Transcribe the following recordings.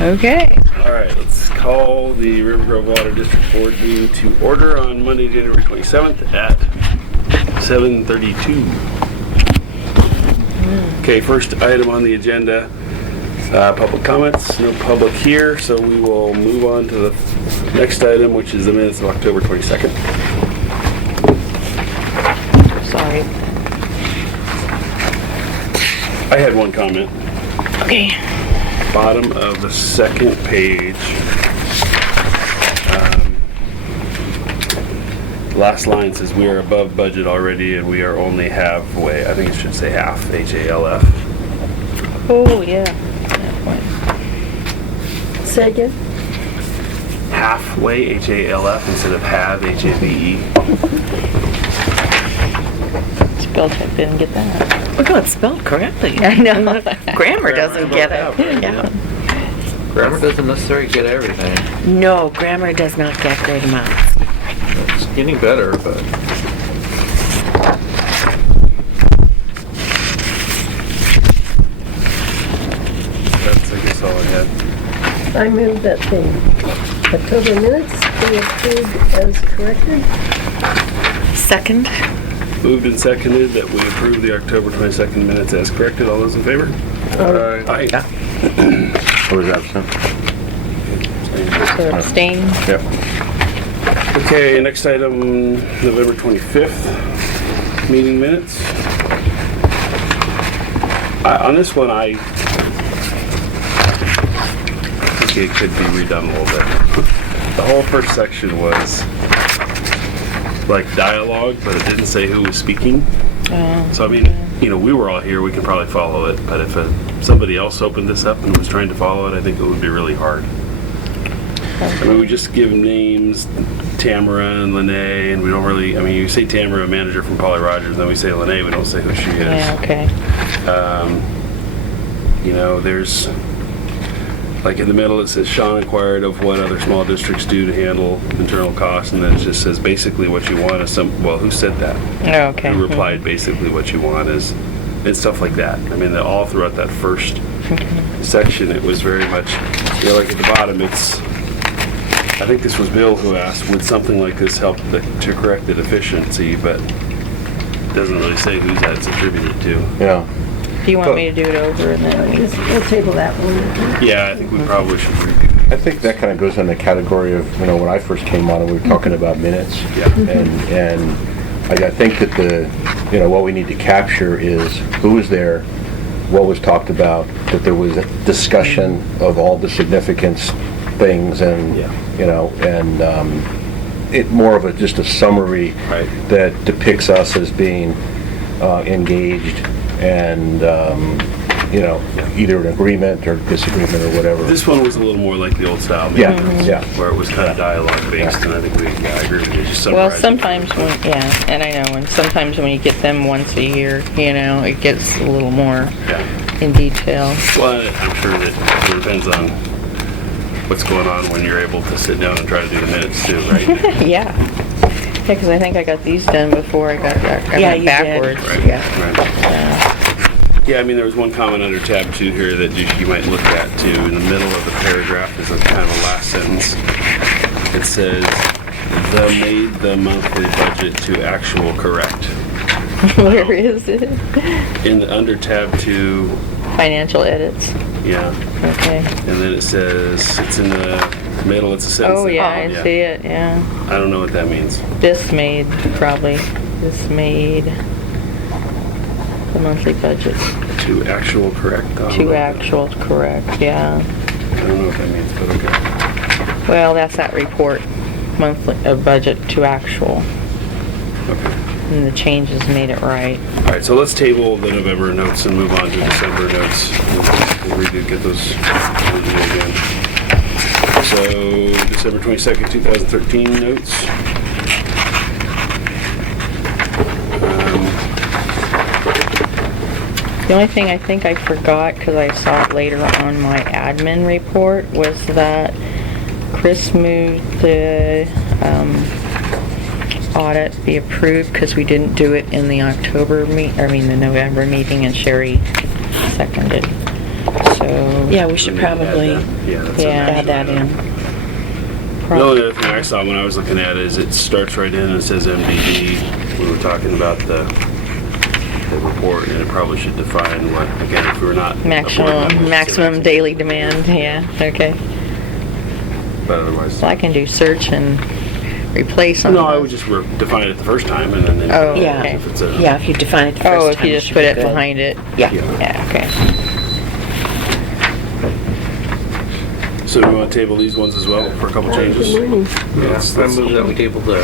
Okay. All right, let's call the Rivergrove Water District Board meeting to order on Monday, January 27th at 7:32. Okay, first item on the agenda, public comments. No public here, so we will move on to the next item, which is the minutes of October 22nd. Sorry. I had one comment. Okay. Bottom of the second page. Last line says we are above budget already and we are only halfway. I think it should say half, H-A-L-F. Oh, yeah. Say again? Halfway, H-A-L-F, instead of have, H-A-V-E. Spell check didn't get that. Look, it's spelled correctly. I know. Grammar doesn't get it. Yeah. Grammar doesn't necessarily get everything. No, grammar does not get great amounts. It's getting better, but That's, I guess, all I had. I move that the October minutes be approved as corrected. Second? Moved and seconded that we approve the October 22nd minutes as corrected. All those in favor? Aye. Or was that absent? So abstain. Yep. Okay, next item, November 25th, meeting minutes. On this one, I think it could be redone a little bit. The whole first section was like dialogue, but it didn't say who was speaking. So I mean, you know, we were all here, we could probably follow it, but if somebody else opened this up and was trying to follow it, I think it would be really hard. I mean, we just give names, Tamara and Lene, and we don't really, I mean, you say Tamara, a manager from Polly Rogers, and then we say Lene, we don't say who she is. Yeah, okay. You know, there's, like in the middle it says Sean inquired of what other small districts do to handle internal costs, and then it just says basically what you want is well, who said that? Oh, okay. Who replied basically what you want is, and stuff like that. I mean, all throughout that first section, it was very much, you know, like at the bottom, it's, I think this was Bill who asked, would something like this help to correct the deficiency, but it doesn't really say who's that's attributed to. Yeah. Do you want me to do it over and then we... We'll table that one. Yeah, I think we probably should review. I think that kind of goes in the category of, you know, when I first came on and we were talking about minutes. Yeah. And I think that you know, what we need to capture is who was there, what was talked about, that there was a discussion of all the significance things and, you know, and it more of just a summary Right. that depicts us as being engaged and, you know, either an agreement or disagreement or whatever. This one was a little more like the old style Yeah, meeting, yeah. where it was kind of dialogue based, and I think I agree with you. Just Well, summarize it. sometimes when, yeah, and I know, and sometimes when you get them once a year, you know, it gets a little more Yeah. in detail. Well, I'm sure that it depends on what's going on when you're able to sit down and try to do the minutes too, right? Yeah. Yeah, because I think I got these done before I got Yeah, went you did. backwards. Right. Yeah. Yeah, I mean, there was one comment under tab 2 here that you might look at too. In the middle of the paragraph is a kind of a last sentence. It says, made the monthly budget to actual correct. Where is it? Under tab 2, Financial edits. yeah. Okay. And then it says, it's in the middle, it's a sentence. Oh, yeah, I Yeah. see it, yeah. I don't know what that means. This made, probably. This made the monthly budget. To actual correct? To actual correct, yeah. I don't know what that means, but okay. Well, that's that report, monthly, budget to actual. Okay. And the changes made it right. All right, so let's table the November notes and move on to December notes. We'll get those reviewed again. So, December 22nd, 2013 notes. The only thing I think I forgot, because I saw it later on my admin report, was that Chris moved the audit be approved because we didn't do it in the the November meeting, and Sherry seconded. So Yeah, we should Maybe add probably that. Yeah, that's Yeah. add that in. The only other thing I saw when I was looking at it is it starts right in and it says MDD. We were talking about the report, and it probably should define what, again, if we're not. a board member, Maximum daily demand, yeah, okay. But otherwise. Well, I can do search and replace on No, I those. would just define it the first time and then. Oh, Yeah. okay. If it's a. Yeah, if you define it the first time. Oh, if you just should put be it good. behind it? Yeah. Yeah, okay. So do we want to table these ones as well for a couple changes? Good morning. Yeah, I move that we table the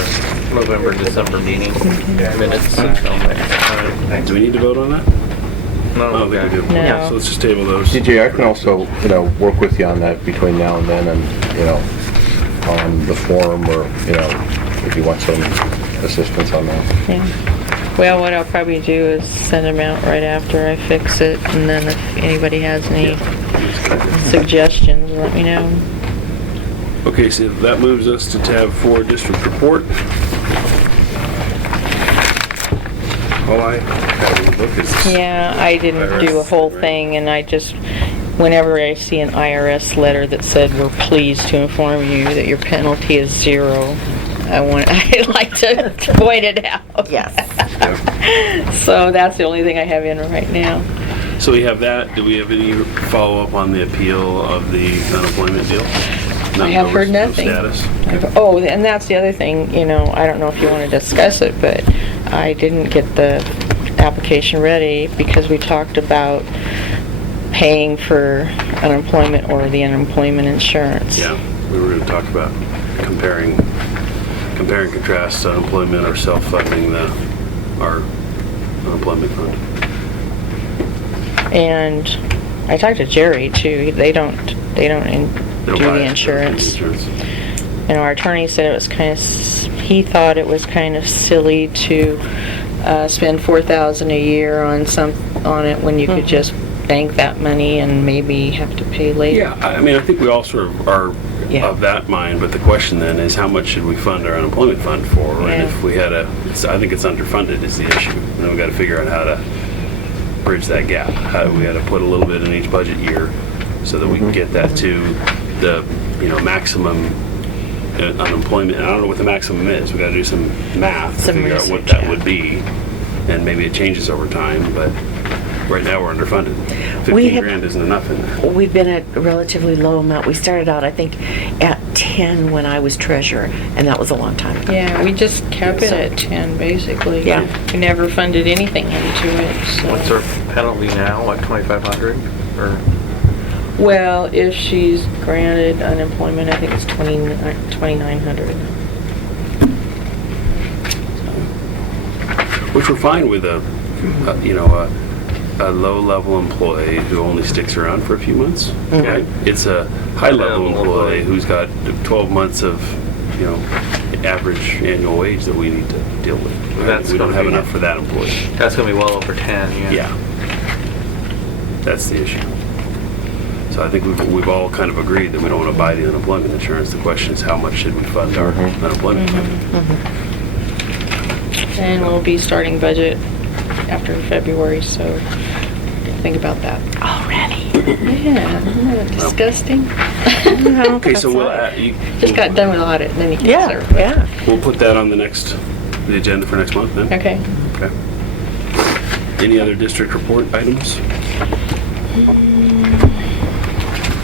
November, December meeting minutes until next time. Do we need to vote on that? No, Oh, we do. No. So let's just table those. DJ, I can also, work with you on that between now and then, and, on the form, or, if you want some assistance on that. Yeah. Well, what I'll probably do is send them out right after I fix it, and then if anybody has any suggestions, let me know. Okay, so that moves us to tab 4, district report. All I have in the book is. Yeah, I didn't do a whole thing, and I just, whenever I see an IRS letter that said, "We're pleased to inform you that your penalty is 0," I'd like to point it out. Yes. So that's the only thing I have in right now. So we have that. Do we have any follow-up on the appeal of the unemployment deal? I have heard nothing. Status? Oh, and that's the other thing, I don't know if you want to discuss it, but I didn't get the application ready because we talked about paying for unemployment or the unemployment insurance. Yeah, we were going to talk about compare and contrast unemployment or self-funding our unemployment fund. And I talked to Jerry too. They don't do the insurance. And our attorney said it was he thought it was kind of silly to spend $4,000 a year on it when you could just bank that money and maybe have to pay later. Yeah, I think we all sort of are Yeah. of that mind, but the question then is how much should we fund our unemployment fund for? Yeah. And if we had I think it's underfunded is the issue. And then we got to figure out how to bridge that gap. We got to put a little bit in each budget year so that we can get that to the maximum unemployment. And I don't know what the maximum is. We got to do some math to Some figure out what research, that yeah. would be, and maybe it changes over time. But right now we're underfunded. 15 grand isn't enough in there. We've been at a relatively low amount. We started out, I think, at 10 when I was treasurer, and that was a long time ago. Yeah, we just kept it at 10 basically. Yeah. We never funded anything into it. So. What's our penalty now, like 2,500? Or Well, if she's granted unemployment, I think it's 2,900. Which we're fine with a low-level employee who only sticks around for a few months. Right? It's a high-level employee who's got 12 months of, average annual wage that we need to deal with. That's We don't gonna have be- enough for that employee. that's gonna be well over 10, yeah. Yeah. That's the issue. So I think we've all kind of agreed that we don't want to buy the unemployment insurance. The question is how much should we fund our unemployment fund? And we'll be starting budget after February, so think about that. Already. Yeah, isn't that disgusting? Okay, so we'll Just got done with audit, and then you can Yeah, start. yeah. we'll put that on the agenda for next month then. Okay. Okay. Any other district report items?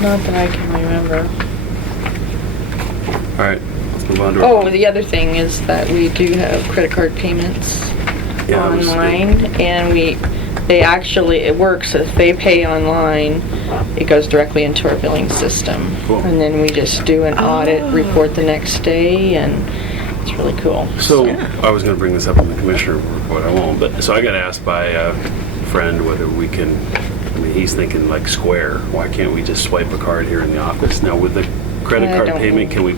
Not that I can remember. All right, let's move on to. Oh, the other thing is that we do have credit card payments Yeah, I was- online, and it works, if they pay online, it goes directly into our billing system. Cool. And then we just do an audit report the next day, and it's really cool. So, I was gonna bring this up in the commissioner report, I won't, but, so I got asked by a friend whether we can, he's thinking like Square, why can't we just swipe a card here in the office? Now, with the credit I card don't payment, know. can we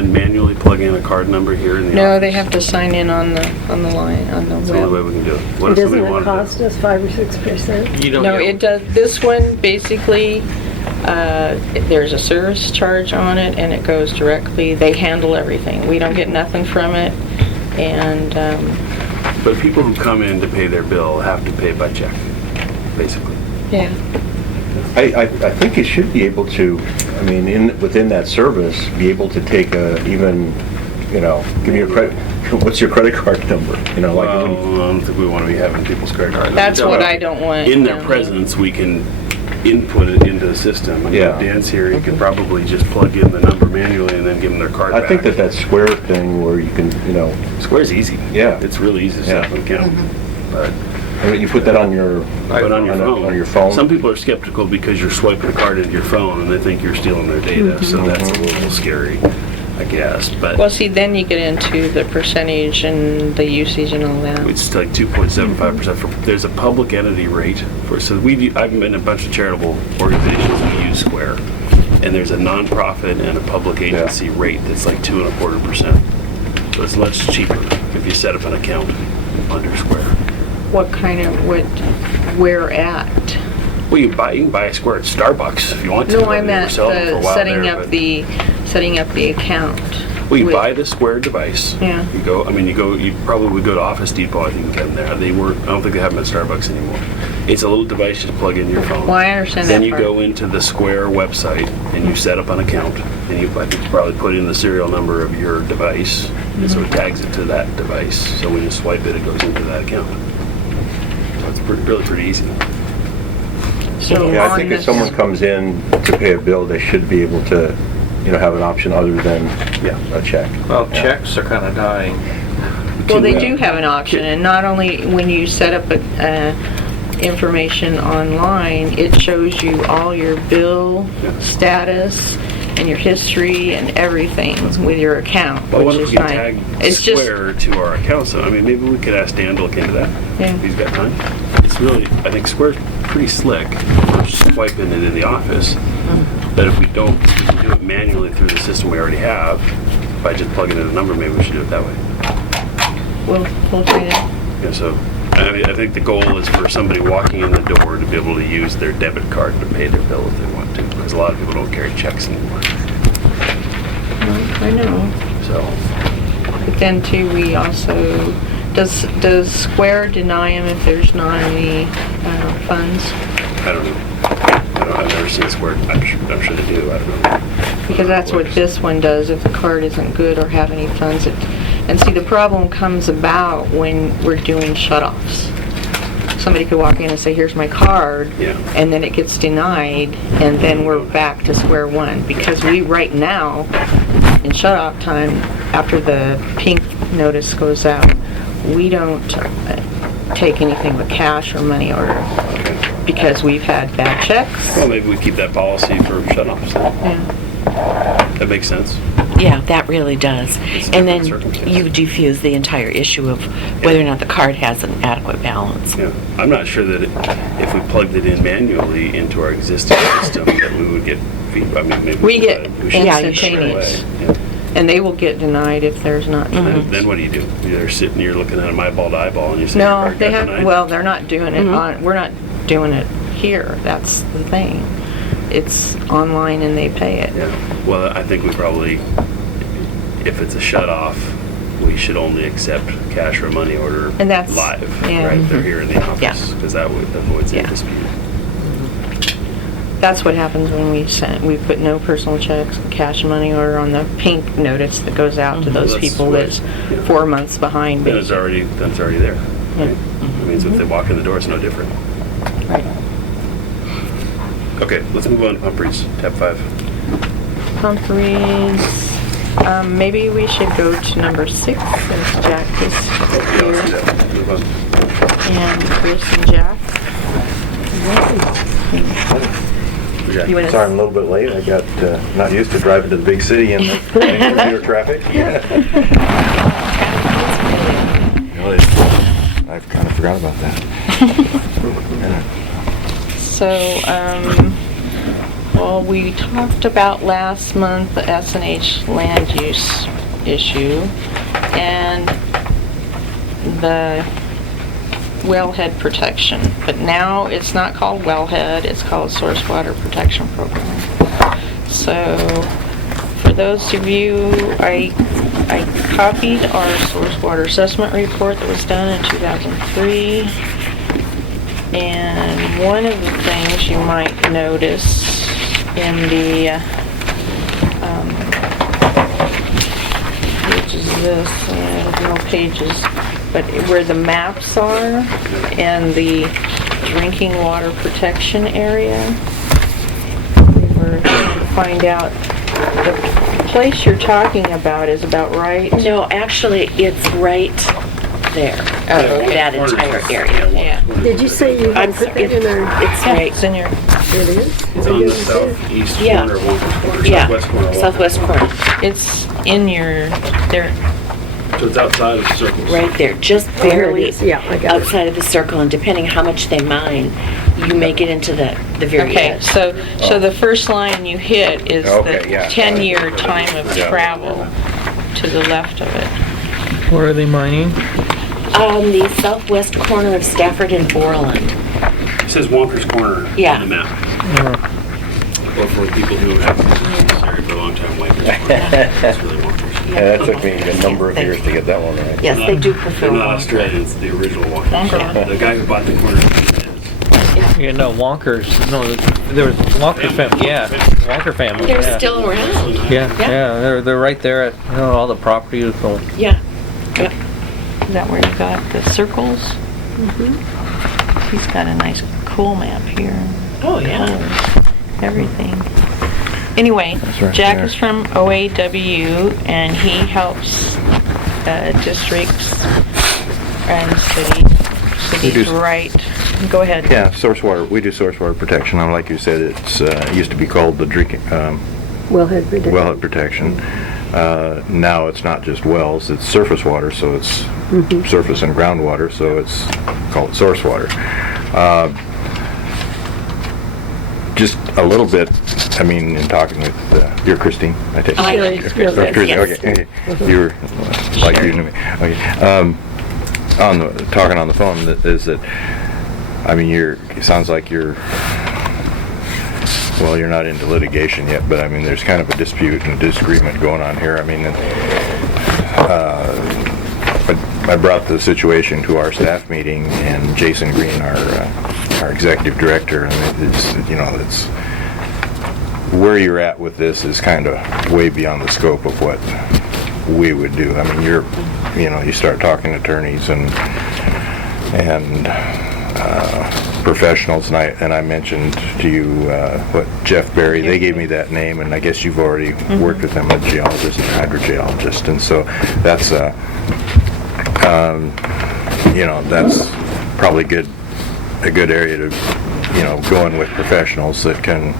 manually plug in a card number here in the office? No, they have to sign in on the line, on the That's the only way web. we can do it. What if Doesn't somebody it wanted cost us 5 or 6%? You don't No, get- it does, this one, basically, there's a service charge on it, and it goes directly, they handle everything. We don't get nothing from it, and, But people who come in to pay their bill have to pay by check, basically. yeah. I think it should be able to, I mean, within that service, be able to take even, give me your credit, what's your credit card number? Like. Well, I don't think we want to be having people's credit cards. That's what I don't want. In their down presence, we can input it into the system. And Yeah. if Dan's here, he could probably just plug in the number manually and then give them their card back. I think that Square thing where you can, Square's easy. Yeah. It's really easy to set up an account. But I mean, you put that on your, but on your phone. on your phone. Some people are skeptical because you're swiping a card into your phone and they think you're stealing their data, so that's a little scary, I guess. But Well, see, then you get into the percentage and the usage and all that. it's like 2.75% for, there's a public entity rate for, so I've been in a bunch of charitable organizations who use Square, and there's a nonprofit and a public agency rate that's like 2.25%. So it's much cheaper if you set up an account under Square. Where at? Well, you can buy a Square at Starbucks if you want to. No, I They meant were selling them for a while setting there, up but- the account. Well, you with- buy the Square device. Yeah. You probably would go to Office Depot, I think you get them there. I don't think they have them at Starbucks anymore. It's a little device you plug in your phone. Well, I understand Then that you part. go into the Square website and you set up an account. And you probably put in the serial number of your device, and so it tags it to that device. So when you swipe it, it goes into that account. So it's really pretty easy. So Yeah, I on think if this- someone comes in to pay a bill, they should be able to, have an option other than a check. Well, checks are kind of dying. Well, they do have an option, and not only when you set up information online, it shows you all your bill status and your history and everything with your account, Well, what which if is we could nice. tag It's just, Square to our account? So, I mean, maybe we could ask Dan to look into that. Yeah. If he's got time. It's really, I think Square's pretty slick for swiping it in the office. But if we can do it manually through the system we already have, by just plugging in a number, maybe we should do it that way. we'll try that. Yeah, so, I mean, I think the goal is for somebody walking in the door to be able to use their debit card to pay their bill if they want to, because a lot of people don't carry checks anymore. I know. So, But then too, we also, does Square deny them if there's not any funds? I don't know. I've never seen Square. I'm sure they do. I don't know. Because that's what this one does, if the card isn't good or have any funds. And see, the problem comes about when we're doing shut-offs. Somebody could walk in and say, here's my card, Yeah. and then it gets denied, and then we're back to square one. Because we, right now, in shut-off time, after the pink notice goes out, we don't take anything but cash or money order. Because we've had bad checks. Well, maybe we keep that policy for shut-offs. Yeah. That makes sense. Yeah, that really does. It's And then different circumstances. you defuse the entire issue of whether or not the card has an adequate balance. Yeah. I'm not sure that if we plugged it in manually into our existing system, that we would get feedback. I mean, maybe We get should Yeah, you instantaneous. right away. Yeah. And they will get denied if there's not funds. Then what do? You're sitting, you're looking at them eyeball to eyeball, and you say, your No, card they got have, denied? well, they're not doing it on, we're not doing it here, that's the thing. It's online and they pay it. Yeah. Well, I think we probably, if it's a shut-off, we should only accept cash or money order And that's- live. yeah. Right? They're here in the office, Yeah. because that avoids any Yeah. dispute. That's what happens when we put no personal checks, cash and money order on the pink notice that goes out to those That's people what- that's yeah. 4 months behind. Then it's already there. Yeah. Right? It means if they walk in the door, it's no different. Right. Okay, let's move on to Humphreys, tab 5. Humphreys, maybe we should go to number 6 since Jack is Yeah, let's do here. that. Move on. And Chris and Jack. Jack. You wanna- Sorry, I'm a little bit late. I got not used to driving to the big city in the commuter traffic. Really, I've kind of forgot about that. So, well, we talked about last month the S&H land use issue and the wellhead protection. But now it's not called wellhead, it's called source water protection program. So, for those of you, I copied our source water assessment report that was done in 2003. And one of the things you might notice in the, which is this, no pages, but where the maps are and the drinking water protection area, we were trying to find out, the place you're talking about is about right. No, actually, it's right there. Oh, okay. That entire area. Yeah. Did you say you I'm had put sorry. that in our, It's Yeah, right. it's in your, it is? It's on the southeast Yeah. corner, or Yeah, southwest corner. southwest corner, it's in your, there, So it's outside of the circles. right there, just Oh, there it barely is. Yeah, I got it. outside of the circle, and depending how much they mine, you make it into the very okay, edge. so the first line you hit is Okay, the yeah. 10-year time of travel to the left of it. Where are they mining? The southwest corner of Stafford and Borland. It says Wonker's Corner Yeah. on the map. Or for people who have been in this area for a long time, Wonker's Corner. It's really Wonker's. Yeah, that took me a number of years to get that one right. Yes, they do They're prefer not Wonker. Australians, the original Wonker's. Wonker. The guy who bought the corner is. Yeah, no, Wonkers, no, there was Wonker family, yeah, Wonker family, They're yeah. still around. Yeah, Yeah. yeah, they're right there at, all the property is going. Yeah. Yep. Is that where you got the circles? He's got a nice cool map here. Oh, yeah. Colors, everything. Anyway, right Jack there. is from OAW, and he helps districts and cities do- write. Go ahead. Yeah, source water, we do source water protection, and like you said, it's, it used to be called the drinking, Wellhead protection. wellhead protection. Now it's not just wells, it's surface water, so it's surface and groundwater, so it's called source water. Just a little bit, I mean, in talking with, you're Christine, I take it? I am. Okay, so Christine, Yes. okay, you were like you knew me. Okay. Talking on the phone, is that, I mean, it sounds like you're not into litigation yet, but I mean, there's kind of a dispute and a disagreement going on here. I mean, I brought the situation to our staff meeting, and Jason Green, our executive director, and it's where you're at with this is kind of way beyond the scope of what we would do. I mean, you start talking attorneys and professionals, and I mentioned to you Jeff Berry. They gave me that name, and I guess you've already worked with them, a geologist and hydrogeologist, and so that's that's probably a good area to go in with professionals that can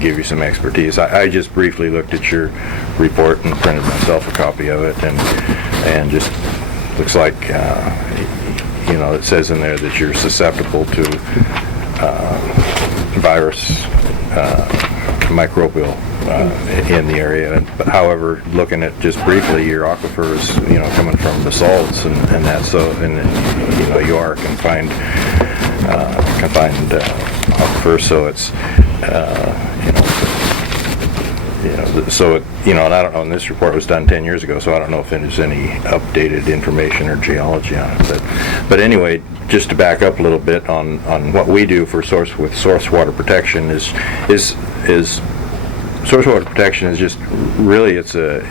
give you some expertise. I just briefly looked at your report and printed myself a copy of it, and just looks like it says in there that you're susceptible to virus, microbial in the area. But however, looking at just briefly, your aquifer is coming from the salts and that, so you are a confined aquifer, so it's so and I don't know, and this report was done 10 years ago, so I don't know if there's any updated information or geology on it. But anyway, just to back up a little bit on what we do for source water protection is source water protection is just really it's a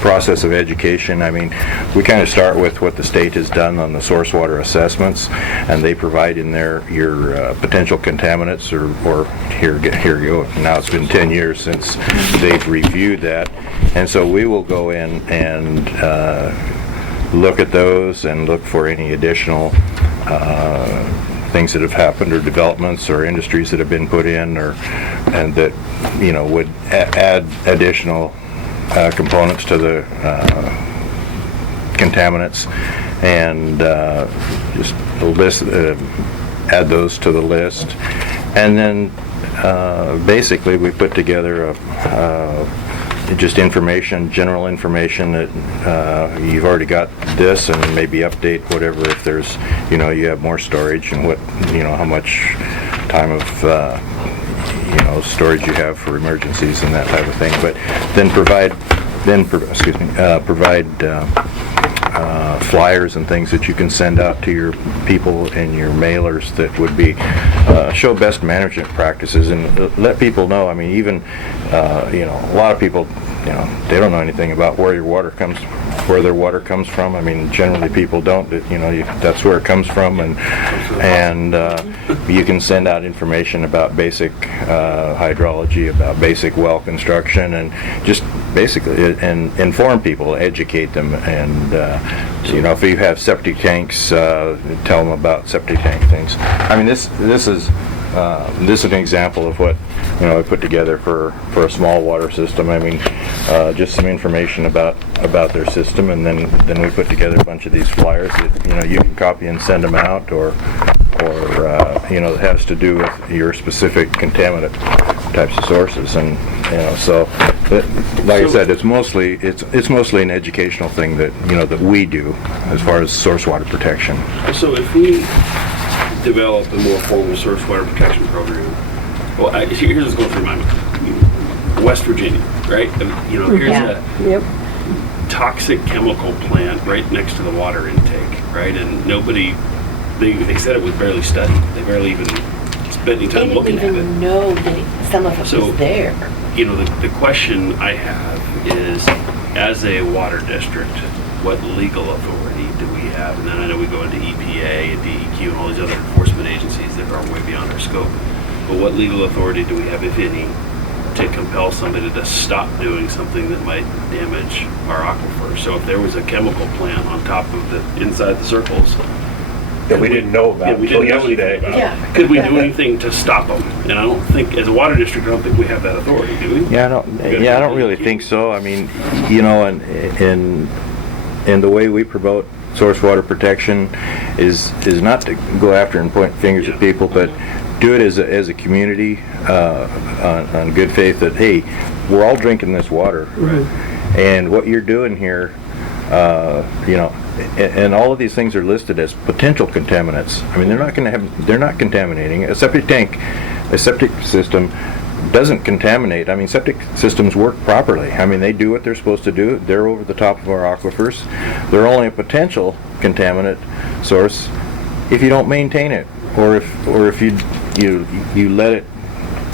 process of education. I mean, we kind of start with what the state has done on the source water assessments, and they provide in there your potential contaminants or here you go. Now it's been 10 years since they've reviewed that, and so we will go in and look at those and look for any additional things that have happened, or developments, or industries that have been put in, and that would add additional components to the contaminants, and just list, add those to the list, and then basically we put together just information, general information that you've already got this, and maybe update whatever if there's you have more storage, and what how much time of storage you have for emergencies and that type of thing. But then provide flyers and things that you can send out to your people in your mailers that would be show best management practices and let people know. I mean, even a lot of people, they don't know anything about where their water comes from. I mean, generally people don't. That's where it comes from, and you can send out information about basic hydrology, about basic well construction, and just basically and inform people, educate them, and if you have septic tanks, tell them about septic tank things. I mean, this is an example of what I put together for a small water system. I mean, just some information about their system, and then we put together a bunch of these flyers that you can copy and send them out, or it has to do with your specific contaminant types of sources, and so like I said, it's mostly an educational thing that we do as far as source water protection. So if we develop a more formal source water protection program, well, here's what's going through my mind. West Virginia, right? Here's a Yep. toxic chemical plant right next to the water intake, right? And they said it was barely studied. They barely even spent any They time didn't looking at it. even know that some of it So- was there. The question I have is, as a water district, what legal authority do we have? And then I know we go into EPA and DEQ and all these other enforcement agencies that are way beyond our scope. But what legal authority do we have, if any, to compel somebody to stop doing something that might damage our aquifer? So if there was a chemical plant on top of inside the circles, That we didn't know about we until didn't know anything yesterday. about, Yeah. could we do anything to stop them? And I don't think, as a water district, I don't think we have that authority, do we? Yeah, I don't really think so. I mean, and the way we promote source water protection is not to go after and point fingers at people, but do it as a community on good faith that, hey, we're all drinking this water, and what you're doing here, and all of these things are listed as potential contaminants. I mean, they're not contaminating. A septic system doesn't contaminate. I mean, septic systems work properly. I mean, they do what they're supposed to do. They're over the top of our aquifers. They're only a potential contaminant source if you don't maintain it, or if you let it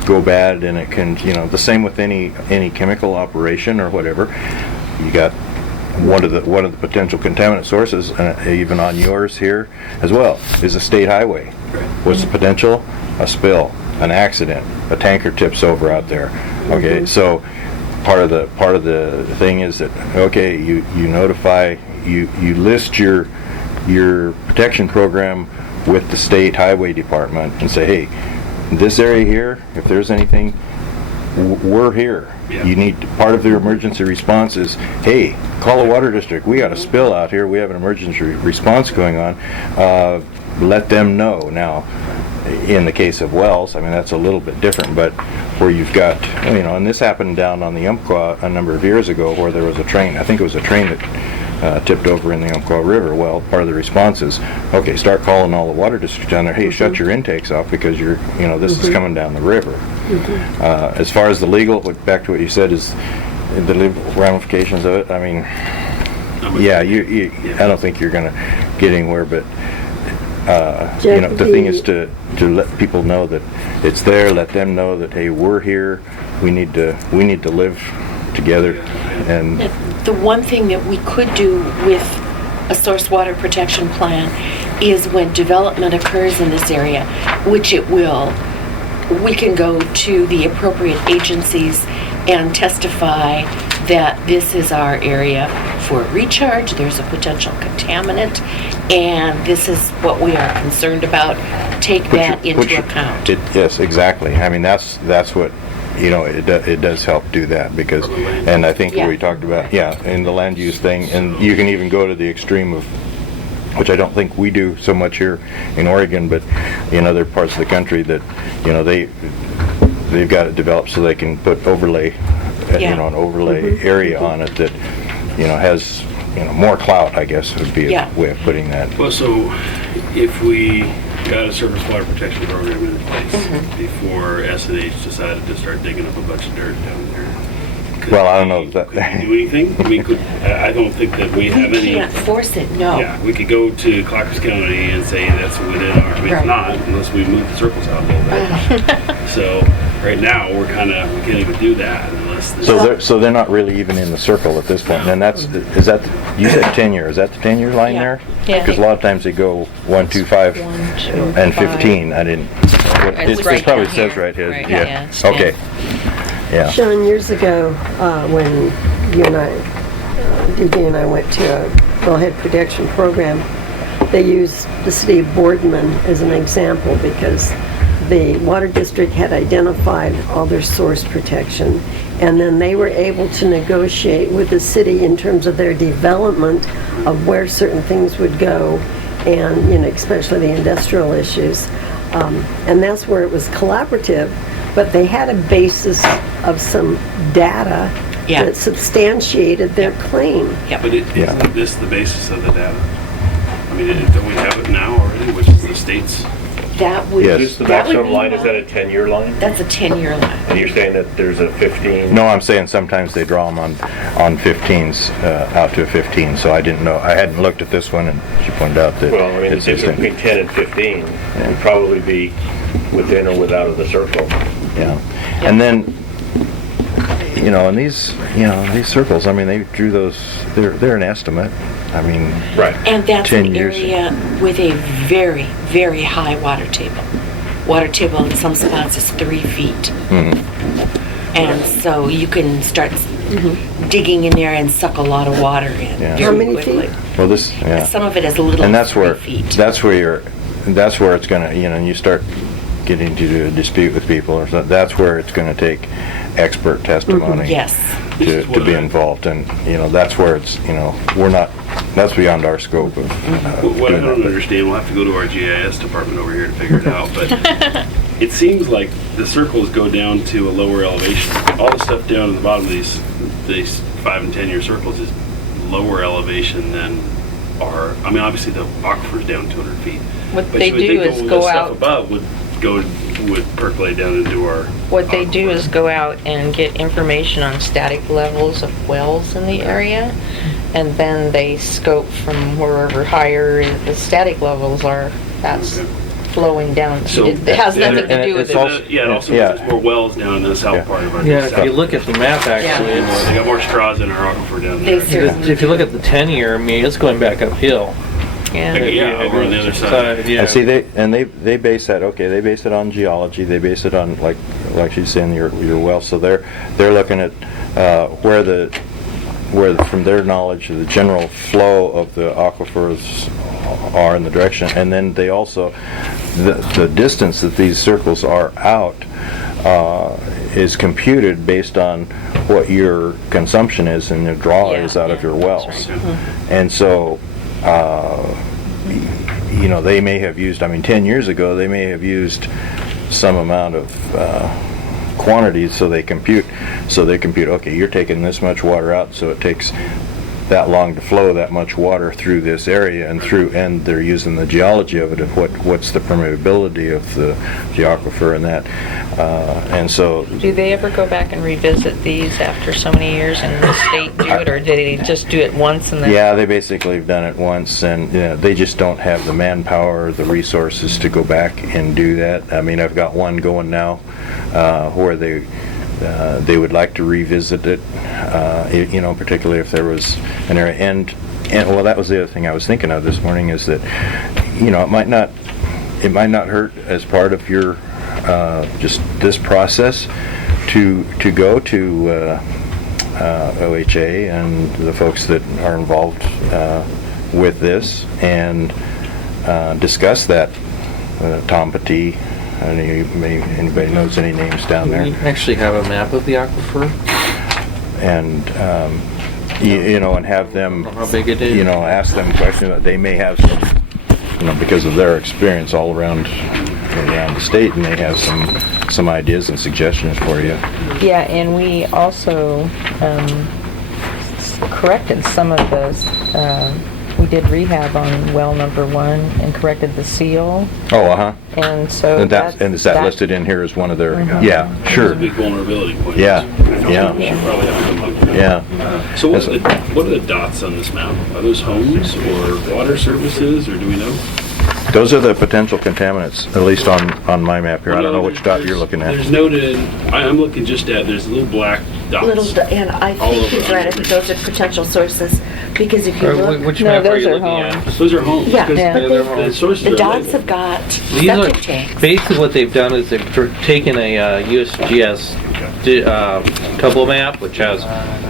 go bad, and it can, the same with any chemical operation or whatever. You got one of the potential contaminant sources, even on yours here as well, is a state highway. What's the potential? A spill, an accident, a tanker tips over out there. Okay, so part of the thing is that, okay, you notify, you list your protection program with the state highway department and say, hey, this area here, if there's anything, we're here. Yeah. You need, part of their emergency response is, hey, call the water district. We got a spill out here. We have an emergency response going on. Let them know. Now, in the case of wells, I mean, that's a little bit different, but where you've got, and this happened down on the Umpqua a number of years ago, where there was a train, I think it was a train that tipped over in the Umpqua River. Well, part of the response is, okay, start calling all the water districts down there, hey, shut your intakes off because this is coming down the river. As far as the legal, back to what you said, is the legal ramifications of it, I mean, I don't think you're going to get anywhere, but the thing is to let people know that it's there. Let them know that, hey, we're here. We need to live together. And The one thing that we could do with a source water protection plan is when development occurs in this area, which it will, we can go to the appropriate agencies and testify that this is our area for recharge, there's a potential contaminant, and this is what we are concerned about. Take that into account. Yes, exactly. I mean, that's what, it does help do that, because, and I think we talked about, in the land use thing, and you can even go to the extreme of, which I don't think we do so much here in Oregon, but in other parts of the country, that, they've got it developed so they can put overlay, an overlay area on it that, has, more clout, I guess would be a way of putting that. Well, so if we got a surface water protection program in place before S&H decided to start digging up a bunch of dirt down there, Well, I don't know if that- Could we do anything? I mean, I don't think that we have We any. can't force it, no. Yeah, we could go to Clackamas County and say that's within our, I mean, Right. it's not, unless we move the circles out a little bit. So, right now, we can't even do that unless. So they're not really even in the circle at this point, and is that, you said 10-year, is that the 10-year line Yeah. there? Yeah. Because a lot of times they go 1, 2, 5, 1, 2, and 5. 15, I didn't, It's it right probably down says here. right here, Right, yeah, yeah, it's okay. Yeah, Sean, years ago, when you and I, DD and I went to a wellhead protection program, they used the city of Boardman as an example because the water district had identified all their source protection, and then they were able to negotiate with the city in terms of their development of where certain things would go, and, you know, especially the industrial issues. And that's where it was collaborative, but they had a basis of some data Yeah. that substantiated their claim. But isn't this the basis of the data? I mean, don't we have it now already, which is the state's? That would. Yes. Is this the that would maximum be line, is my- that a 10-year line? That's a 10-year line. And you're saying that there's a 15? no, I'm saying sometimes they draw them on 15s, out to a 15, so I didn't know, I hadn't looked at this one, and she pointed out that. Well, I mean, the it's just difference between 10 and 15 would probably be within or without of the circle. Yeah, and then, you know, and these circles, I mean, they drew those, they're an estimate, I mean. Right. And that's 10 an years. area with a very, very high water table. Water table in some spots is 3 feet. And so you can start digging in there and suck a lot of water in Yeah. very How many quickly. feet? Well, this, yeah. Some of it is a little And that's 3 where, feet. that's where it's gonna, you know, you start getting to a dispute with people, or something, that's where it's gonna take expert testimony. Yes. To be involved, and, you know, that's where it's, you know, that's beyond our scope of What I doing don't that. understand, we'll have to go to our GIS department over here to figure it out, but it seems like the circles go down to a lower elevation. All the stuff down at the bottom of these 5 and 10-year circles is lower elevation than our, I mean, obviously the aquifer's down 200 feet. What But they you would do think is all the go stuff out, above would percolate down into our. what they do aquifer. is go out and get information on static levels of wells in the area, and then they scope from wherever higher the static levels are, that's Okay. flowing down. So- It has and nothing to do with it's it. also- Yeah, and also Yeah. there's more wells down in the south Yeah. part of our. Yeah, if south- you look at the map, actually, They got more straws in our aquifer down They there. certainly if you look at the 10-year, I mean, it's going back uphill. Yeah, over on the other side. Yeah. And see, they base that, okay, they base it on geology, they base it on, like she's saying, your well, so they're looking at where from their knowledge, the general flow of the aquifers are in the direction, and then they also, the distance that these circles are out is computed based on what your consumption is and the draw Yeah, is out of yeah, your wells. that's right. And so, you know, they may have used, I mean, 10 years ago, they may have used some amount of quantities, so they compute, okay, you're taking this much water out, so it takes that long to flow that much water through this area, and they're using the geology of it, of what's the permeability of the aquifer and that, and so. Do they ever go back and revisit these after so many years and the state do it, or did they just do it once and then? Yeah, they basically have done it once, and you know, they just don't have the manpower, the resources to go back and do that. I mean, I've got one going now where they would like to revisit it, you know, particularly if there was an area. And well, that was the other thing I was thinking of this morning, is that, you know, it might not hurt as part of your just this process to go to OHA and the folks that are involved with this and discuss that. Tom Petit, anybody knows any names down there? We actually have a map of the aquifer. And you know, and have them, How big it is. you know, ask them questions. They may have some, you know, because of their experience all around the state, and they have some ideas and suggestions for you. Yeah, and we also corrected some of those. We we did rehab on well number 1 and corrected the seal, Oh, uh-huh. and so And that's, and is that listed in here as one of their, yeah, sure. It's a big vulnerability point. Yeah, yeah. We should probably have to look at that. Yeah. So what are the dots on this map? Are those homes or water services, or do we know? Those are the potential contaminants, at least on my map here. I don't know which dot you're looking at. There's noted, I'm looking just at, there's little black dots. And I All think over he's right, I think those are potential sources, because if you look, Which No, map are those you are looking homes. at? Those are homes. Yeah. 'cause Yeah. but they're The sources the are dots labeled. have got These are, septic tanks. basically what they've done is they've taken a USGS topo map, which has,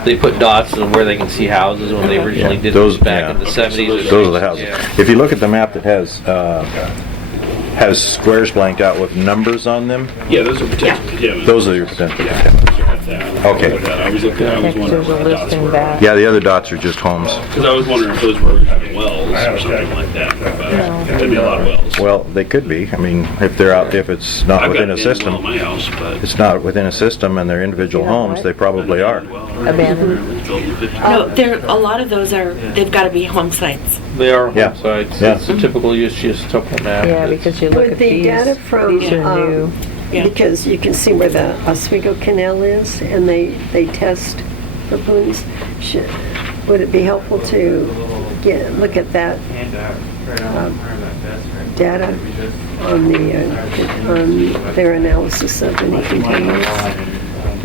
they put dots on where they can see houses when they originally did Those- those back yeah. in the 70s. Those are the houses. Yeah. If you look at the map that has squares blanked out with numbers on them, Yeah, those are potential contaminants. those are your potential contaminants. Okay. I was looking, I was There's wondering a what the dots listing were. back. Yeah, the other dots are just homes. Because I was wondering if those were wells or something like that. But That'd be a lot of wells. Well, they could be. I mean, if they're out, if it's not I've within got a a well system, at my house, but. it's not within a system and they're individual You know homes, what? they probably are. Abandoned. No, a lot of those are, they've got to be home sites. They are Yeah. home sites. Yeah. It's a typical USGS topo map. Yeah, because you look With at the these, data from, these are new. Yeah. because you can see where the Oswego Canal is, and they test for pollutants. Would it be helpful to look at that data on their analysis of any contaminants?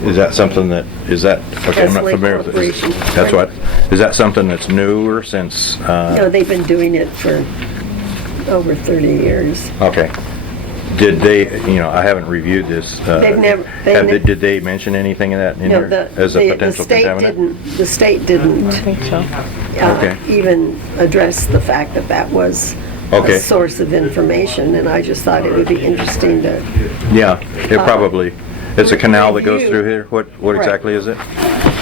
Is that something that, okay, I'm not That's Lake familiar with this. Corporation. That's what? Is that something that's newer since, No, they've been doing it for over 30 years. okay. Did they, I haven't reviewed this. They've never- Did they mention anything of that in No, here as a potential contaminant? The state didn't I think so. Okay. even address the fact that that was Okay. a source of information, and I just thought it would be interesting to, Yeah, it probably, it's a canal that goes review. through here. What Right. exactly is it?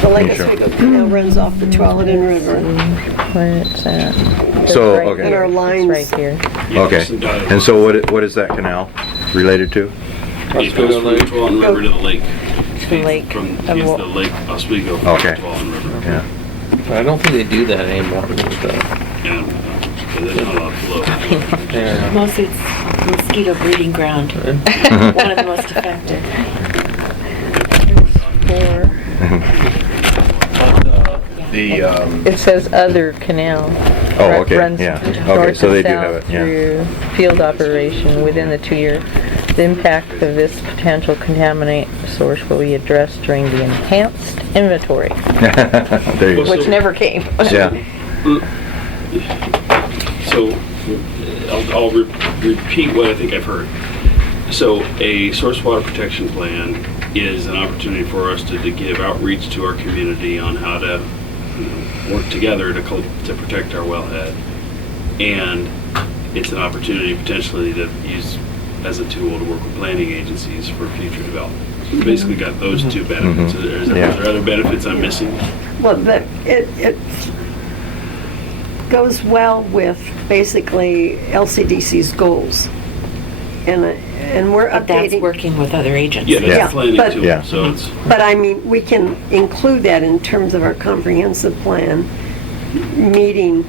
the Lake Sure. Oswego Canal runs off the Tualatin River. Where it's at. It's So, right okay. And our here. lines- It's right here. Okay. And so what is that canal related to? It goes from the Tualatin River to the lake. The lake From, of use Wa- the lake Oswego from Okay. the Tualatin River. Yeah. I don't think they do that anymore. Yeah, because they're not allowed to flow. Yeah. Mostly it's mosquito breeding ground, one of the most affected. Four. It says other canal. Oh, okay, Runs yeah. north Okay, so and they do south have it, yeah. Through field operation within the 2-year. The impact of this potential contaminant source will be addressed during the enhanced inventory, There you go. which never came. Yeah, So, I'll repeat what I think I've heard. So, a source water protection plan is an opportunity for us to give outreach to our community on how to work together to protect our wellhead. And it's an opportunity potentially to use as a tool to work with planning agencies for future development. So we basically got those two benefits. Are there other benefits I'm missing? Well, it goes well with basically LCDC's goals. And we're But that's updating. working with other Yeah, agencies. that's Yeah, a planning but- tool, Yeah. so it's, But I mean, we can include that in terms of our comprehensive plan, meeting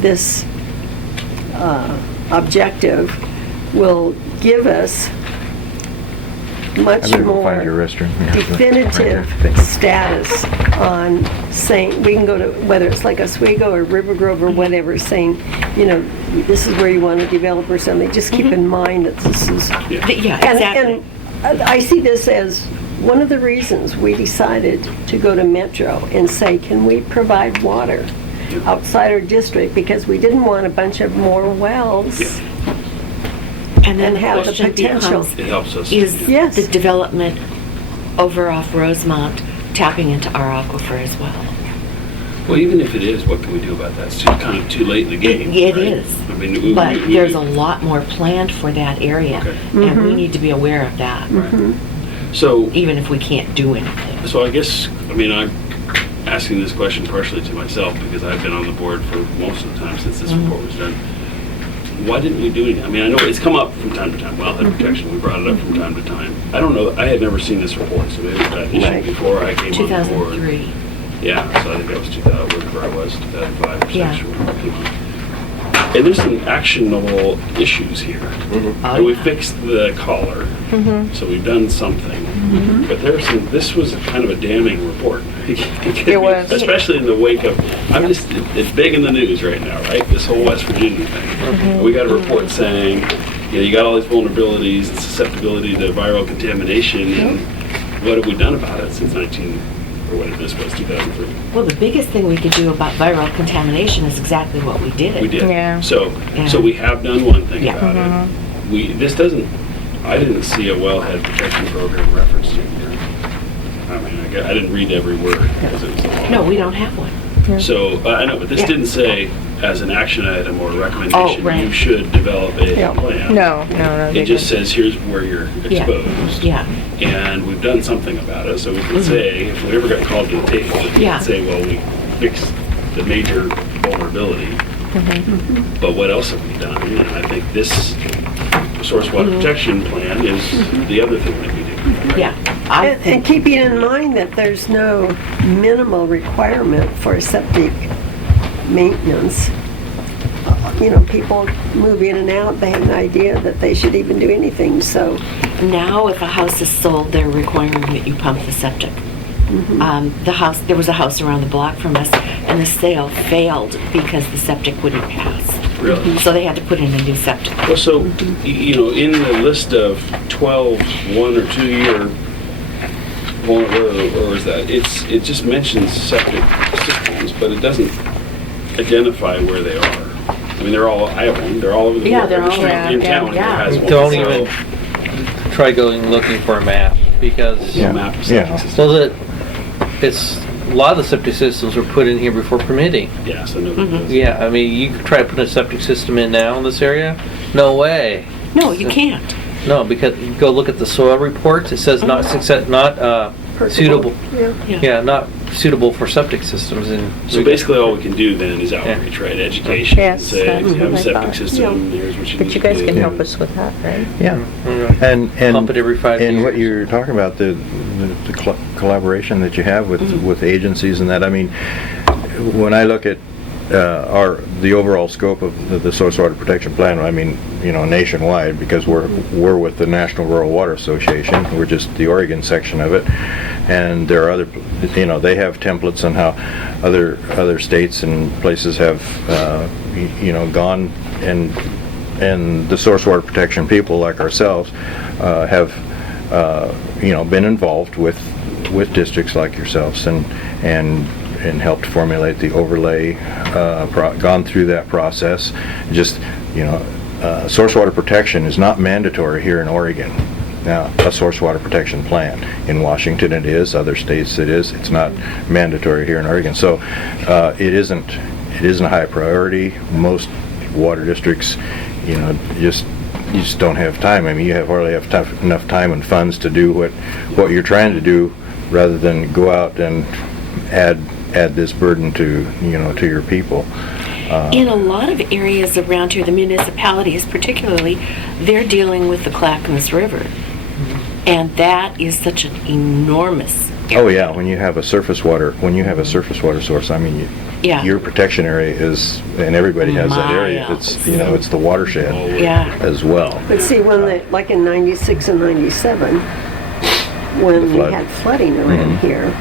this objective will give us I much better go find your more restroom. definitive status on saying, we can go to, whether it's like Oswego or Rivergrove or whatever, saying, this is where you want to develop or something. Just keep in mind that this is. Yeah, And- exactly. And I see this as one of the reasons we decided to go to Metro and say, can we provide water outside our district? Because we didn't want a bunch of more wells. And then and the have the question potential. becomes, it helps us. is Yes. the development over off Rosemont tapping into our aquifer as well? Well, even if it is, what can we do about that? It's kind of too late in the game. It right? is. I mean, But there's a lot more planned for that area, Okay. and we need to be aware of that, So, even if we can't do anything. so I guess, I'm asking this question partially to myself because I've been on the board for most of the time since this report was done. Why didn't we do anything? I know it's come up from time to time, wellhead protection, we brought it up from time to time. I don't know, I had never seen this report, so maybe that issue Right. before I came on board. 2003. Yeah, so I think that was 2000, where I was, 2005 or 6. Yeah. And there's some actionable issues here. Oh, And we yeah. fixed the collar, so we've done something. But there's some, this was kind of a damning report. It was. Especially in the wake of, it's big in the news right now, right? This whole West Virginia thing. We got a report saying, you know, you got all these vulnerabilities and susceptibility to viral contamination, and what have we done about it since 2003? Well, the biggest thing we could do about viral contamination is exactly what we did. We did. Yeah. So Yeah. we have done one thing Yeah. about it. This doesn't, I didn't see a wellhead protection program referenced in here. I mean, I didn't read every word because it was a lot. No, we don't have one. So, I know, but this Yeah. didn't say as an action item or a recommendation, right. you should develop a Yeah. plan. No. It just says, here's where you're Yeah. exposed. Yeah. And we've done something about it, so we can say, if we ever got called to the table, we Yeah. can say, well, we fixed the major vulnerability. But what else have we done? And I think this source water protection plan is the other thing that we do. Yeah. I And think, keeping in mind that there's no minimal requirement for septic maintenance. You know, people move in and out, they have an idea that they should even do anything, so. now if a house is sold, they're requiring that you pump the septic. There was a house around the block from us, and the sale failed because the septic wouldn't pass. Really? So they had to put in a new septic. Well, so, you know, in the list of 12 1 or 2 year, or is that, it just mentions septic systems, but it doesn't identify where they are. I mean, I have one, they're all over the Yeah, world. they're Every all street around, in town here yeah. has one. Don't So, even try going looking for a map, because, Yeah. map of Yeah. septic systems. so that it's, a lot of the septic systems were put in here before permitting. Yeah, so nobody knows. Yeah, I mean, you could try to put a septic system in now in this area? No way. No, you can't. No, because you go look at the soil reports, it says not suitable. Yeah, not suitable for septic systems, and So basically, all we can do then is outreach, right? Education. Yes, Say, that's you have a what I septic thought. system, here's what you need But to you guys do. can help us with that, right? Yeah. and pump it every 5 years. And what you're talking about, the collaboration that you have with agencies and that, I mean, when I look at the overall scope of the source water protection plan, I mean, you know, nationwide, because we're with the National Rural Water Association, we're just the Oregon section of it, and there are other, you know, they have templates on how other states and places have, you know, gone, and the source water protection people like ourselves have, you know, been involved with districts like yourselves and helped formulate the overlay, gone through that process. Just, you know, source water protection is not mandatory here in Oregon. Now, a source water protection plan. In Washington it is, other states it is. It's not mandatory here in Oregon. So it isn't a high priority. Most water districts, you know, you just don't have time. I mean, you hardly have enough time and funds to do what you're trying to do, rather than go out and add this burden to, you know, to your people. In a lot of areas around here, the municipalities particularly, they're dealing with the Clackamas River. And that is such an enormous area. Oh yeah, when you have a surface water source, I mean, Yeah. your protection area is, and everybody has that area. It's, you know, it's the watershed Yeah. as well. But see, when like in 96 and 97, when The we flood. had flooding around here,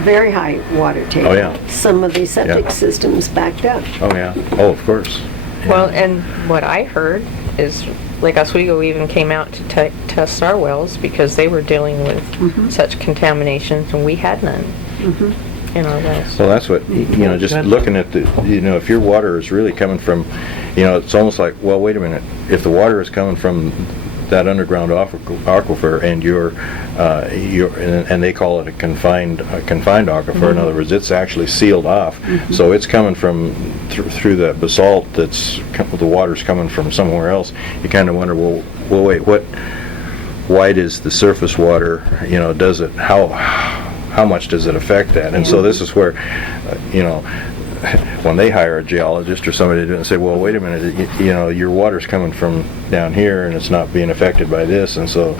very high water table. Oh, yeah. Some of these septic Yeah. systems backed up. Oh yeah. Oh, of course. Well, and what I heard is Lake Oswego even came out to test our wells because they were dealing with such contaminations, and we had none in our wells. Well, that's what, you know, just looking at the, you know, if your water is really coming from, you know, it's almost like, well, wait a minute, if the water is coming from that underground aquifer, and and they call it a confined aquifer. In other words, it's actually sealed off, so it's coming from through that basalt. The water's coming from somewhere else. You kind of wonder, well, wait, why does the surface water, you know, how much does it affect that? And so this is where, you know, when they hire a geologist or somebody to do it and say, well, wait a minute, you know, your water's coming from down here and it's not being affected by this, and so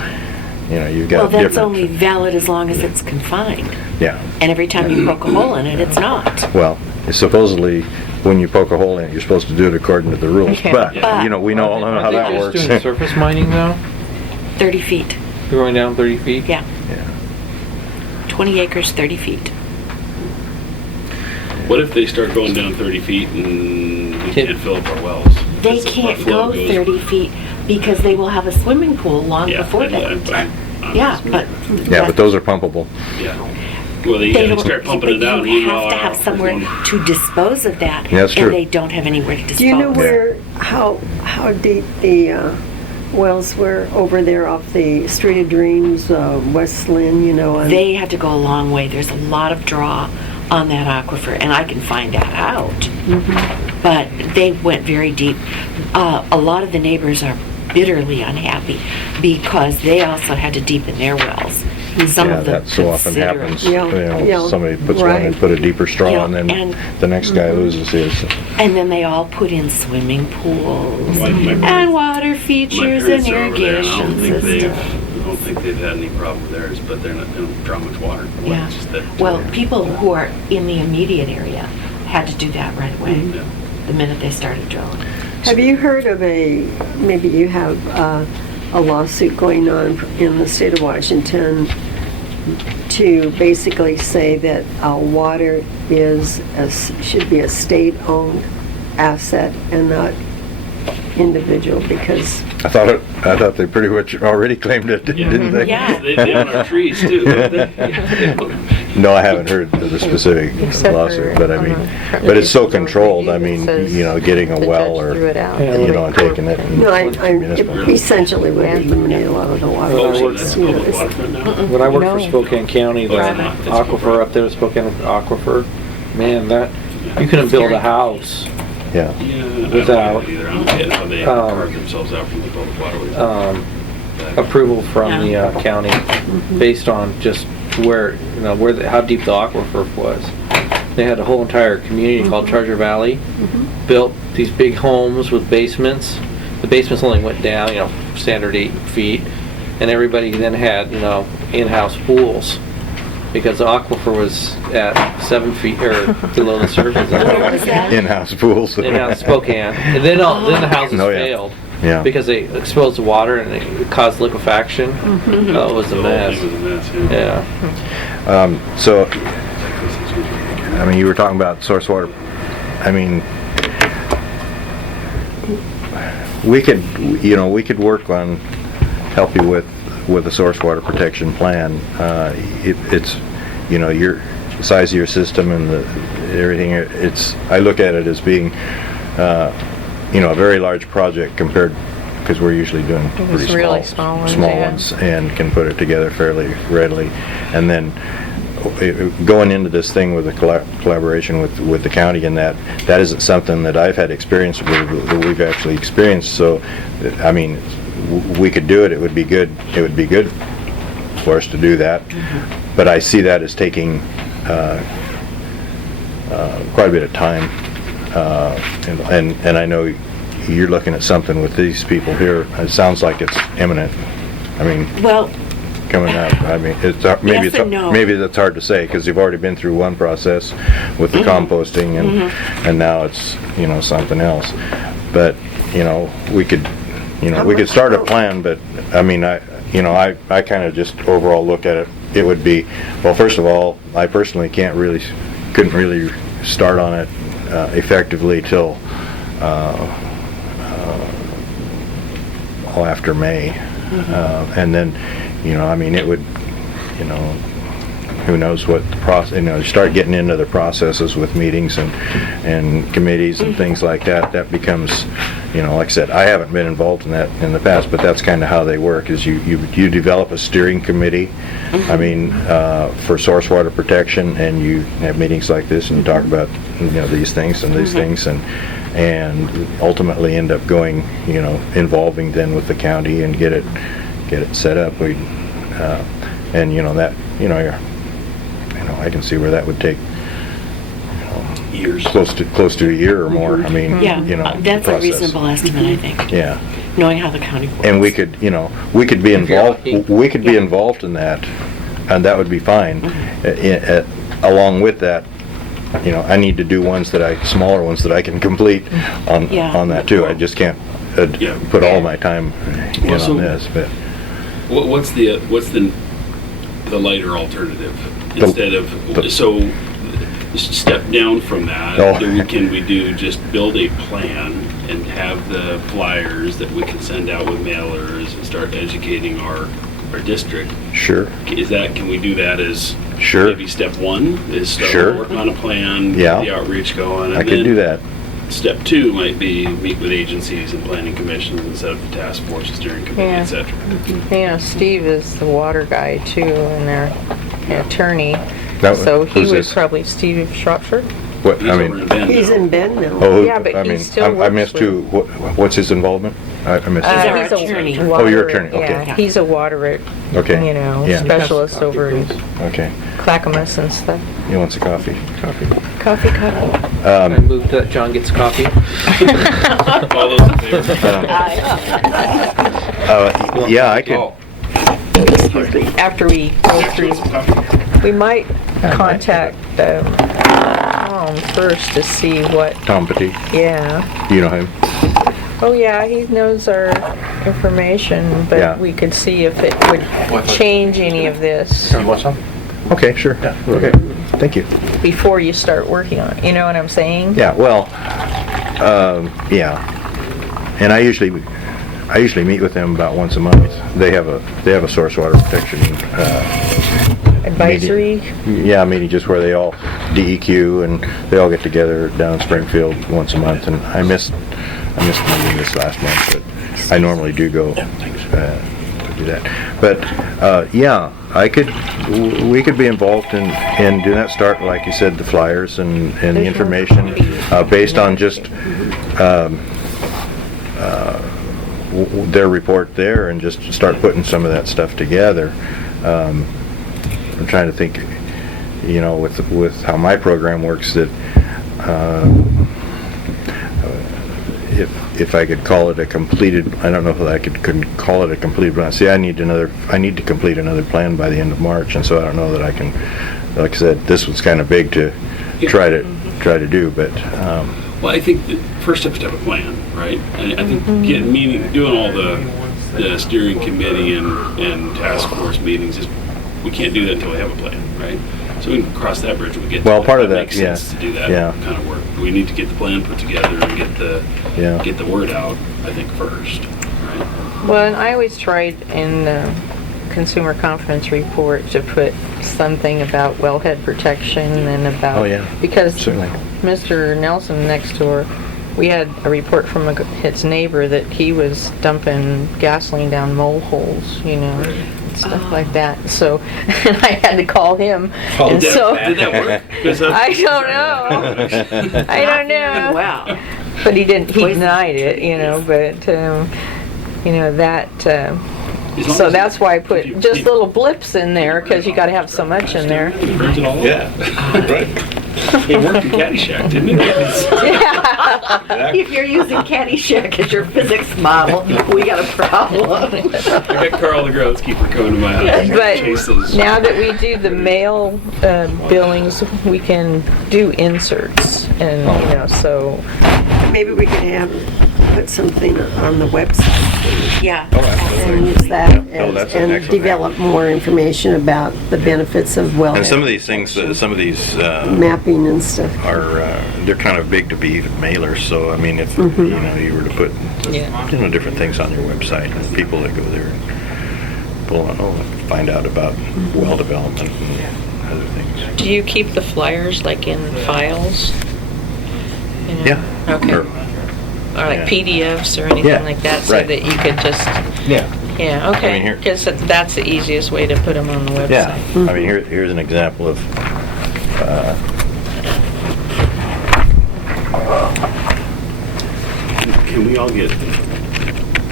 you've Well, got that's different. only valid as long as it's confined. Yeah, And every time you poke a hole in it, it's not. well, supposedly, when you poke a hole in it, you're supposed to do it according to the rules, Okay. but, But- we know all know how that Are works. they just doing surface mining now? 30 feet, You're going down 30 feet? yeah. Yeah. 20 acres, 30 feet. What if they start going down 30 feet and we Can't- can't fill up our wells? They Because our can't flow go goes- 30 feet because they will have a swimming pool long Yeah, before yeah, that. Yeah, but. Yeah, but those are pumpable. Yeah. Well, they They gotta don't, start pumping it but down. you meanwhile, have to have our somewhere one- to dispose of that. Yeah, that's true. And they don't have anywhere to dispose. Do you know how deep the wells were over there off the Street of Dreams, West Lynn, and They had to go a long way. There's a lot of draw on that aquifer, and I can find that out. But they went very deep. A lot of the neighbors are bitterly unhappy because they also had to deepen their wells. Some Yeah, of them that so often considerably. happens. Yeah, Somebody puts one and right. put a deeper straw Yeah, and then and- the next guy loses his. And then they all put in swimming pools My- my- and water My features and parents are over there, and irrigation systems. I don't think they've had any problem with theirs, but they don't draw much water. Yeah. It's just that, Well, people who are in the immediate area had to do that right away, yeah. the minute they started drilling. Have you heard of maybe you have a lawsuit going on in the state of Washington to basically say that water should be a state-owned asset and not individual, because I thought they pretty much already claimed it, didn't they? Yeah. They own our trees too, don't they? No, I haven't heard of the specific Except lawsuit, for but I on mean, a- but it's so controlled, I mean, It says getting a the well judge or, threw it out. and taking it. and no, I municipal. it essentially would eliminate a lot of the water. Oh, so rights, that's you know, public it's- waterfront now? When I worked for No. Spokane County, the Private. aquifer up there, Spokane Aquifer, man, you couldn't build a house Yeah, Yeah, I don't Without, get it either. I don't get how they carve themselves out from the public waterways. approval from the county based on just where, how deep the aquifer was. They had a whole entire community called Treasure Valley, built these big homes with basements. The basements only went down, standard 8 feet, and everybody then had, in-house pools because the aquifer was at 7 feet or below the surface. Where was that? in-house pools. In-house Spokane, and then the houses Oh, yeah. failed. Yeah. Because they exposed the water and it caused liquefaction. Oh, it was a The whole mess. thing was a mess, yeah. Yeah. So, I mean, you were talking about source water. I mean, we could work on, help you with a source water protection plan. It's, your the size of your system and everything. I look at it as being, a very large project compared, because we're usually doing pretty It's really small ones, small yeah. ones, and can put it together fairly readily. And then going into this thing with the collaboration with the county, and that isn't something that I've had experience with, that we've actually experienced. So, I mean, we could do it. It would be good. It would be good for us to do that. But I see that as taking quite a bit of time. And I know you're looking at something with these people here. It sounds like it's imminent. I mean, Well, coming up. I mean, Yes and no. maybe that's hard to say because you've already been through one process with the composting, and now it's something else. But we could start a plan. But I mean, I kind of just overall look at it. It would be, well, first of all, I personally couldn't really start on it effectively till after May, and then I mean, it would, who knows what the process, start getting into the processes with meetings and committees and things like that. That becomes, like I said, I haven't been involved in that in the past, but that's kind of how they work. Is you develop a steering committee. I mean, for source water protection, and you have meetings like this, and you talk about these things and these things, and ultimately end up going, involving then with the county and get it set up. I can see where that would take Years. close to a year or more. I mean, yeah, the that's a process. reasonable estimate, I think. Yeah, knowing how the county works. And we could, we could be If you're involved, lucky. we could be involved in that, and that would be fine. Along with that, I need to do smaller ones that I can complete Yeah. on that too. I just can't Yeah. put all my time in Well, so- on this, but. What's the lighter alternative instead of step down from that? Oh. Can we do just build a plan and have the flyers that we can send out with mailers and start educating our district? Sure. Can we do that as Sure. maybe step one is start Sure. working on a plan, Yeah. get the outreach going, and I could do then that. step two might be meet with agencies and planning commissions and set up a task force, steering committee, Yeah. etc. Steve is the water guy too, and their attorney. So he who's would this? probably, Steve Shropshire? What, He's I over mean, in Bend He's now. in Bend now. oh, Yeah, but I he mean, still I works missed with- too. What's his involvement? I missed He's it. our He's a attorney. water- Oh, your attorney, okay. Yeah, he's a water, Okay. Yeah. specialist over in Okay. Clackamas and stuff. He wants a coffee. Coffee. I moved that John gets coffee. All those in favor? Yeah, I could. After we go through, we might contact Tom first to see what, Tom Petit, yeah. you know him? Oh, yeah, he knows our information, Yeah. but we could see if it would change any of this You want some? Okay, sure. Okay, thank you. before you start working on it. You know what I'm saying? Yeah, well, yeah. And I usually meet with them about once a month. They have a source water protection, Advisory? meeting just where they all DEQ and they all get together down in Springfield once a month. And I missed the meeting this last month, but I normally do go to do that. But yeah, we could be involved in doing that. Start, like you said, the flyers and the information based on just their report there, and just start putting some of that stuff together. I'm trying to think, with how my program works, that if I could call it a completed, I don't know if I could call it a completed plan. See, I need to complete another plan by the end of March, and so I don't know that I can, like I said, this was kind of big to try to do, but Well, I think the first step is to have a plan, right? And I think doing all the steering committee and task force meetings, we can't do that until we have a plan, right? So we can cross that bridge when we get to Well, it. part of that, makes sense to do that yeah. kind of work. We need to get the plan put together and get the word out, I think, first, right? Well, and I always tried in the Consumer Confidence Report to put something about wellhead protection and about... Oh, yeah. Because Certainly. Mr. Nelson next door, we had a report from his neighbor that he was dumping gasoline down mole holes, and stuff like that. So, and I had to call him. And so, Did that work? I don't know. I don't know. Wow. But he didn't, he Poison denied it, but, so that's why I put just little blips in there, because you gotta have so much in there. You burnt it all up. Yeah, right. It worked in Caddyshack, didn't it? If you're using Caddyshack as your physics model, we got a problem. I got Carl the groundskeeper coming to my house. Chase But those. now that we do the mail billings, we can do inserts, and, so, Maybe we could put something on the website Yeah. and use that No, that's an and excellent develop more information about the benefits of wellhead. And some of these things, some of these mapping and stuff. are they're kind of big to be mailers. So I mean, if you were to put different things on your website, and people that go there and pull on, find out about well development and other things. do you keep the flyers like in files? Yeah. Okay. Or- Or like Yeah. PDFs or anything Yeah, like that, so right. that you could just, Yeah. yeah, I mean, okay, here- because that's the easiest way to put them on the website. Yeah. I mean, here's an example of. Can we all get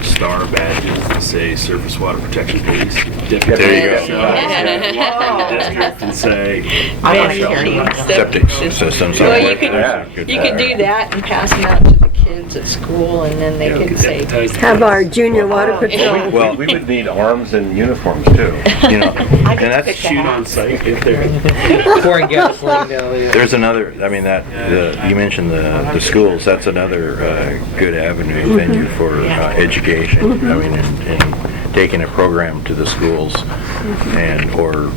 star badges that say Surface Water Protection Police? Deputy There you go. District and say, Volunteering. Septic systems. Well, you could do that and pass them out to the kids at school, and then they could say, Have our junior water patrol. Well, we would need arms and uniforms too, you know, I and could that's, pick Shoot that on up. site if they're. Pouring gasoline down there. there's another, I mean, you mentioned the schools, that's another good avenue, venue for education. I mean, and taking a program to the schools, and, or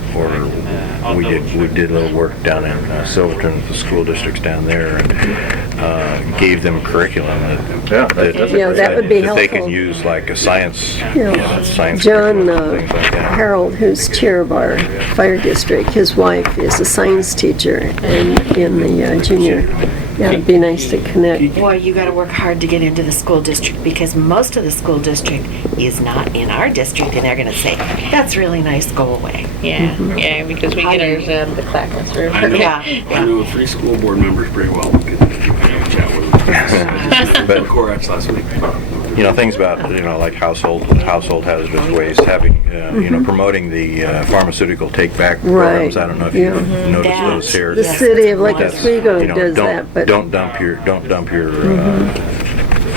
we did a little work down in Silverton, the school districts down there, and gave them curriculum that would be that they can helpful. use, like a science, science John curriculum, things like that. Harold, who's chair of our fire district, his wife is a science teacher and in the junior. Yeah, it'd be nice to connect. Boy, you gotta work hard to get into the school district, because most of the school district is not in our district, and they're gonna say, that's really nice, go away. yeah, yeah, because we get ours out of the Clackamas River. I know, Yeah. I know 3 school board members pretty well. We could chat with them. But- Corax last week. You know, things about, you know, like household hazardous waste, having, you know, promoting the pharmaceutical take-back programs. I don't know if you've noticed That- those here. The city of Lake That's, Oswego you know, does don't- that, but Don't dump your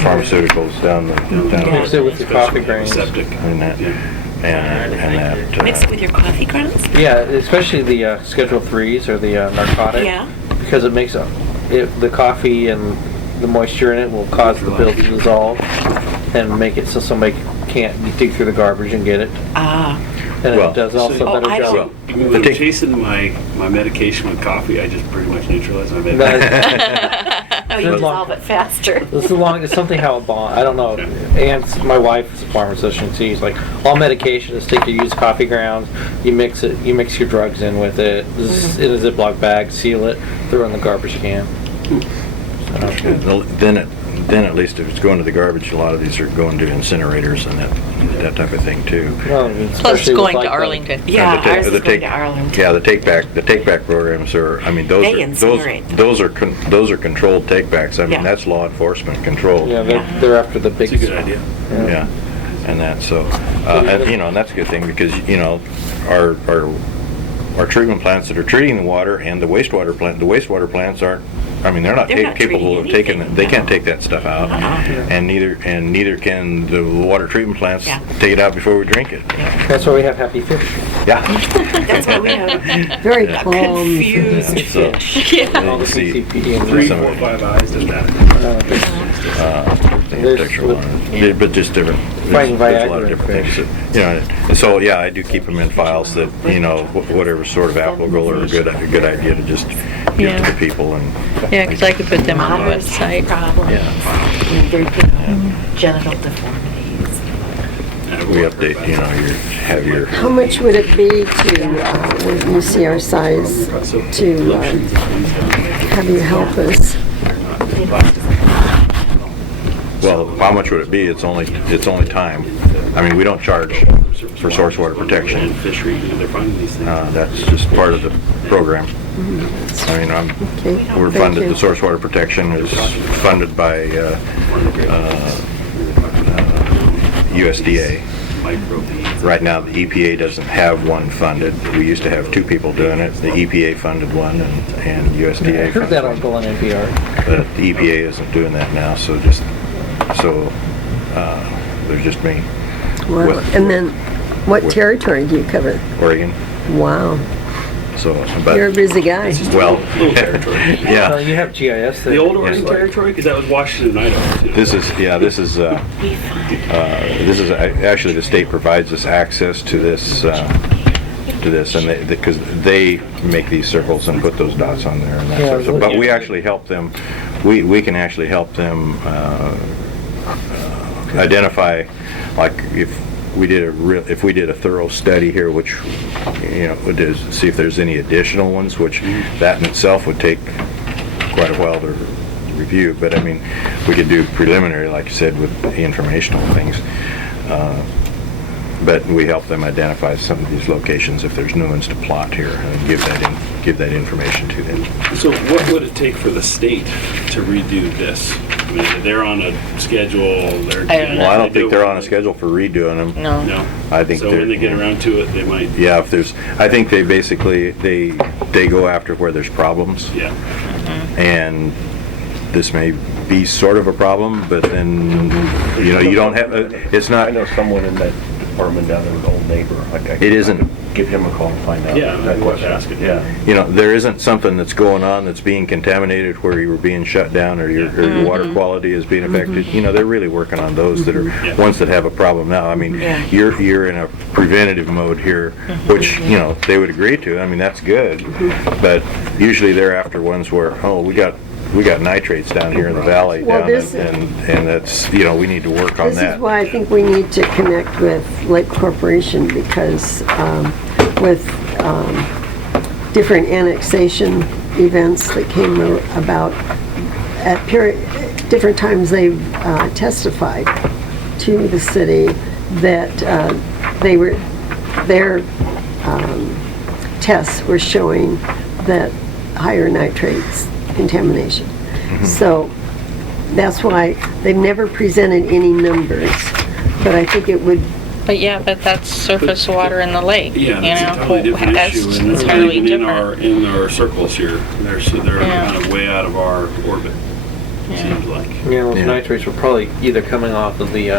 pharmaceuticals down Mix it with the coffee grains. Septic. and that, and that. Mix it with your coffee grounds? Yeah, especially the Schedule 3s or the narcotic. Yeah. Because it makes the coffee and the moisture in it will cause the pill to dissolve and make it so somebody can't dig through the garbage and get it. Ah. And Well, it does also Oh, better I job. don't- When I'm chasing my medication with coffee, I just pretty much neutralize my medication. Oh, you dissolve it faster. This is it's something how it bond. I don't know. And my wife is a pharmacist, and she's like, all medication is take your used coffee grounds, you mix your drugs in with it, in a Ziploc bag, seal it, throw it in the garbage can. Then at least if it's going to the garbage, a lot of these are going to incinerators and that type of thing too. Well, Plus especially with going to like Arlington. Yeah, And ours is going to Arlington. Yeah, the take-back programs are, I mean, those They are, incinerate. those are controlled take-backs. I mean, Yeah. that's law enforcement control. Yeah, they're after the big It's a good stuff. idea. Yeah, and that, so, and, you know, and that's a good thing, because, you know, our treatment plants that are treating the water and the wastewater plants aren't, I mean, they're not They're not capable of treating taking, anything, they no. can't take that stuff out. And neither can the water treatment plants Yeah. take it out before we drink it. That's why we have happy fish. Yeah. That's why we have very a calm. confused So, fish. All the see, PCP and 3, some 4, of it. 5 eyes, does that. Picture one. But just different. Fighting There's a lot Viagra of different and things. You know, and so yeah, I do keep them in files that, you know, whatever sort of applicable or a good idea to just give to Yeah. the people and. Yeah, because I could put them on the Moderate website. problems. Yeah. Very big genital deformities. We update, you know, have your. How much would it be to, when you see our size, to have you help us? Well, how much would it be? It's only time. I mean, we don't charge for source water protection. And fishery, you know, they're finding these things. That's just part of the program. I mean, Okay, we're thank funded, you. the source water protection is funded by USDA. Microbeads. Right now, the EPA doesn't have one funded. We used to have 2 people doing it. The EPA funded one and I USDA heard that funded article on NPR. one. But the EPA isn't doing that now, so there's just me, Wow. And then, what with- territory do you cover? Oregon, Wow, so, you're a but, busy guy. well, Little territory. Well, yeah. you have GIS there. The old Oregon territory, because that was Washington, Idaho. too. This is actually the state provides us access to this, and because they make these circles and put those dots on there and that Yeah, sort of stuff. But we yeah. actually help them, we can actually help them identify, like if we did a thorough study here, which, you know, would is see if there's any additional ones, which that in itself would take quite a while to review. But I mean, we could do preliminary, like you said, with the informational things. But we help them identify some of these locations if there's new ones to plot here and give that information to them. So what would it take for the state to redo this? I mean, they're on a schedule, they're. I don't know. Well, I don't think they're on a schedule for redoing them. No. No? I think So they're- when they get around to it, they might, Yeah, I think they basically, they go after where there's problems. yeah. this may be sort of a problem, but then, you know, you don't have, it's I not, know someone in that department down there, an old neighbor. It isn't. Give him a call and find out. Yeah, that maybe worth question. asking. Yeah. you know, there isn't something that's going on that's being contaminated where you were being shut down or your water quality is being affected. You know, they're really working on those that are ones that have a problem now. I mean, Yeah. you're in a preventative mode here, which, you know, they would agree to. I mean, that's good. But usually they're after ones where, oh, we got nitrates down here in the valley Well, down this- and that's, you know, we need to work on This that. is why I think we need to connect with Lake Corporation, because with different annexation events that came about at different times, they've testified to the city that their tests were showing that higher nitrates contamination. So that's why they've never presented any numbers, but I think it would. But yeah, but that's surface water in the lake. Yeah, you that's know, a totally different that's issue, and that's not entirely even different. in our circles here. They're Yeah. kind of way out of our orbit, Yeah. seems like. Yeah, those Yeah. nitrates were probably either coming off of the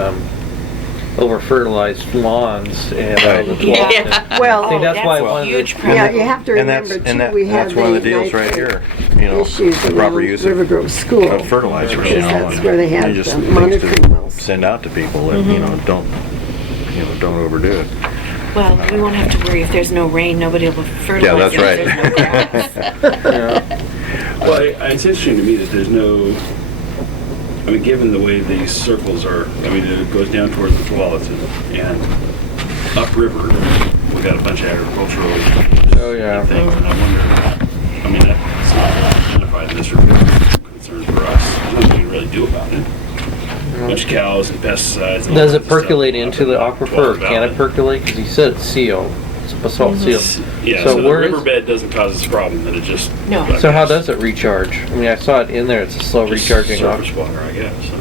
over-fertilized lawns and Yeah. Well, I think that's why that's one a of the- huge problem. yeah, you have to And that's, remember and too, we have that's one of the deals nitrate right here, you know, issues proper around use of Rivergrove School. of fertilizers, you Because know. that's and where they have just the things monitoring to wells. send out to people and, you know, don't overdo it. Well, we won't have to worry if there's no rain, nobody will fertilize that's it if right. there's no grass. Well, it's interesting to me that there's no, I mean, given the way these circles are, I mean, it goes down towards the Tualatin and upriver, we got a bunch of agricultural Oh, yeah. things, and I wonder, I mean, that's not identified in this report, concern for us. There's nothing we can really do about it. Bunch of cows and pesticides. And Does all it that stuff percolate into the up in aquifer, or Tualatin can it Valley. percolate? Because he said it's sealed, it's a basalt seal. Yeah, So so the where is- riverbed doesn't cause this problem, that it just. No. So how does it recharge? I mean, I saw it in there, it's a slow Just recharging surface off, water, I guess. So.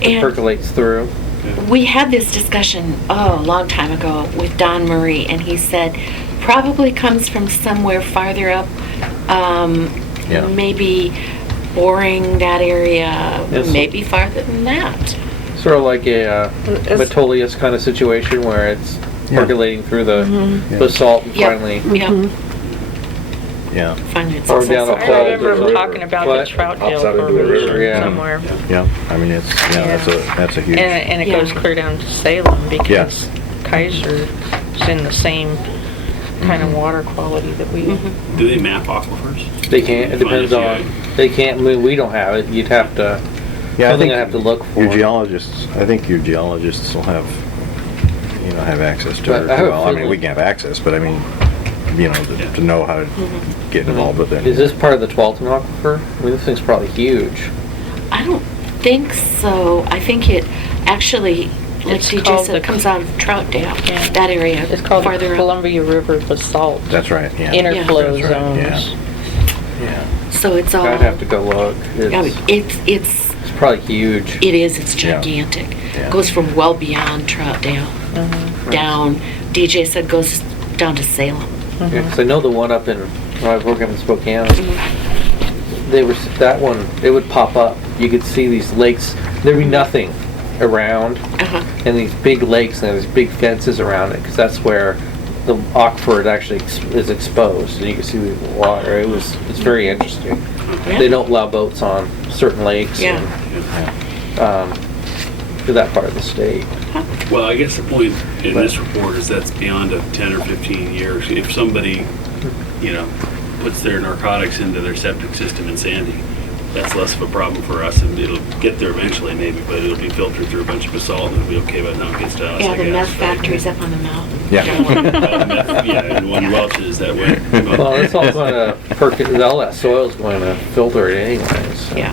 it And percolates through. we had this discussion, a long time ago with Don Murray, and he said probably comes from somewhere farther up, Yeah. maybe boring that area, Yes. maybe farther than that. Sort of like a It's- Metolius kind of situation where it's Yeah. percolating through the Yeah. basalt and Yep. finally. Yeah, Yeah, finally it's Or down a I plug. remember There's a talking about the What? Troutdale Pops out into the river, Formation yeah. somewhere. yeah. I mean, it's, that's a huge, And it Yeah. goes clear down to Salem because Kaiser's in the same kind of water quality that we. Do they map aquifers? They can't, it depends Find on, it, they can't, I mean, we don't have it, you'd have to, yeah, I something think I have to look for. your geologists, I think your geologists will have, you know, have access to But it I as have a well. I mean, feeling- we can have access, but I mean, you know, to know how to get involved with it. Is this part of the Tualatin aquifer? I mean, this thing's probably huge. I don't think so. I think it actually, like It's DJ called said, the- comes out of Troutdale, Yeah. that area. It's called the farther up. Columbia River Basalt That's right, yeah. Interflow That's right, yeah. zones. Yeah. So it's all, I'd have to go look. I mean, It's it's probably huge. it's Yeah. gigantic. Yeah. Goes from well beyond Troutdale down. DJ said goes down to Salem. Yeah, 'cause I know the one up in, when I was working in Spokane, they were, that one, it would pop up. You could see these lakes, there'd be nothing around, Uh-huh. and these big lakes and these big fences around it, because that's where the aquifer it actually is exposed, and you can see the water. It's very interesting. Yeah. They don't allow boats on certain lakes. Yeah. To that part of the state. Well, I guess the point in this report is that's beyond a 10 or 15 years. If somebody, you know, puts their narcotics into their septic system in Sandy, that's less of a problem for us, and it'll get there eventually maybe, but it'll be filtered through a bunch of basalt and it'll be okay by the time it gets to us, Yeah, I the guess. meth factory's up on the mountain. Yeah. Yeah, and one Welch's that way. Well, it's all going to all that soil's going to filter it anyways. So. Yeah.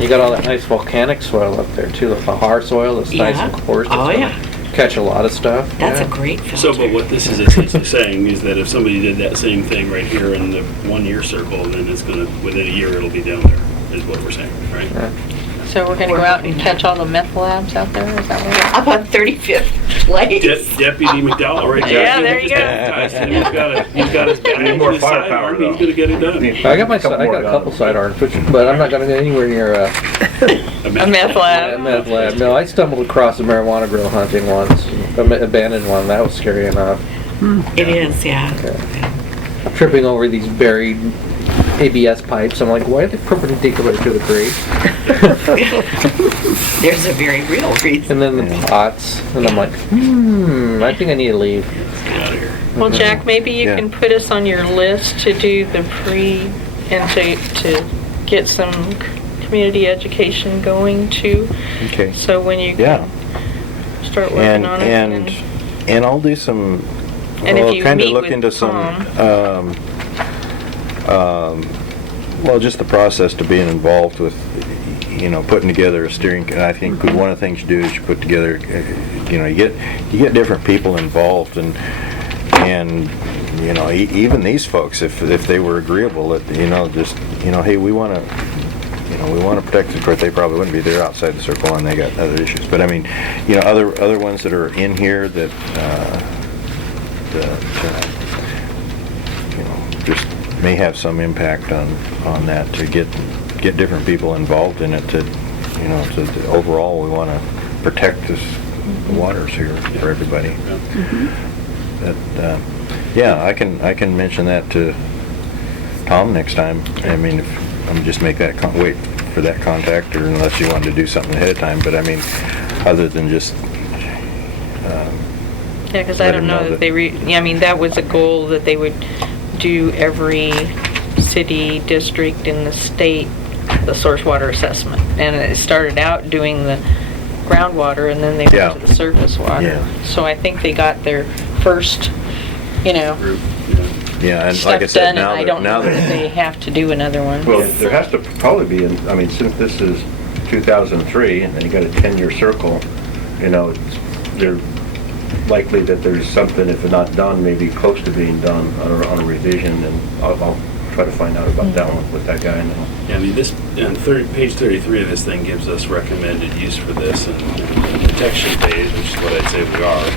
You got all that nice volcanic soil up there too, the Fahar soil that's nice and Yeah. coarse. Oh, It's yeah. gonna catch a lot of stuff. That's yeah. a great filter. So, but what this is essentially saying is that if somebody did that same thing right here in the 1 year circle, then it's gonna, within a year, it'll be down there, is what we're saying, right? Yeah. So we're gonna go out and catch all the meth labs out there, is that what? Up on 35th Place. Deputy McDowell, right there. Yeah, there you go. He's got his back Need more to his firepower, sidearm, he's though. gonna get it done. I got a couple sidearms, but I'm not gonna get anywhere near A A meth a lab. meth lab. No, I stumbled across a marijuana grow hunting once, an abandoned one. That was scary enough. It is, yeah. Tripping over these buried ABS pipes. I'm like, why are they perpendicular to the grade? There's a very real reason. And then the pots, and I'm like, I think I need to leave. Get out of here. Well, Jack, maybe you Yeah. can put us on your list to do the and to get some community education going too. Okay. So when you Yeah. can start working And, on it. and I'll do some, And if I'll you kind of meet look with into some, Tom. well, just the process to being involved with, putting together a steering, and I think one of the things you do is you put together, you get different people involved, and even these folks, if they were agreeable, that, hey, we want to protect the court, they probably wouldn't be there outside the circle, and they got other issues. But I mean, other ones that are in here that, just may have some impact on that, to get different people involved in it, to overall, we want to protect this waters here for everybody. That, yeah, I can mention that to Tom next time. I mean, if I'm just make that, wait for that contact, or unless you wanted to do something ahead of time, but I mean, other than just, Yeah, because I let don't him know know that they that was a goal that they would do every city district in the state, the source water assessment. And it started out doing the groundwater, and then they Yeah. went to the surface water. Yeah. So I think they got their first, Group, yeah, and like I stuff said, done, and now I don't know that that they have to do another one. Well, there has to probably be, since this is 2003, and then you got a 10-year circle, they're likely that there's something, if not done, maybe close to being done on a revision, and I'll try to find out about that one with that guy. Yeah, I mean, this, and page 33 of this thing gives us recommended use for this, and the protection phase, which is what I'd say we are.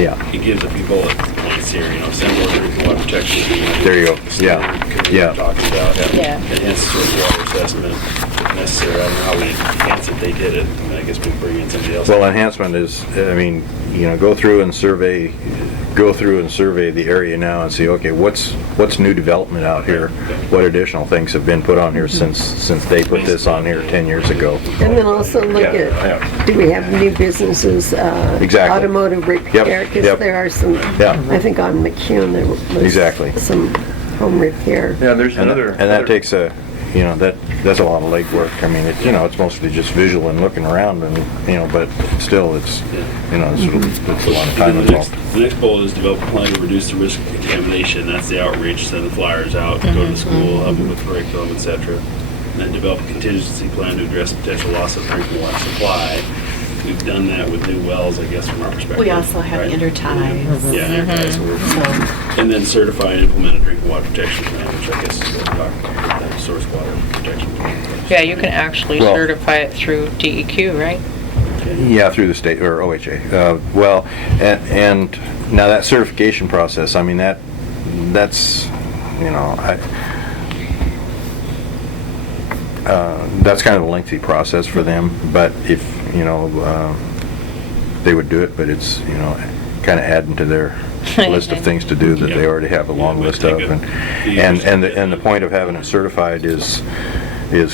Yeah. It gives a few bullet points here, assemble a drinking water protection. There you go. Yeah. Committee Yeah. we're talking about. Yeah. Enhance source water assessment if necessary. I don't know how we enhance it, they did it. I mean, I guess we bring in somebody else. Well, enhancement is, go through and survey the area now and see, okay, what's new development out here? What additional things have been put on here since they put this on here 10 years ago? And then also look at, do we have new businesses? Exactly. Automotive repair, because yep. there are some, Yeah. I think on McCune, there was Exactly. some home repair. Yeah, there's And another. that takes that's a lot of legwork. I mean, it's mostly just visual and looking around, and but still, it's a lot of time involved. The next goal is develop a plan to reduce the risk of contamination. That's the outreach, send the flyers out, go to the school, help with curriculum, etc. And then develop a contingency plan to address potential loss of drinking water supply. We've done that with new wells, I guess, from our perspective. We also have right? interties. Yeah, interties. And then certify and implement a drinking water protection plan, which I guess is what we're talking about, that source water protection plan. Yeah, you can actually Well- certify it through DEQ, right? Yeah, through the state, or OHA. And now that certification process, I mean, that's that's kind of a lengthy process for them, but if, they would do it, but it's, kind of adding to their list of things to do that they already have a long Yeah, it list might of. take And, a few years. and the point of having it certified is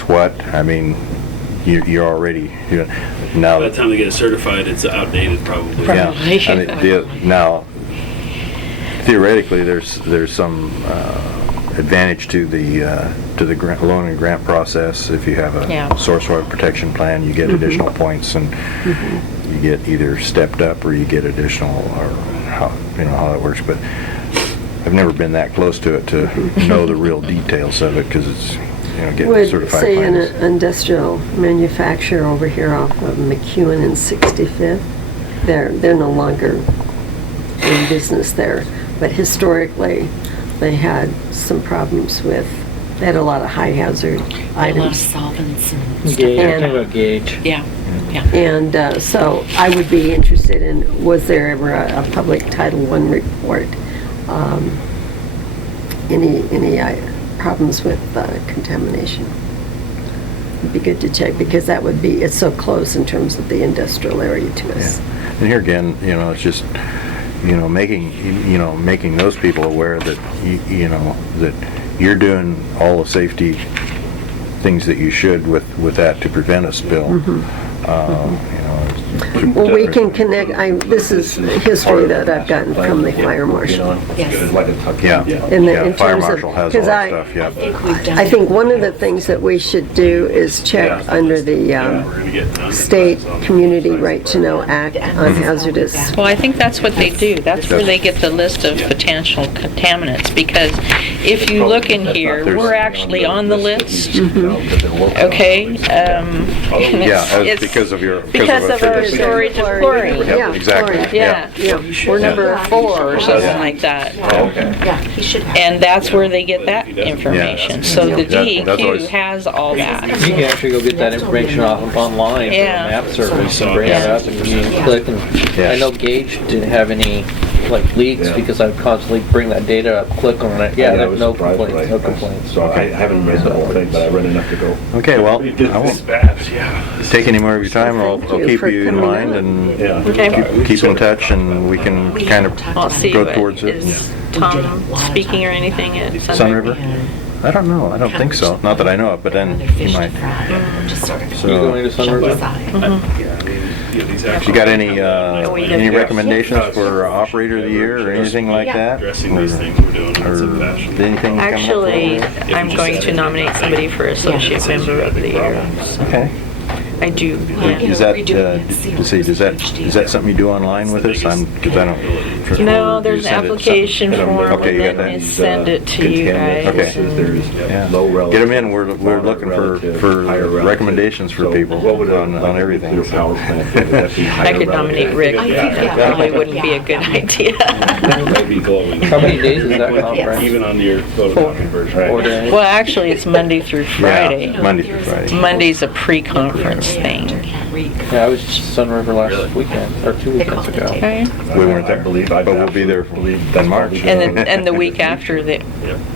what? I mean, you're already, now. By the time they get it certified, it's outdated probably. Yeah, I mean, now, theoretically, there's some advantage to the loan and grant process. If you have Yeah. a source water protection plan, you get additional points, and you get either stepped up or you get additional, or how that works. But I've never been that close to it to know the real details of it, because it's, getting Would, certified say, an plans. industrial manufacturer over here off of McEwen and 65th, they're no longer in business there, but historically, they had some problems with They had a lot of high hazard A lot of items. solvents and stuff. Gauge, And- I'm talking about gauge. Yeah, yeah. And so I would be interested in, was there ever a public Title I report? Any problems with contamination? It'd be good to check, because that would be, it's so close in terms of the industrial area to us. And here again, it's just, making those people aware that, that you're doing all the safety things that you should with that to prevent a spill. Well, we can connect, this is history that I've gotten from the fire marshal. Yes. Like a tuck. Yeah. In Fire terms of- marshal has all 'cause that stuff, yeah. I think we've done. I think one of the things that we should do is check under the We're gonna get State Community Right to Know Act on hazardous. Well, I think that's what they do. That's where they get the list of potential contaminants, because if you look in here, we're actually on the list, okay? Yeah, that's because of your, Because of our efficiency. storage of chlorine. Yeah, exactly. chlorine. Yeah, we're number 4 or something like that. Yeah, he should have. And that's where they get that information. So the That's DEQ always- has all that. You can actually go get that information off of online, from the Yeah. map service, and bring it Yeah. up, and you can click, and Yeah. I know Gage didn't have any, leaks, because I would constantly bring that data up, click on it, yeah, I there's was no surprised when complaints, no complaints. So I haven't read the whole thing, but I read enough to go. Okay, well, I won't Dispatch, yeah. take any more of your time. I'll Thank you keep for you in coming mind in. and Yeah. Okay. keep in touch, and we can kind of I'll see go what towards it. is Tom speaking or anything at Sun River? I don't know. I don't think so. Not that I know of, but then he might. You going to Sun River? You got any recommendations for operator of the year or anything like that? Addressing these things we're doing in Or some fashion. anything coming up? Actually, I'm going to nominate somebody for Associate Member of the Year. So Okay. I do, yeah. Is that, let's see, is that something you do online with us? Because I don't. No, you there's an send it application something- form, Okay, you got and then that. you send it to you guys. Okay. Yeah. Get them in. We're looking for recommendations for people on everything. so. I could nominate Rick, but that probably wouldn't be a good idea. Might be glowing. How many days is that conference? Even on your photocopy version. 4 days? Well, actually, it's Monday through Friday. Yeah, Monday through Friday. Monday's a pre-conference thing. Yeah, I was just Sun River last weekend, or 2 weekends ago. Okay. We weren't there, but we'll be there in March. And the week after, the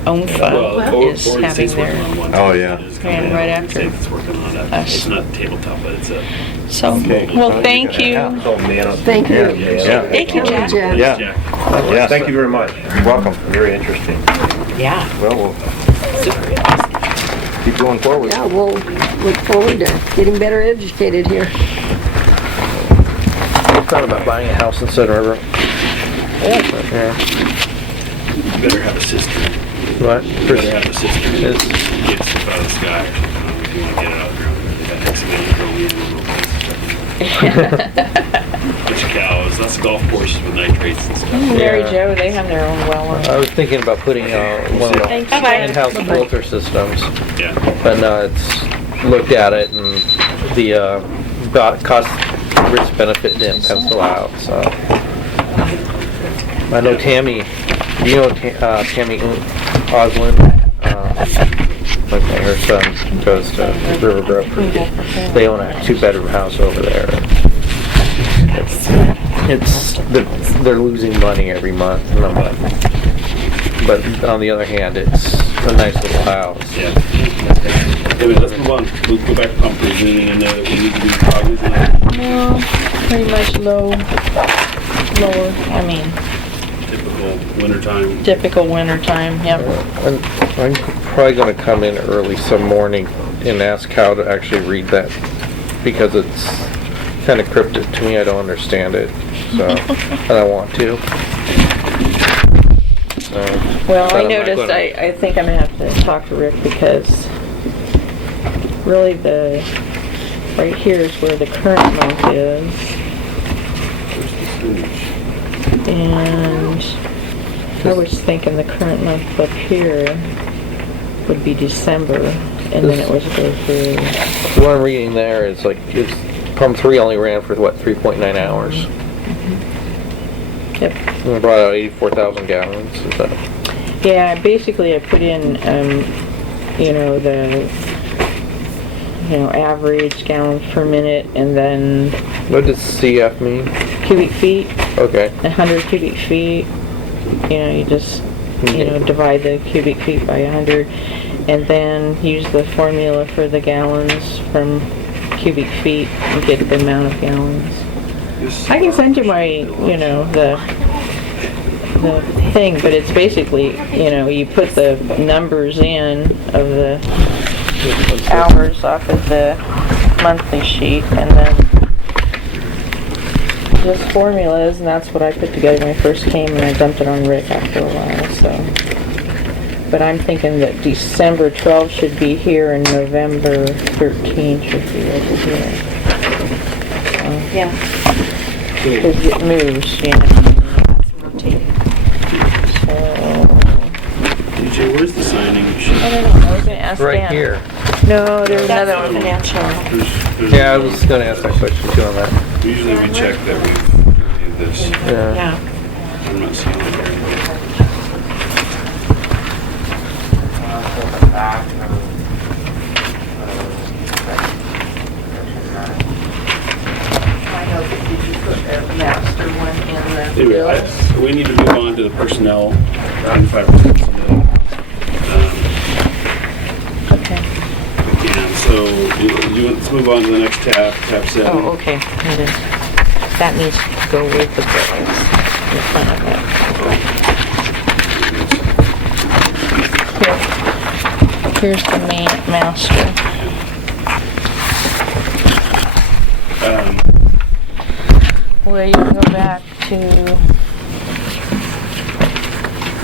ONFA is having their, Oh, yeah. and right after. It's working on it. us. It's not tabletop, but it's a. So, well, thank you. Thank you. Yeah. Thank you, Jack. Jeff. Yeah. Jack. Yeah. Thank you very much. You're welcome. Very interesting. Yeah. Well, we'll keep going forward. Yeah, we'll look forward to getting better educated here. I thought about buying a house in Sun River. Yeah. You better have a sister. What? You better have a sister. It's- Get stuff out of the sky or something. If you want to get it out there. That takes a minute to go in a little bit. Bunch of cows, lots of golf courses with nitrates and stuff. Mary Yeah. Jo, they have their own well on. I was thinking about putting one of Thanks, the bye. in-house filter systems, Yeah. but no, it's looked at it and the cost risk benefit didn't pencil out. So I know Tammy, you know Tammy Oslin. Okay, her son goes to Rivergrove. They own a 2-bedroom house over there. They're losing money every month, and I'm like, but on the other hand, it's a nice little house. Yeah. Anyway, let's move on. We'll go back to pump. Is anything in there that we need to be cognizant of? No, pretty much lower, I mean, Typical winter time. yep. And I'm probably gonna come in early some morning and ask Cal to actually read that, because it's kinda cryptic to me, I don't understand it, so, and I want to. So, Well, but I I'm not noticed, gonna- I think I'm gonna have to talk to Rick, because really right here is where the current month is. And I was thinking the current month up here would be December, and then it was go through. What I'm reading there is like, it's, pump 3 only ran for what, 3.9 hours? Yep. And it brought out 84,000 gallons, is that? Yeah, basically I put in, you know, the, you know, average gallons per minute, and then What does CF mean? cubic feet, Okay. 100 cubic feet. You know, you just, you know, divide the cubic feet by 100, and then use the formula for the gallons from cubic feet and get the amount of gallons. I can send you my, you know, the thing, but it's basically, you know, you put the numbers in of the hours off of the monthly sheet, and then just formulas, and that's what I put together when I first came, and I dumped it on Rick after a while, so. But I'm thinking that December 12th should be here and November 13th should be over here. Yeah. Because it moves, you know. So, DJ, where's the signing sheet? I don't know, I was gonna ask Right Dan. here. No, there's That's another the one. financial. There's Yeah, I was gonna ask that question too on that. Usually we check that we've reviewed this. Yeah. Yeah. I'm not seeing it here. I know that you should put the master one in the Anyway, bill. we need to move on to the personnel. 95%. Okay. And so, let's move on to the next tab, tab 7. Oh, okay, it is. That needs to go with the bills in front of it. Here. Here's the main master. Well, you can go back to,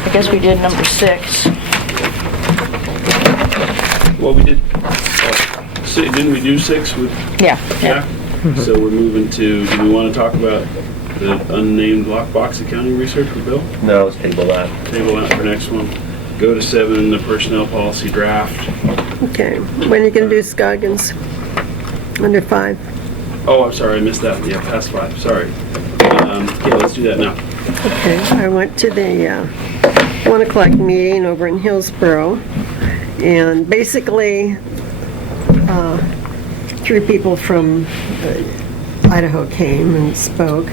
I guess we did number 6. Well, we did, didn't we do 6 with Yeah. Jack? So we're moving to, do we want to talk about the unnamed lockbox accounting research with Bill? No, let's table that. Table that for next one. Go to 7, the personnel policy draft. Okay, when are you gonna do Scoggins? Under 5? Oh, I'm sorry, I missed that. Yeah, past 5, sorry. Okay, let's do that now. Okay, I went to the 1 o'clock meeting over in Hillsborough, and basically, 3 people from Idaho came and spoke,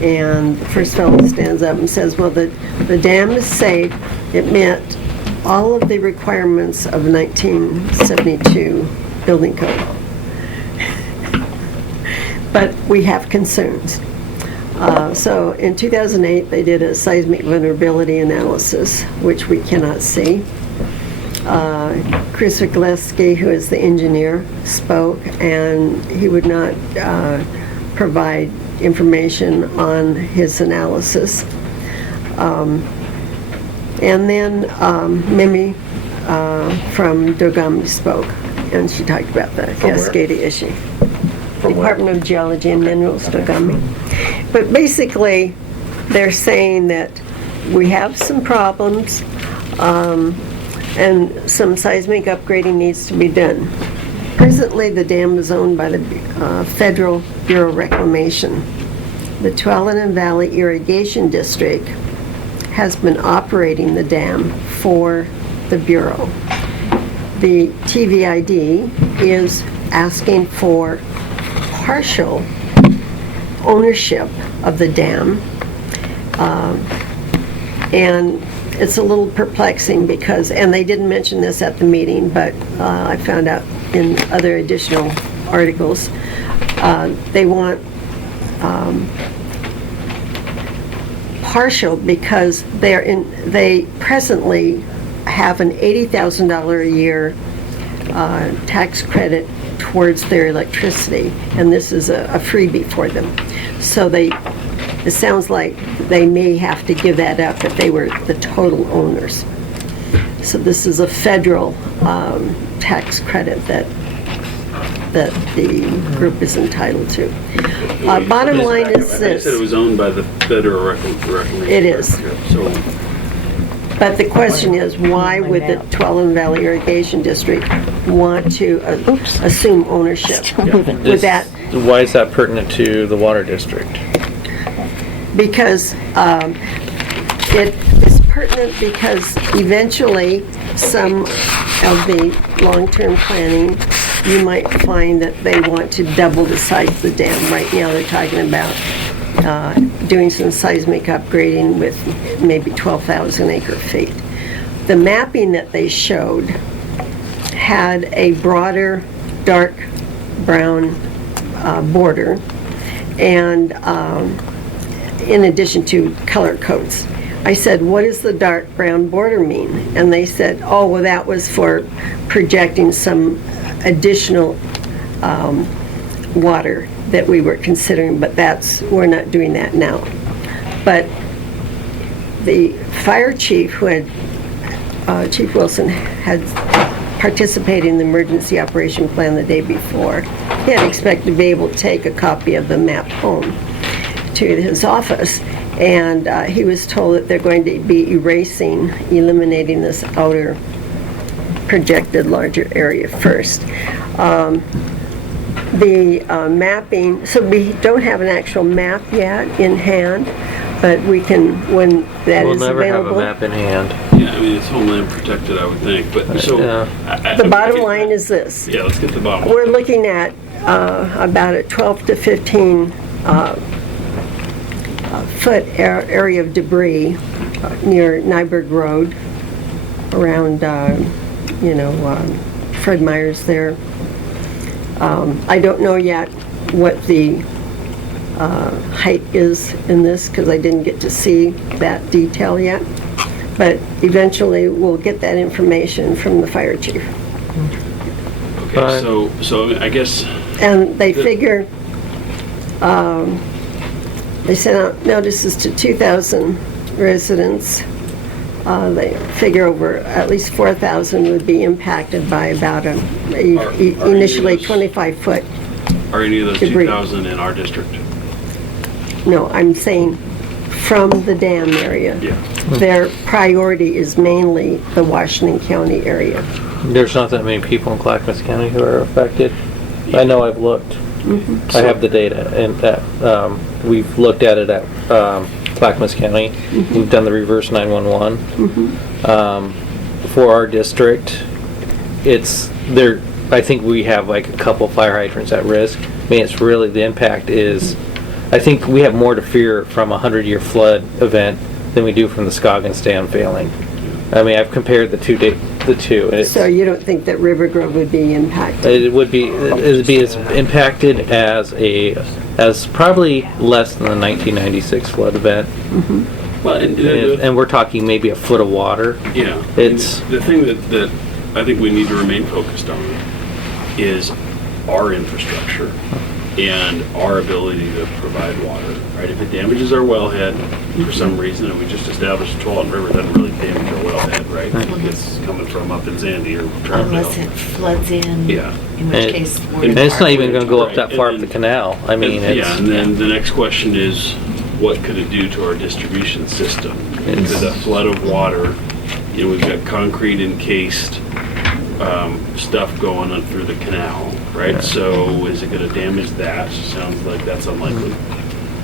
and the first fellow stands up and says, well, the dam is safe. It met all of the requirements of 1972 building code. But we have concerns. So in 2008, they did a seismic vulnerability analysis, which we cannot see. Chris Wigleski, who is the engineer, spoke, and he would not provide information on his analysis. And then Mimi from Dogami spoke, and she talked about the Cascada issue. Department of Geology and Minerals, Dogami. But basically, they're saying that we have some problems, and some seismic upgrading needs to be done. Presently, the dam is owned by the Federal Bureau of Reclamation. The Tualatin Valley Irrigation District has been operating the dam for the Bureau. The TVID is asking for partial ownership of the dam, and it's a little perplexing because, and they didn't mention this at the meeting, but I found out in other additional articles, they want partial because they presently have an $80,000 a year tax credit towards their electricity, and this is a freebie for them. So it sounds like they may have to give that up if they were the total owners. So this is a federal tax credit that the group is entitled to. Bottom line is I this. said it was owned by the Federal Reclamation. It is. So, But the question is, why would the Tualatin Valley Irrigation District want to assume ownership? With that, Why is that pertinent to the water district? because it is pertinent because eventually some of the long-term planning, you might find that they want to double the size of the dam. Right now, they're talking about doing some seismic upgrading with maybe 12,000 acre-feet. The mapping that they showed had a broader, dark brown border, and in addition to color codes. I said, what does the dark brown border mean? And they said, oh, well, that was for projecting some additional water that we were considering, but we're not doing that now. But the fire chief, who had, Chief Wilson, had participated in the emergency operation plan the day before. He had expected to be able to take a copy of the map home to his office, and he was told that they're going to be eliminating this outer projected larger area first. The mapping, so we don't have an actual map yet in hand, but we can, when that We'll is never have available. a map in hand. Yeah, I mean, it's homeland protected, I would think, but so. Yeah. The bottom line is this. Yeah, let's get the bottom. We're looking at about a 12 to 15 foot area of debris near Nyberg Road, around, Fred Meyer's there. I don't know yet what the height is in this, because I didn't get to see that detail yet. But eventually, we'll get that information from the fire chief. Okay, so I guess. And they figure, they sent out notices to 2,000 residents. They figure over at least 4,000 would be impacted by about initially 25-foot. Are any of those debris. 2,000 in our district? No, I'm saying from the dam area. Yeah. Their priority is mainly the Washington County area. There's not that many people in Clackamas County who are affected. I know I've looked. I have the data, and that we've looked at it at Clackamas County. We've done the reverse 911. For our district, it's there. I think we have like a couple fire hydrants at risk. I mean, it's really, the impact is, I think we have more to fear from a 100-year flood event than we do from the Scoggins Dam failing. I mean, I've compared the two. And it's, So you don't think that Rivergrove would be impacted? it would be as impacted as probably less than the 1996 flood event. Well, And we're talking maybe a foot of water. yeah. It's the thing that I think we need to remain focused on is our infrastructure and our ability to provide water, right? If it damages our wellhead for some reason, and we just established Tualatin River doesn't really damage our wellhead, right? It's coming from up in Zandy or Unless it Troutdale. floods in. Yeah. In which case, we're. and it's not even going to go up that Right, far and up the then- canal. I mean, Yeah, and then the next question is, what could it do to our distribution system? Because a flood of water, we've got concrete encased stuff going on through the canal, right? So is it going to damage that? Sounds like that's unlikely.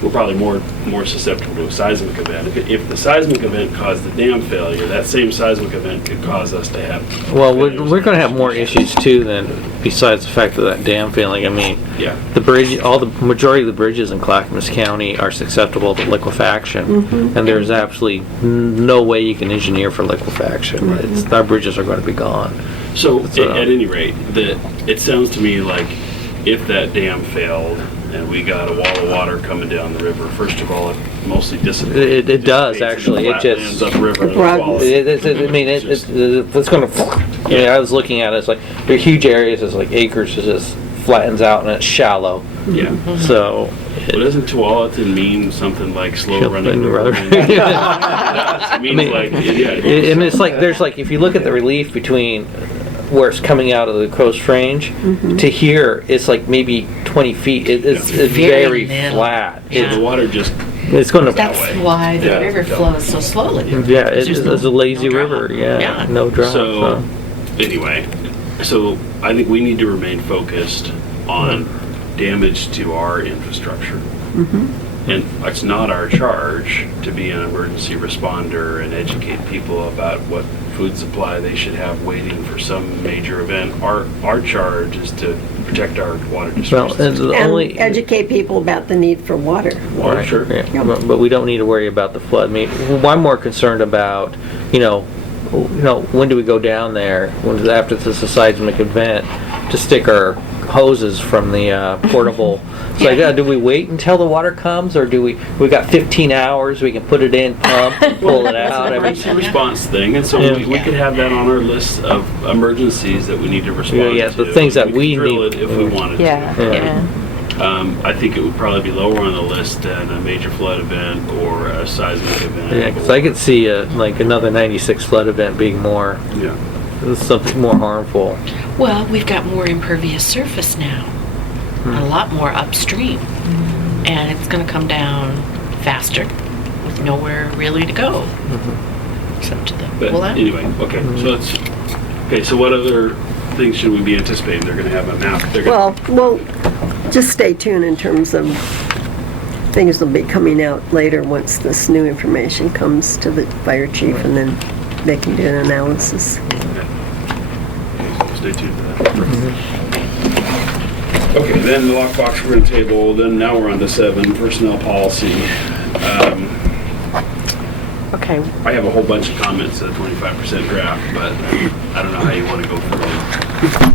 We're probably more susceptible to a seismic event. If the seismic event caused the dam failure, that same seismic event could cause us to have. well, we're going to have more issues too than besides the fact of that dam failing. I mean, Yeah. the bridge, the majority of the bridges in Clackamas County are susceptible to liquefaction, and there's absolutely no way you can engineer for liquefaction. Our bridges are going to be gone. So at any rate, it sounds to me like if that dam failed and we got a wall of water coming down the river, first of all, it mostly dissipates. It does, actually. It just- upriver. It broadens. It's going to. I was looking at it. It's like there are huge areas. It's like acres. It just flattens out and it's shallow. Yeah. So. But doesn't Tualatin mean something like slow running Rubber. river? It means like, yeah. And it's like there's like if you look at the relief between where it's coming out of the Coast Range to here, it's like maybe 20 feet. It's very little. flat. Yeah. The water just, It's going to. That's why the Yeah. river flows so slowly. Yeah, it's There's a lazy no river. drop. Yeah, no drop. so, anyway, so I think we need to remain focused on damage to our infrastructure. And it's not our charge to be an emergency responder and educate people about what food supply they should have waiting for some major event. Our charge is to protect our water Well, distribution and system. the And only. educate people about the need for water. Water, Right, sure. yeah. But we don't need to worry about the flood. I mean, I'm more concerned about, when do we go down there, after this is a seismic event, to stick our hoses from the portable. It's like, do we wait until the water comes, or do we got 15 hours, we can put it in, pump, and pull it out? I mean, Emergency response thing, and so Yeah. we could have that on our list of emergencies that we need to respond Yeah, to. the things that we could drill need. it if we wanted Yeah, to. yeah. I think it would probably be lower on the list than a major flood event or a seismic event. yeah, 'cause I could see like another 96 flood event being more, Yeah. something more harmful. Well, we've got more impervious surface now, a lot more upstream, and it's going to come down faster with nowhere really to go except to the But well, anyway, okay, so what other things should we be anticipating? They're gonna have a map, they're gonna, Well, just stay tuned in terms of things will be coming out later once this new information comes to the fire chief, and then they can do an analysis. stay tuned to that. Okay, then the lockbox we're gonna table, then now we're on to 7, personnel policy. Okay, I have a whole bunch of comments to the 25% draft, but I don't know how you wanna go through them.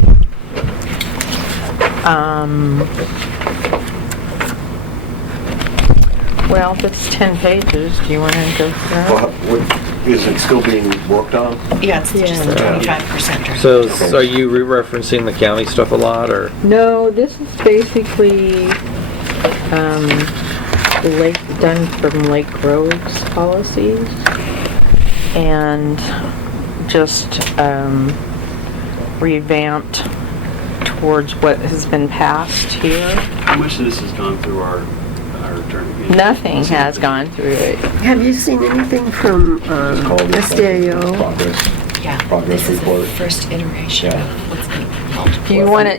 well, if it's 10 pages, do you want to go through? Well, is it still being worked on? yeah, it's just the Yeah. 25%. So, are you re-referencing the county stuff a lot, or? No, this is basically, done from Lake Grove's policies, and just, revamped towards what has been passed here. How much of this has gone through our attorney? Nothing has gone through it. Have you seen anything from It's called the SDIO? Progress. Yeah, Progress this is the report. first iteration Yeah. of what's going to be multiple.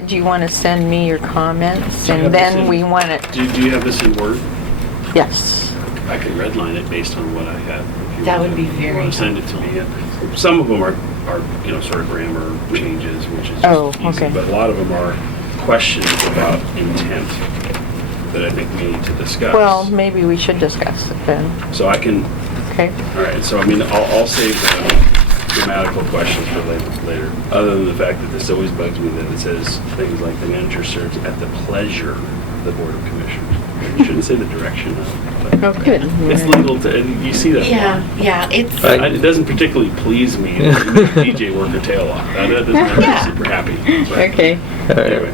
Do you want to send me your comments, Do you have and this then in- we want to, Do you have this in Word? yes. I can redline it based on what I have. if you That want would to- be very want to send it to me. Some of them are sort of grammar changes, which is Oh, just easy. okay. But a lot of them are questions about intent that I think we need to discuss. Well, maybe we should discuss it then, So I can, okay? all right, so I mean, I'll save the grammatical questions for later. Other than the fact that this always bugs me that it says things like the manager serves at the pleasure of the Board of Commissioners. You shouldn't say the direction of. Oh, good. It's legal to, and you see that a lot. Yeah, it's, It doesn't particularly please me. It makes DJ work her tail off. That doesn't make me Yeah. super happy. But Okay. Anyway,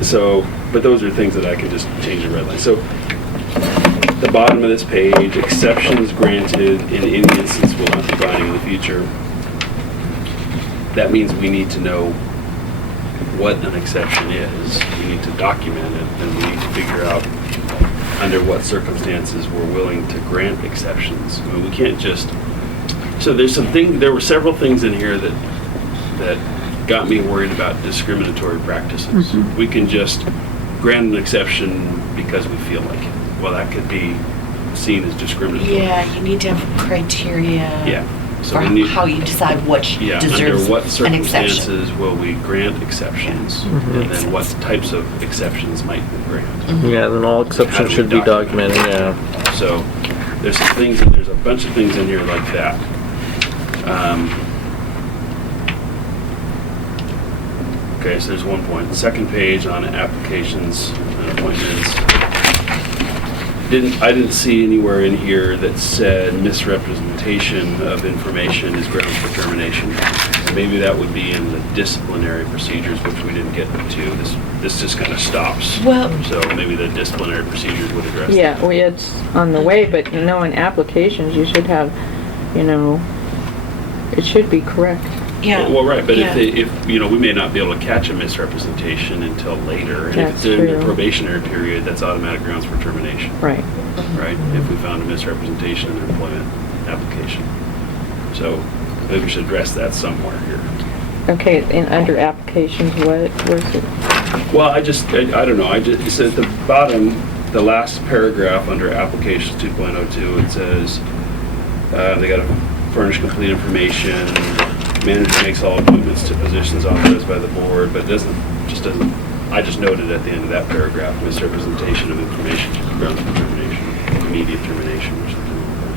so, but those are things that I can just change the red line. So, the bottom of this page, exceptions granted in any instance will not be binding in the future. That means we need to know what an exception is. We need to document it, and we need to figure out under what circumstances we're willing to grant exceptions. I mean, we can't just, so there were several things in here that got me worried about discriminatory practices. We can just grant an exception because we feel like it. Well, that could be seen as discriminatory. yeah, you need to have criteria. Yeah. So For we need, how you decide which yeah, under deserves what an exception. circumstances will we grant exceptions? And then what types of exceptions might we grant? Yeah, then all How exceptions do we should be document documented, it? yeah. So there's some things, and there's a bunch of things in here like that. Okay, so there's one point. Second page on applications and appointments. I didn't see anywhere in here that said misrepresentation of information is grounds for termination. Maybe that would be in the disciplinary procedures, which we didn't get to. This just kind of stops. Well- So maybe the disciplinary procedures would address that. Yeah, well, it's on the way, but in applications, you should have, it should be correct. Yeah. Well, right, but yeah. if we may not be able to catch a misrepresentation until later. And if it's That's during the true. probationary period, that's automatic grounds for termination, Right. right? If we found a misrepresentation in their employment application. So maybe we should address that somewhere here. Okay, and under applications, where's it? Well, I don't know, it says at the bottom, the last paragraph under applications 2.02, it says, they gotta furnish complete information, manager makes all appointments to positions authorized by the board, but doesn't, I just noted at the end of that paragraph, misrepresentation of information should be grounds for termination, immediate termination or something like that.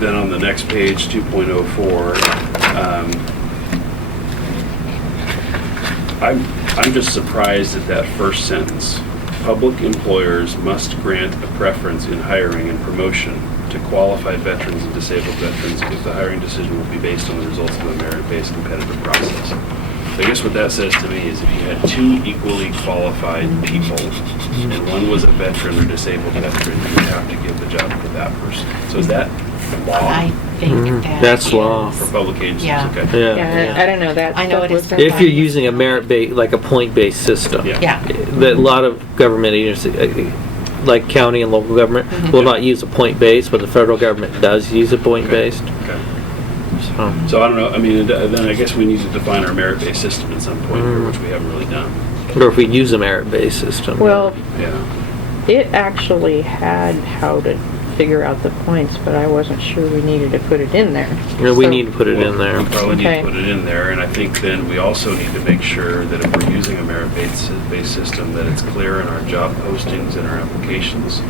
Then on the next page, 2.04, I'm just surprised at that first sentence. Public employers must grant a preference in hiring and promotion to qualified veterans and disabled veterans if the hiring decision will be based on the results of a merit-based competitive process. So I guess what that says to me is if you had two equally qualified people and one was a veteran or disabled veteran, you would have to give the job to that person. So is that law I think That's law. for public agencies? Yeah. Okay. Yeah, I don't know, that I know stuff it is was. for If you're using a merit-based, like a point-based system. Yeah. Yeah. That a lot of government agencies, like county and local government, will not use a point-based, but the federal government does use a point-based. Okay. So, So I don't know, I mean, then I guess we need to define our merit-based system at some point here, which we haven't really done. or if we use a merit-based system. Well, Yeah. it actually had how to figure out the points, but I wasn't sure we needed to put it in there. Yeah, we So- need to put it in there. We probably need Okay. to put it in there, and I think then we also need to make sure that if we're using a merit-based system, that it's clear in our job postings and our applications,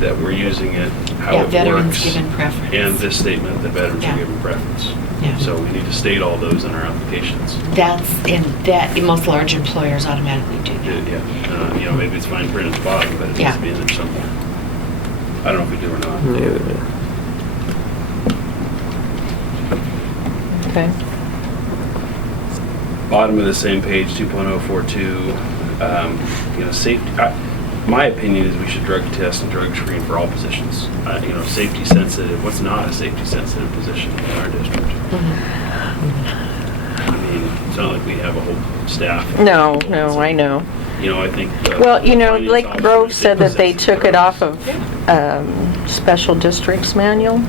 that we're using it, how Yeah, it veterans works. given preference. And this statement that veterans Yeah. are given preference. Yeah. So we need to state all those in our applications. Most large employers automatically do that. Yeah, you know, maybe it's fine print at the bottom, but it needs Yeah. to be in there somewhere. I don't know if we do or not. Okay. Bottom of the same page, 2.042, you know, safety, my opinion is we should drug test and drug screen for all positions. You know, safety sensitive, what's not a safety sensitive position in our district? I mean, it's not like we have a whole staff. No, I know. You know, I think. Well, you know, finance Lake officer Grove is said that they safety took it off of special districts manual,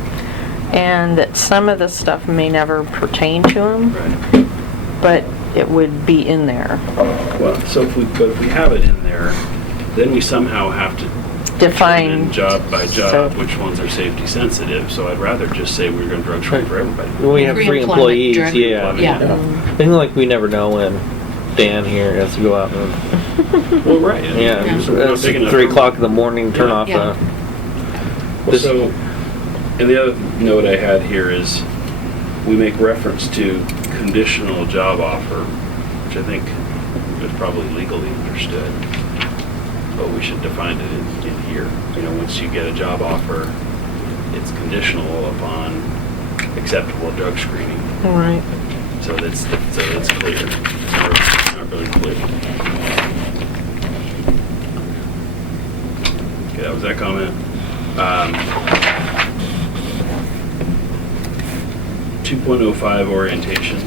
and that some of the stuff may never pertain to them, Right. but it would be in there. Well, so if we have it in there, then we somehow have to Define. determine job by So- job which ones are safety sensitive. So I'd rather just say we're going to drug screen for everybody. When we have three Pre-employment employees, drug- yeah. Yeah. I think like we never know when Dan here has to go out and, Well, right. I mean, yeah, so we're not it's big enough 3 for- o'clock in the morning, turn Yeah. off Yeah. Well, so, and the other note I had here is we make reference to conditional job offer, which I think is probably legally understood, but we should define it in here. You know, once you get a job offer, it's conditional upon acceptable drug screening. All right. So that's clear. It's not really clear. Okay, that was that comment. 2.05 orientation.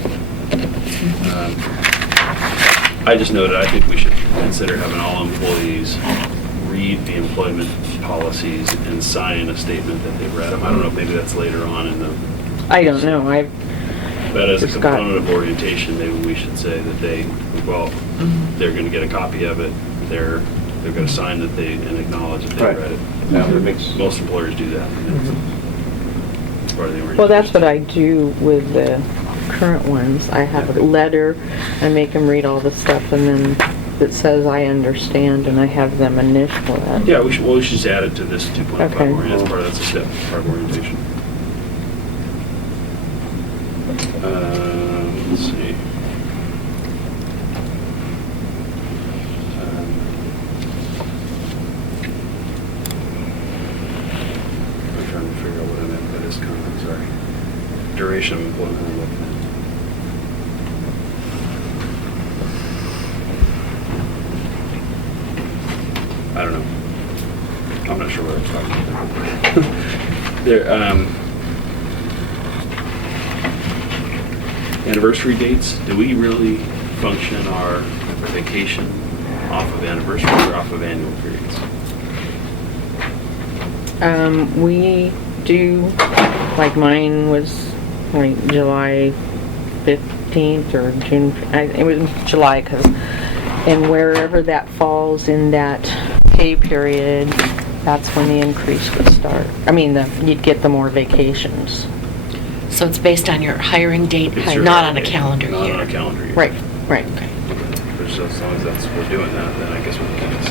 I just noted, I think we should consider having all employees read the employment policies and sign a statement that they've read them. I don't know if maybe that's later on in the, I don't know, but as a Just got- component of orientation, maybe we should say that they're gonna get a copy of it. They're gonna sign that and acknowledge that they Right. read it. Yeah, that makes- Most employers do that. As part of the well, that's what orientation. I do with the current ones. I have a letter, I make them read all the stuff, and then it says I understand, and I have them initial it. Yeah, we should just add it to this 2.5 Okay. as part of, that's a step, part of orientation. Let's see. I'm trying to figure out what I meant by this comment, sorry. Duration of employment I'm looking at. I don't know. I'm not sure what I was talking about. There, anniversary dates, do we really function our vacation off of anniversary or off of annual periods? We do, like mine was like July 15th or June, it was July, and wherever that falls in that pay period, that's when the increase would start. I mean, you'd get the more vacations. So it's based on your hiring date, It's your not on hiring a date, calendar Not on year. a calendar year. Right. Okay. Which, as long as we're doing that, then I guess we can keep it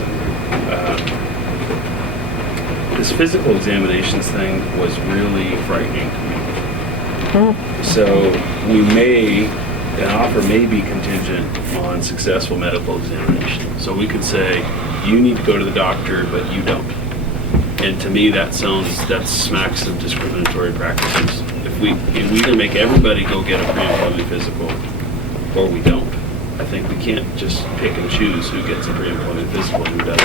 in. This physical examinations thing was really frightening to me. So an offer may be contingent on successful medical examination. So we could say, you need to go to the doctor, but you don't. And to me, that smacks of discriminatory practices. If we either make everybody go get a pre-employment physical, or we don't. I think we can't just pick and choose who gets a pre-employment physical and who doesn't.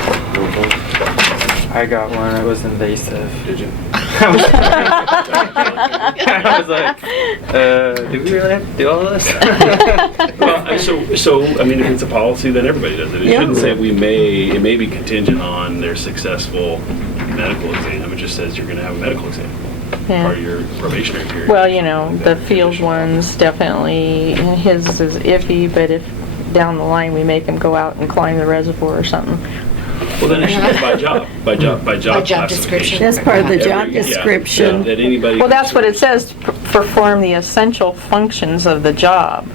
I got one. It was invasive. Did you? I was like, do we really have to do all this? Well, so I mean, if it's a policy, then everybody does it. It shouldn't say it may be contingent on their successful medical exam. It just says you're going to have a medical exam. Yeah. Or your probationary period. Well, the field ones, definitely, his is iffy, but if down the line we make him go out and climb the reservoir or something. Well, then it should be by job job description. classification. That's part of the job Yeah, description. that anybody. Well, that's what it says, perform the essential functions of the job.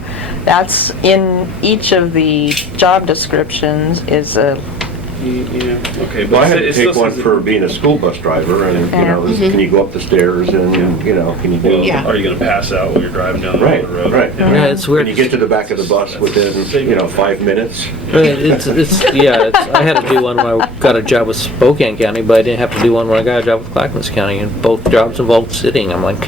That's in each of the job descriptions is a, Yeah, okay. Well, I had it to still take one says for being a school bus driver, and, can you go up the stairs, and, can you do... Well, Yeah. are you going to pass out while you're driving down the Right, road? right. Yeah, it's weird. Can you get to the back of the bus within, 5 minutes? I had to do one when I got a job with Spokane County, but I didn't have to do one when I got a job with Clackamas County, and both jobs involved sitting. I'm like,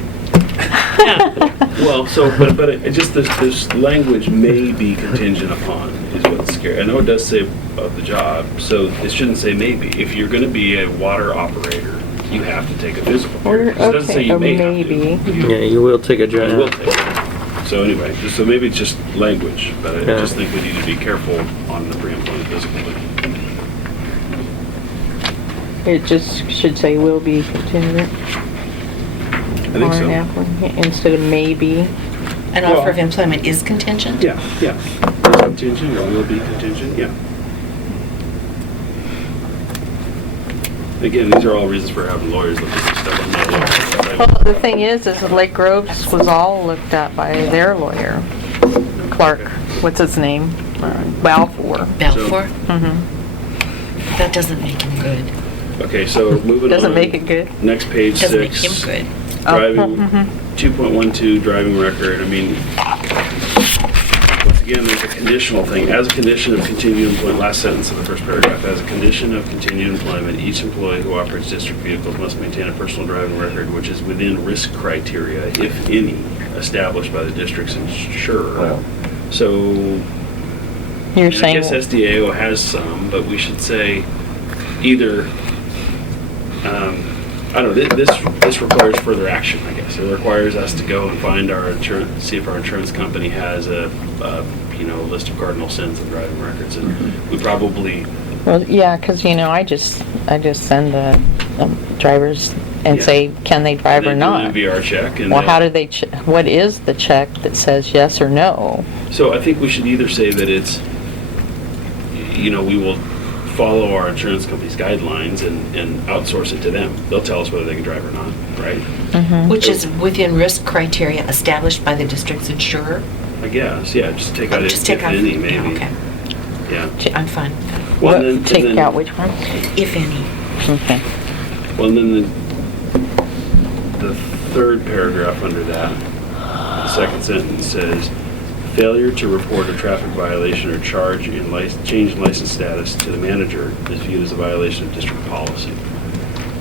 Well, but it just this language may be contingent upon is what's scary. I know it does say of the job, so it shouldn't say maybe. If you're going to be a water operator, you have to take a physical. or, It doesn't say okay, you a may have maybe. to. yeah, you will take a You will job. take it. So anyway, so maybe it's just language, but I Yeah. just think we need to be careful on the pre-employment physical. It just should say will be contingent I think on an so. applicant instead of maybe. An offer of employment is contingent? Yeah. It's contingent or will be contingent, yeah. Again, these are all reasons for having lawyers look at this stuff. I'm not a lawyer, Well, the thing is that Lake Grove's was all looked at by their lawyer, Clark, what's his name? Balfour. Balfour? Mm-hmm. That doesn't make him good. Okay, so moving on. Doesn't make it good. Next page Doesn't make 6. him good. Driving, mhm. 2.12, driving record. I mean, once again, there's a conditional thing. As a condition of continued employment, last sentence of the first paragraph, as a condition of continued employment, each employee who operates district vehicles must maintain a personal driving record which is within risk criteria, if any, established by the district's insurer. Wow. So, You're I saying, guess SDAO has some, but we should say either, I don't know, this requires further action, I guess. It requires us to go and find our insurance, see if our insurance company has a list of cardinal sins of driving records. And we probably, well, yeah, because, I just send the drivers and Yeah. say, can they drive they or do not? an VR check. And Well, they'll- how do they, what is the check that says yes or no? So I think we should either say that it's, we will follow our insurance company's guidelines and outsource it to them. They'll tell us whether they can drive or not, right? Which is within risk criteria established by the district's insurer? I guess, yeah, just take out Just if take out, any, maybe. okay. Yeah. I'm fine. Well, What, and take then- out which one? If any. Okay. Well, and then the third paragraph under that, the second sentence says, failure to report a traffic violation or change in license status to the manager is viewed as a violation of district policy.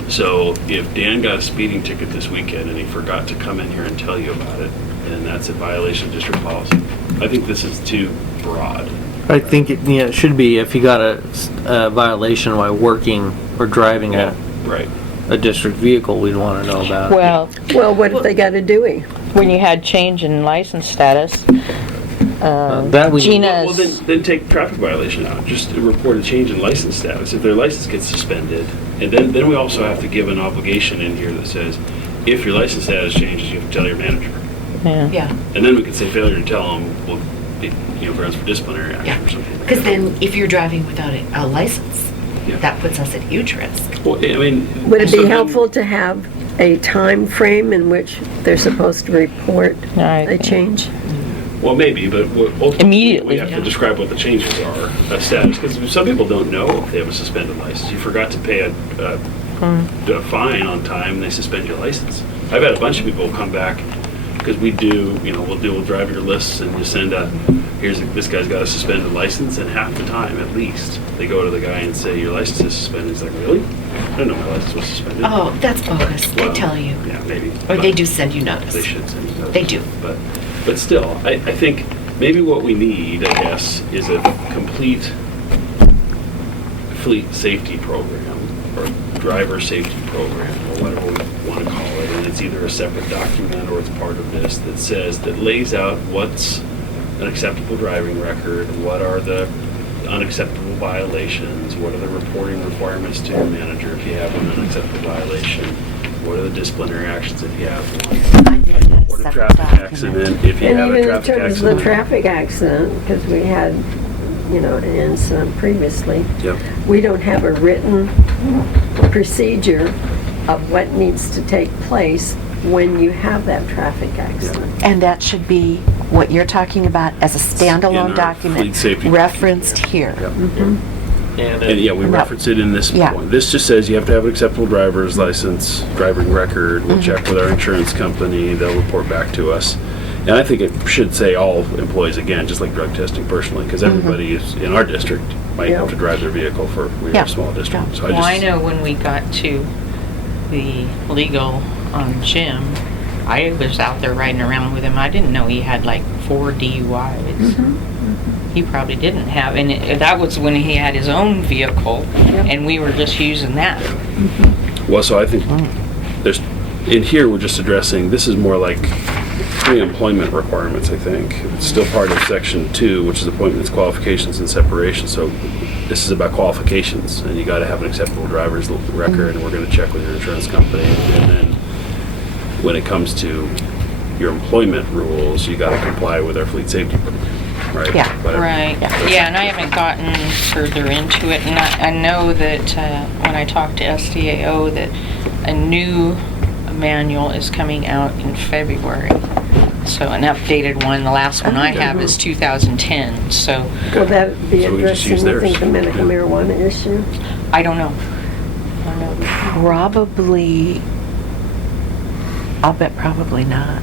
So if Dan got a speeding ticket this weekend and he forgot to come in here and tell you about it, then that's a violation of district policy. I think this is too broad. I think it should be if you got a violation while working or driving Right. a district vehicle, we'd want to know about. Well, What if they got a Dewey? when you had change in license status, that we- Gina's. Well, then take traffic violation out. Just report a change in license status. If their license gets suspended, and then we also have to give an obligation in here that says, if your license status changes, you have to tell your manager. Yeah, And then we could say failure to tell them will be, grounds for disciplinary action yeah. or something. Because then if you're driving without a license, Yeah. that puts us at huge risk. Well, I mean. Would it so be then- helpful to have a time frame in which they're supposed to report a change? Well, maybe, but ultimately Immediately. we have to describe what the changes are, a status, because some people don't know if they have a suspended license. You forgot to pay a fine on time, and they suspend your license. I've had a bunch of people come back, because we'll drive your lists, and you send this guy's got a suspended license, and half the time, at least, they go to the guy and say, your license is suspended. He's like, really? I didn't know my license was suspended. Oh, that's bogus. They Well, tell you. Yeah, maybe. Or they But do send you notice. They should send you notice. They do. But still, I think maybe what we need, I guess, is a complete fleet safety program or driver safety program or whatever we want to call it. And it's either a separate document or it's part of this that lays out what's an acceptable driving record, what are the unacceptable violations, what are the reporting requirements to your manager if you have an unacceptable violation, what are the disciplinary actions if you have one. I did that Or a separate traffic document. accident, if you And have a even in traffic terms of the accident. traffic accident, because we had, an incident previously, Yep. we don't have a written procedure of what needs to take place when you have that traffic accident. And that should be what you're talking about as a In standalone our document fleet safety referenced document, here. And yeah, we reference it in this Yeah. point. This just says you have to have an acceptable driver's license, driving record. We'll check with our insurance company. They'll report back to us. And I think it should say all employees again, just like drug testing personally, because everybody is in our district might have to drive their vehicle for we're Yeah. a small district. So Well, I know when we got to the legal on Jim, I was out there riding around with him. I didn't know he had like 4 DUIs. He probably didn't have, and that was when he had his own vehicle, and we were just using that. Well, so I think there's in here we're just addressing. This is more like pre-employment requirements. I think it's still part of section 2, which is appointments, qualifications, and separation. So this is about qualifications, and you got to have an acceptable driver's record, and we're going to check with your insurance company. And then when it comes to your employment rules, you got to comply with our fleet safety program, right? Yeah. Whatever. Right. Yeah, and I haven't gotten further into it, and I know that when I talked to SDAO that a new manual is coming out in February. So an updated one. The last one I have is 2010. So Will that be So we just use addressing, you think, theirs. the medical marijuana issue? I don't know. Probably, I'll bet probably not.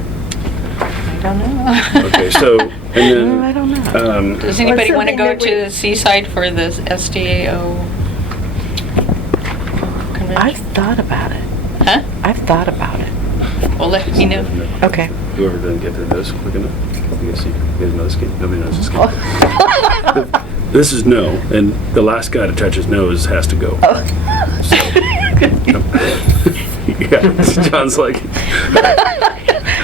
I don't know. Okay, so and then I don't know. Does anybody want to something go that we- to the Seaside for the SDAO convention? I've thought about it. Huh? I've thought about it. Well, let me know. Okay. whoever doesn't get their nose quick enough, you guys see, you guys know this game. Nobody knows this game. This is no, and the last guy to touch his nose has to go. So, yeah, John's like.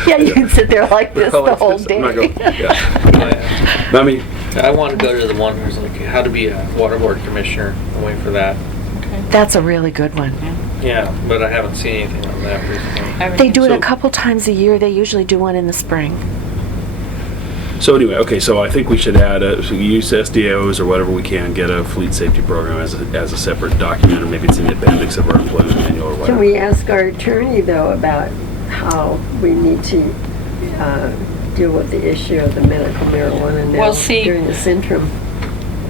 Yeah, you can sit there like this the whole I'm not day. going, yeah. I mean, I want to go to the one who's like how to be a water board commissioner. I'm waiting for that. That's a really good one. Yeah, but I haven't seen anything on that recently. They do it So- a couple times a year. They usually do one in the spring. so anyway, okay, so I think we should add so we use SDOs or whatever we can, get a fleet safety program as a separate document, or maybe it's in the appendix of our employment manual or Can whatever. we ask our attorney, though, about how we need to deal with the issue of the medical marijuana now Well, see- during this interim?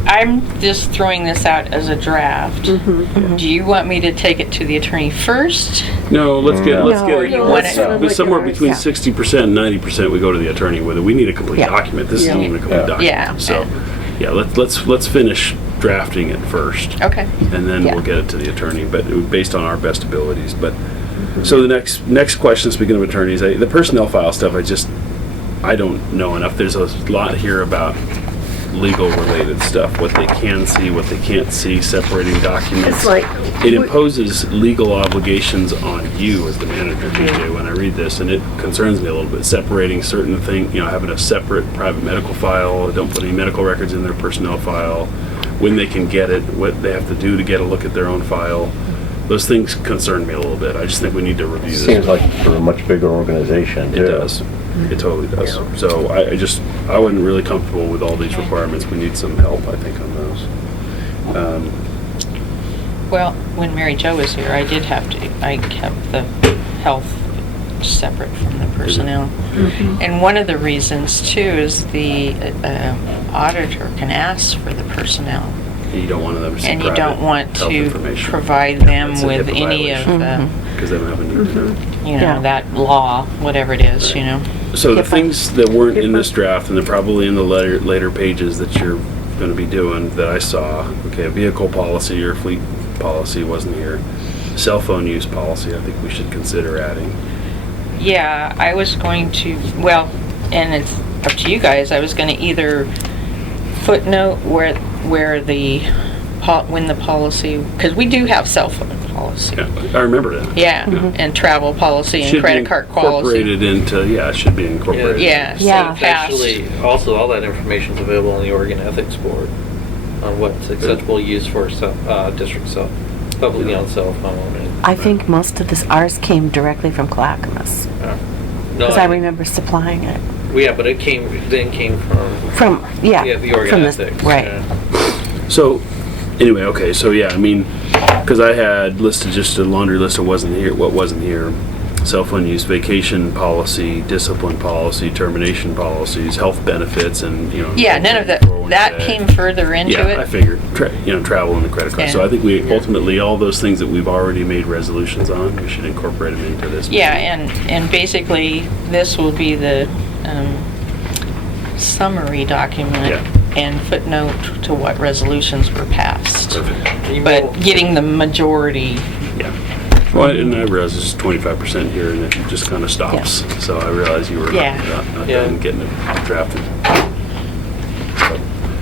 I'm just throwing this out as a draft. Mm-hmm. Do you want me to take it to the attorney first? No, let's get No, it. you let's- want it- but somewhere between Yeah. 60% and 90% we go to the attorney with it. We need a complete Yeah. document. This isn't Yeah. even a complete document. Yeah. So, yeah, let's finish drafting it first. Okay. And then Yeah. we'll get it to the attorney, but based on our best abilities. But so the next question, speaking of attorneys, the personnel file stuff, I don't know enough. There's a lot here about legal related stuff, what they can see, what they can't see, separating documents. It's like... It imposes legal obligations on you as the manager, TJ, when I read this, and it concerns me a little bit, separating certain things, having a separate private medical file, don't put any medical records in their personnel file, when they can get it, what they have to do to get a look at their own file. Those things concern me a little bit. I just think we need to review this. Seems like for a much bigger organization, It too. does. It totally does. So I wasn't really comfortable with all these requirements. We need some help, I think, on those. Well, when Mary Jo was here, I kept the health separate from the personnel. And one of the reasons too is the auditor can ask for the personnel. And you don't want them to see And you don't want health to information. provide them That's a with HIPAA any of violation. the, Because they don't have a need to know. Yeah. that law, whatever it is, So the things that weren't in this draft, and they're probably in the later pages that you're going to be doing, that I saw, okay, a vehicle policy or fleet policy wasn't here. Cell phone use policy, I think we should consider adding. Yeah, I was going to, well, and it's up to you guys, I was going to either footnote where the, when the policy, because we do have cell phone policy. Yeah, I remember that. Yeah, and travel policy and Should be credit card policy. incorporated into, it should be incorporated. Yeah, Yeah. safe pass. Actually, also, all that information's available on the Oregon Ethics Board on what's acceptable use for district publicly owned cell phone. I think most of ours came directly from Clackamas, because I remember supplying it. Yeah, but it came from the Oregon Ethics. Right. Yeah. So, anyway, okay, so yeah, I mean, because I had listed just a laundry list of what wasn't here. Cell phone use, vacation policy, discipline policy, termination policies, health benefits, and, Yeah, none of that, 401k. came further into Yeah, I it. figured, travel and the credit card. So Yeah. I think we ultimately, all those things that we've already made resolutions on, we should incorporate them into this. Yeah, and basically, this will be the summary document Yeah. and footnote to what resolutions were passed. Perfect. But getting the majority, Yeah. Well, and I realize it's 25% here, and it just kind of stops. So I realize you were Yeah. not Yeah. done getting it drafted.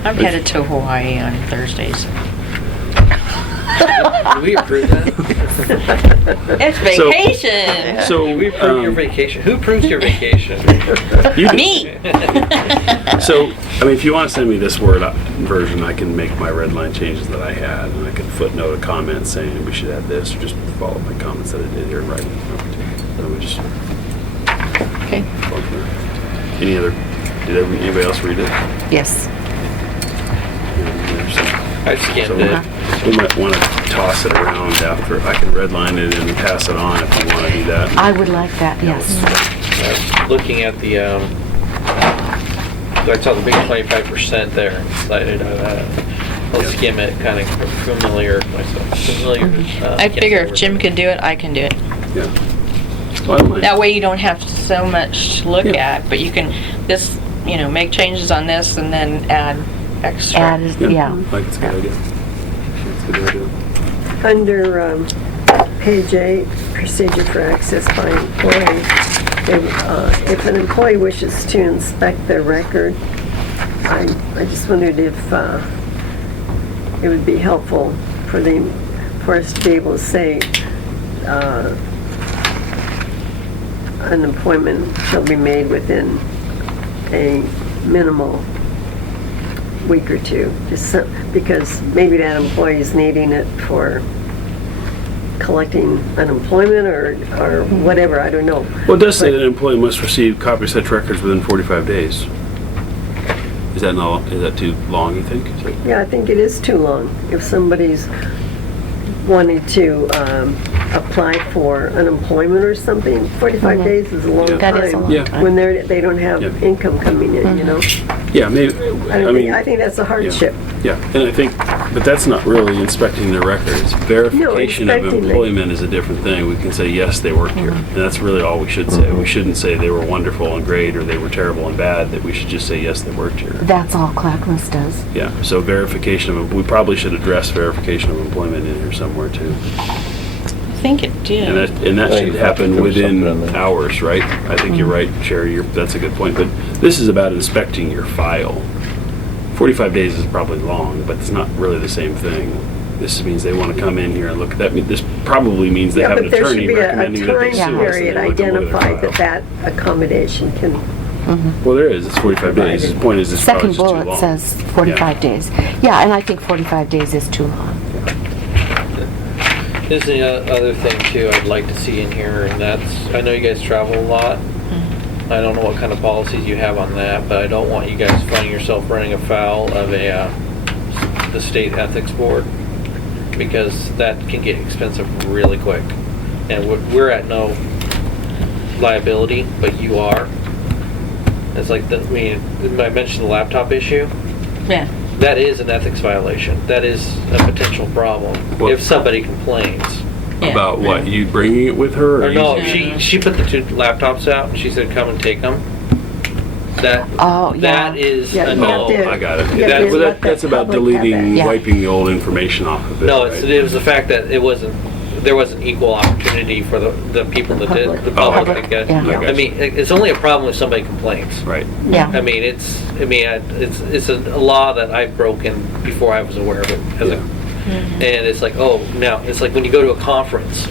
I'm headed to Hawaii on Thursdays. Did we approve that? It's vacation! So We approve your vacation. Who approves your vacation? you do. Me! So, I mean, if you want to send me this Word version, I can make my red line changes that I had, and I can footnote a comment saying we should add this, or just follow my comments that I did here in writing. Let me just. Okay. Did anybody else read it? Yes. I scanned So it. we might want to toss it around after. I can redline it and pass it on if you want to do that. I would like that, yes. Looking at the, I saw the big 25% there, excited about that. I'll skim it, kind of familiar myself. I figure if Jim can do it, I can do it. Yeah. Well, I don't mind. That way you don't have so much to look Yeah. at, but you can, make changes on this and then add extra. Yeah. I think it's a good idea. It's a good idea. Under page 8, procedure for access by employee, if an employee wishes to inspect their record, I just wondered if it would be helpful for us to be able to say an appointment shall be made within a minimal week or two, because maybe that employee is needing it for collecting unemployment or whatever, I don't know. Well, it does say that an employee must receive copies of such records within 45 days. Is that too long, you think? Yeah, I think it is too long. If somebody's wanting to apply for unemployment or something, 45 days is a long Yeah. time. That is a long Yeah. time. When they don't have Yeah. income coming in, Yeah, maybe. I think that's a hardship. Yeah, and I think, but that's not really inspecting their records. Verification of inspecting the- employment is a different thing. We can say, yes, they worked here. And that's really all we should say. We shouldn't say they were wonderful and great, or they were terrible and bad, that we should just say, yes, they worked here. That's all Clackamas does. Yeah, so we probably should address verification of employment in here somewhere too. I think it did. And that I should think happen there was something within in there. hours, right? I think you're right, Sherry, that's a good point. But this is about inspecting your file. 45 days is probably long, but it's not really the same thing. This means they want to come in here and look at that. This probably means they Yeah, have an but there should attorney be a recommending that they sue us. time and period they look at their identified file. that accommodation can, Well, there is. It's 45 days. The point is, it's probably Second just too bullet long. says 45 days. Yeah, and I think 45 days is too long. There's the other thing too I'd like to see in here, and that's, I know you guys travel a lot. I don't know what kind of policies you have on that, but I don't want you guys finding yourself running afoul of the state ethics board, because that can get expensive really quick. And we're at no liability, but you are. It's like I mentioned the laptop issue. Yeah. That is an ethics violation. That is a potential problem if somebody complains. Yeah. About what? You bringing it with her? Or no, you- she put the 2 laptops out and she said, "Come and take them." Oh, yeah. That is Yeah, a you have no. to- I got it. Yeah, That- just well, let that's the about public have deleting, it. Yeah. wiping the old information off of it. No, right? it was the fact that there wasn't equal opportunity for the people that did the Oh, public okay. to get. Yeah. I mean, it's only a problem if somebody complains. Right. Yeah. I mean, it's a law that I've broken before I was aware of it. And it's like, oh, now it's like when you go to a conference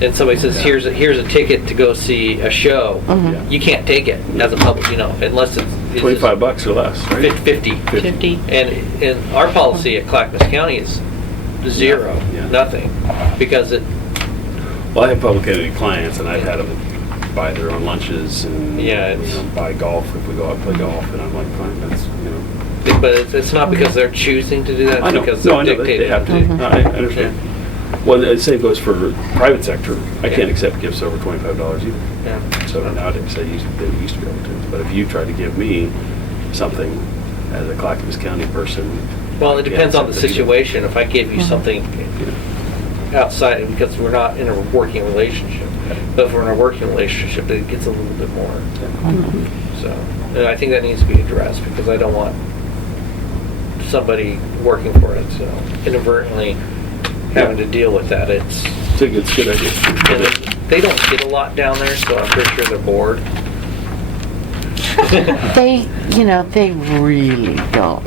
and somebody says, here's a ticket to go see a show. Yeah. You can't take it as a public, unless it's $25 or less, right? 50. 50. And our policy at Clackamas County is 0, Yeah. nothing, because Well, I have public entity clients, and I've had them buy their own lunches and buy golf if we go out and play golf, and I'm like, fine, that's but it's not because they're choosing to do that, I it's know. because No, I they're know they dictated. have to. No, I understand. Well, the same goes for private sector. I can't accept gifts over $25 either. Yeah. So nowadays, they used to be able to. But if you try to give me something as a Clackamas County person, Well, it depends on the something either. situation. If I give you something outside, because we're not in a working relationship, but if we're in a working relationship, it gets a little bit more. So, and I think that needs to be addressed, because I don't want somebody working for it, so inadvertently having to deal with that. It's I think it's a good idea. and they don't get a lot down there, so I'm pretty sure they're bored. They really don't.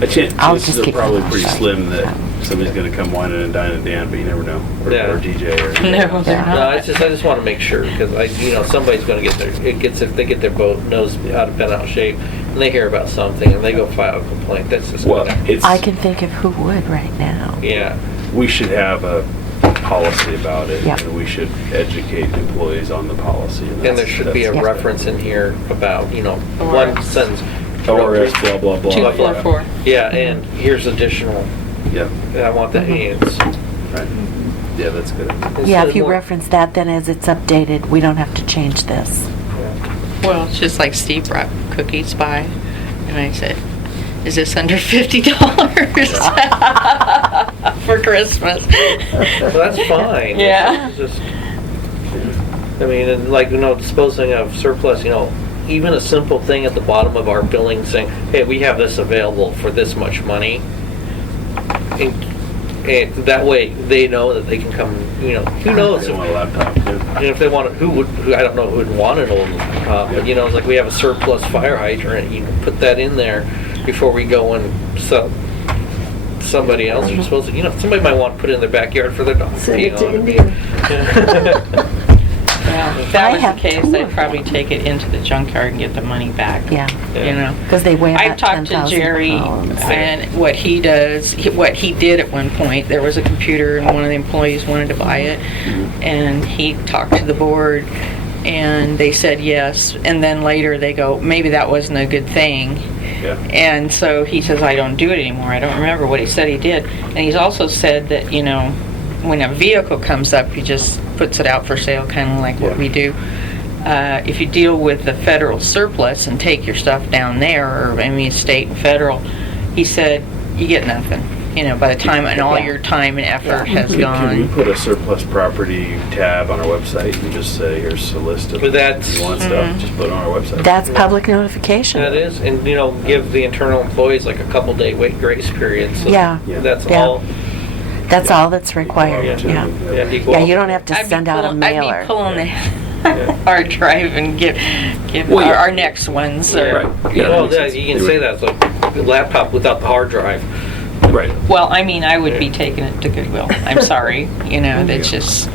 A chance, I'll chances just are keep probably my pretty mouth slim that shut. somebody's going to come whining and dining and Dan, but you never know. Or DJ or anything. No, they're Yeah. not. No, I just want to make sure, because somebody's going to get if they get their boat nose out of bent out shape and they hear about something and they go file a complaint, that's just Well, it's, I can think of who would right now. yeah. we should have a policy about it, Yeah. and we should educate employees on the policy. And there should be a Yeah. reference in here about one sentence. ORS blah blah blah. 244. Yeah, and here's additional. Yeah, I want that. It's right. Yeah, that's good. Yeah, instead if you of more- reference that, then as it's updated, we don't have to change this. Well, it's just like Steve brought cookies by, and I said, "Is this under $50 for Christmas?" Well, that's fine. Yeah. It's just, I mean, and disposing of surplus, even a simple thing at the bottom of our billing saying, hey, we have this available for this much money. And that way they know that they can come, who knows? They want a laptop. Yeah. If they want it, who I don't know who would want an old laptop, but it's like we have a surplus fire hydrant, you can put that in there before we go and sell somebody else or supposed to, somebody might want to put it in their backyard for their dog. Send it to India. Well, if I that was have the case, two they'd of probably take it into the junkyard and get the money back. Yeah, You know? because they weigh I've about talked to 10,000 Jerry, pounds. and what he does, what he did at one point, there was a computer and one of the employees wanted to buy it, and he talked to the board, and they said yes, and then later they go, maybe that wasn't a good thing. Yeah. And so he says, I don't do it anymore. I don't remember what he said he did. And he's also said that, when a vehicle comes up, he just puts it out for sale, kind of like what we do. If you deal with the federal surplus and take your stuff down there, or state and federal, he said, you get nothing. By the time, and all your time and effort has Can we gone. put a surplus property tab on our website and just say, here's a list of But that's- you want stuff, just put it on our website? That's public notification. That is, and give the internal employees like a couple day grace period. So Yeah. That's Yeah. all. That's all that's required, yeah. Equal. Yeah, you don't have to I'd be send out a pulling- mailer. I'd be pulling the hard drive and give Well, yeah. our next ones. Or, Right. Yeah, Well, that makes sense. you can say that. So laptop without the hard drive. Right. Well, I would be taking it to Goodwill. I'm sorry, that's just,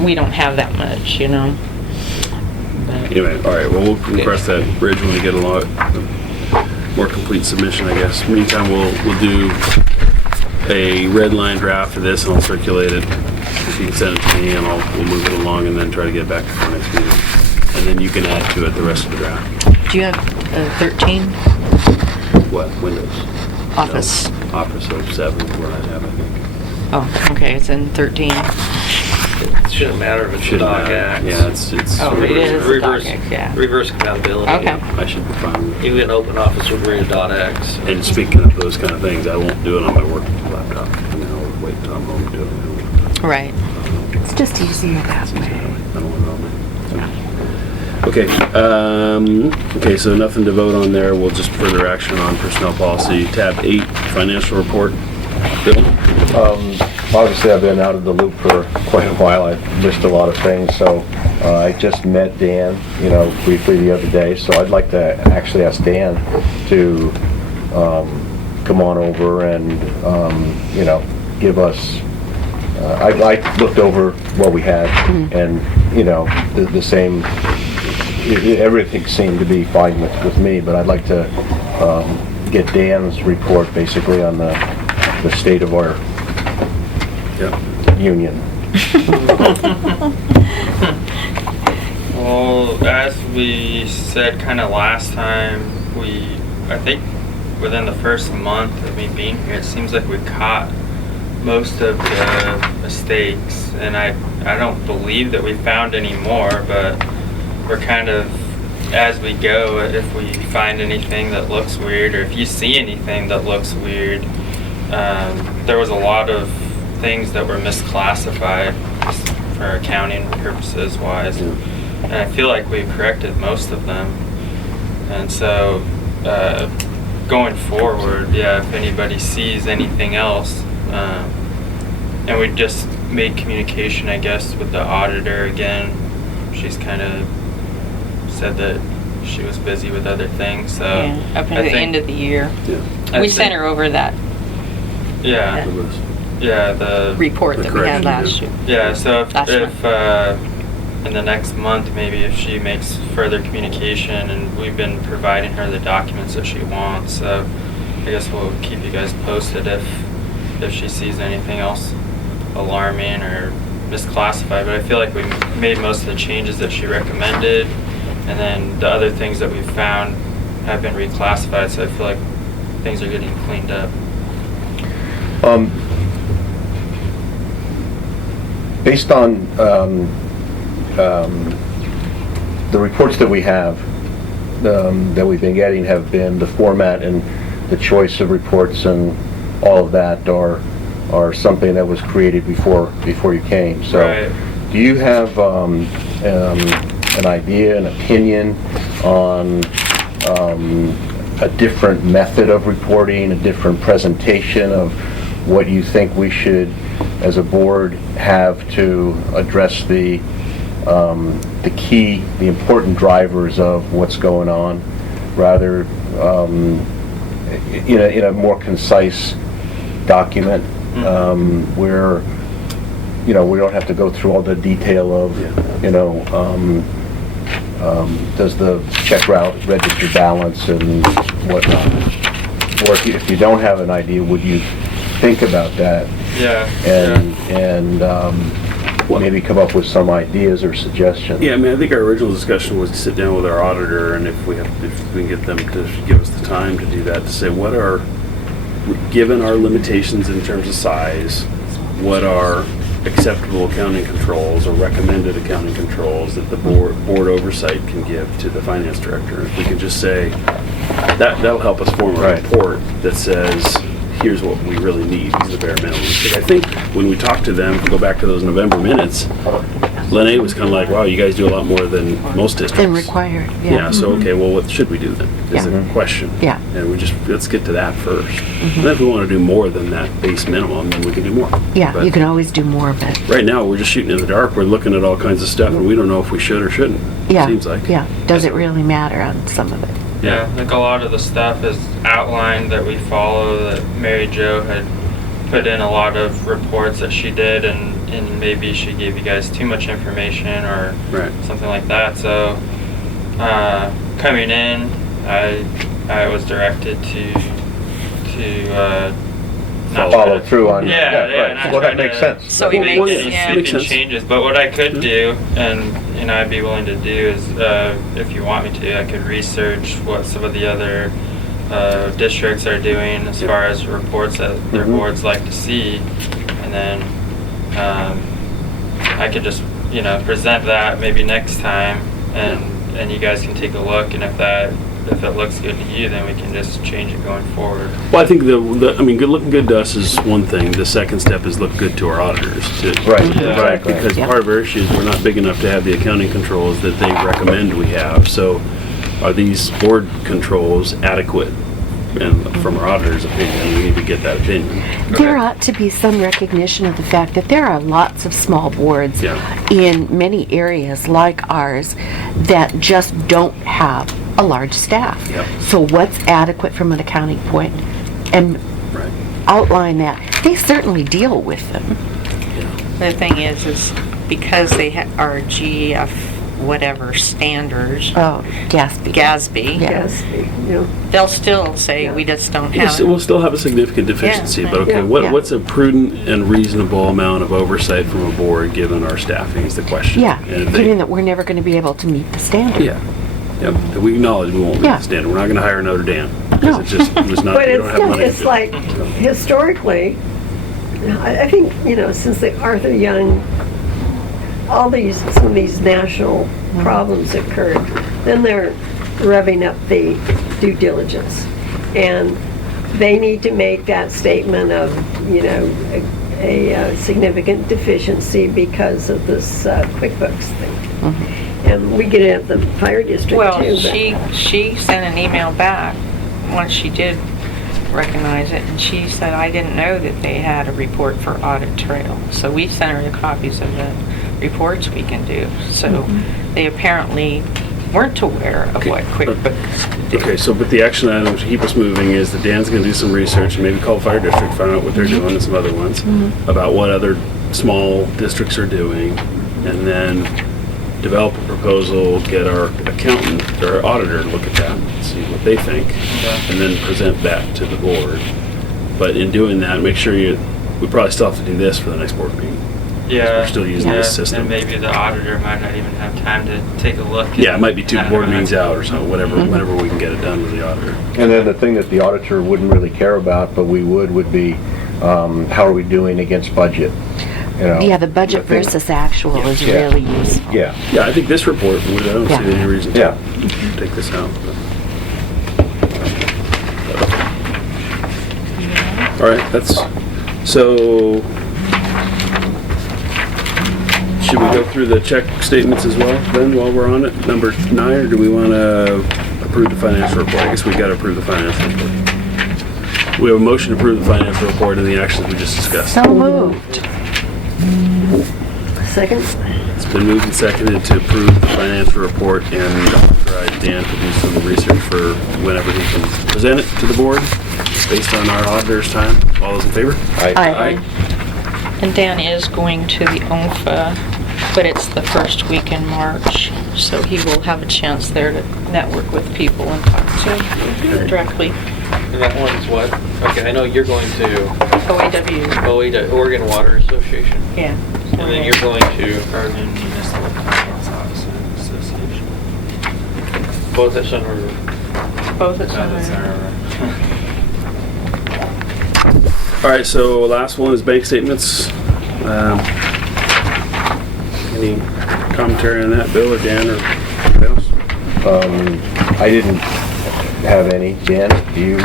we don't have that much, Anyway, all right, well, we'll cross that bridge when we get a more complete submission, I guess. Meantime, we'll do a red line draft of this, and I'll circulate it. If you can send it to me, and we'll move it along and then try to get it back to our next meeting. and then you can add to it the rest of the draft. Do you have 13 What, Windows? Office? No, Office 07 is what I have, I think. Oh, okay, it's in 13. It shouldn't matter if it's the Shouldn't doc matter. acts. Yeah, it's Oh, it is the reverse, doc acts, yeah. reverse compatibility. Okay. I should be fine with it. Even open office would read a .x. And speaking of those kind of things, I won't do it on my work laptop. I mean, I'll wait till I'm home to do it. Right. It's just easier that way. I don't want it on me. Okay, okay, so nothing to vote on there. We'll just further action on personnel policy. Tab 8, financial report. Bill? Obviously, I've been out of the loop for quite a while. I've missed a lot of things, so I just met Dan, briefly the other day, so I'd like to actually ask Dan to come on over and, give us, I looked over what we had, and, the same, everything seemed to be fine with me, but I'd like to get Dan's report basically on the state of our union. Well, as we said kind of last time, I think within the first month of me being here, it seems like we caught most of the mistakes, and I don't believe that we found any more, but we're kind of, as we go, if we find anything that looks weird, or if you see anything that looks weird, there was a lot of things that were misclassified for accounting purposes wise, and I feel like we corrected most of them. And so going forward, if anybody sees anything else, and we just made communication, I guess, with the auditor again. She's kind of said that she was busy with other things, so Yeah, up at the end of the year. Yeah. We sent her over that the report that we had last year. Yeah, so if Last in the next month, maybe if she makes further communication, and we've been providing her the documents that she wants, so I guess we'll keep you guys posted if she sees anything else alarming or misclassified. But I feel like we made most of the changes that she recommended, and then the other things that we found have been reclassified, so I feel like things are getting cleaned up. Based on the reports that we have, that we've been getting, have been the format and the choice of reports and all of that are something that was created before you came. So, Right. Do you have an idea, an opinion on a different method of reporting, a different presentation of what you think we should, as a board, have to address the important drivers of what's going on, rather in a more concise document, where we don't have to go through all the detail of does the check route register balance and whatnot, or if you don't have an idea, would you think about that and maybe come up with some ideas or suggestions? Yeah, I mean, I think our original discussion was to sit down with our auditor, and if we can get them to give us the time to do that, to say what are, given our limitations in terms of size, what are acceptable accounting controls or recommended accounting controls that the board oversight can give to the finance director. If we can just say that'll help us form a report that says, here's what we really need, these are the bare minimums. Because I think when we talked to them, if we go back to those November minutes, Lene was kind of like, wow, you guys do a lot more than most districts. Than required, yeah. Yeah, so okay, well, what should we do then? Is a question. Yeah. And let's get to that first. And then if we want to do more than that base minimum, then we can do more. Yeah, But you can always do more of it. right now, we're just shooting in the dark. We're looking at all kinds of stuff, and we don't know if we should or shouldn't. Yeah. Seems like. Yeah, does it really matter on some of it? Yeah, like a lot of the stuff is outlined that we follow, that Mary Jo had put in a lot of reports that she did, and maybe she gave you guys too much information or something like that. So coming in, I was directed to follow through on. Yeah, right. not Well, that trying makes to- sense. So he make makes, any yeah. Makes sweeping sense. changes, but what I could do, and I'd be willing to do is, if you want me to, I could research what some of the other districts are doing as far as reports that their boards like to see, and then I could just present that maybe next time, and you guys can take a look, and if it looks good to you, then we can just change it going forward. Well, I think looking good to us is one thing. The second step is look good to our auditors too. Right, Yeah. exactly. Because Yeah. part of our issue is we're not big enough to have the accounting controls that they recommend we have. So are these board controls adequate? And from our auditor's opinion, we need to get that opinion. There ought to be some recognition of the fact that there are lots of small boards Yeah. in many areas like ours that just don't have a large staff. Yep. So what's adequate from an accounting point? And Right. outline that. They certainly deal with them. The thing is because they are GF whatever standards, Oh, Gatsby. GASB, Yeah. Yes, you know, they'll still say we just don't have We'll it. still have a significant deficiency, Yeah. but okay, Yeah. what's a prudent and reasonable amount of oversight from a board given our staffing is the question. Yeah, And if they- given that we're never going to be able to meet the standard. Yeah. Yep. And we acknowledge we won't meet Yeah. the standard. We're not going to hire Notre Dame. Because No. it just was not, but we don't have money. it's like, historically, I think, since the Arthur Young, some of these national problems occurred, then they're revving up the due diligence. And they need to make that statement of, a significant deficiency because of this QuickBooks thing. And we get it at the fire district Well, too. she sent an email back once she did recognize it, and she said, I didn't know that they had a report for audit trail. So we sent her the copies of the reports we can do. So they apparently weren't aware of Okay. what QuickBooks did. Okay, so but the action item to keep us moving is that Dan's going to do some research and maybe call fire district, find out what they're doing and some other ones about what other small districts are doing, and then develop a proposal, get our accountant or our auditor to look at that, see what they think, and then present that to the board. But in doing that, make sure we probably still have to do this for the next board meeting. Yeah. We're still using this system. And maybe the auditor might not even have time to take a look. Yeah, it might be two at board it. meetings out or something, whenever we can get it done with the auditor. And then the thing that the auditor wouldn't really care about, but we would be, how are we doing against budget? Yeah, the budget thing- versus actual is Yeah. really useful. Yeah, Yeah, I think this report, I don't see Yeah. any reason yeah. to take this out. All right, so, should we go through the check statements as well then while we're on it? Number 9, or do we want to approve the financial report? I guess we got to approve the financial report. We have a motion to approve the financial report and the actions we just discussed. So moved. Second? It's been moved and seconded to approve the financial report and authorize Dan to do some research for whenever he can present it to the board based on our auditor's time. All those in favor? Aye. And Dan is going to the ONFA, but it's the first week in March, so he will have a chance there to network with people and talk to them directly. And that one's what? Okay, I know you're going to OAW, Oregon Water Association. yeah. And then you're going to Oregon Municipal Compliance Officer Association. both at Sun River. Both at That's Sunrise. All right, so last one is bank statements. Any commentary on that, Bill or Dan or anybody else? I didn't have any. Dan, do you,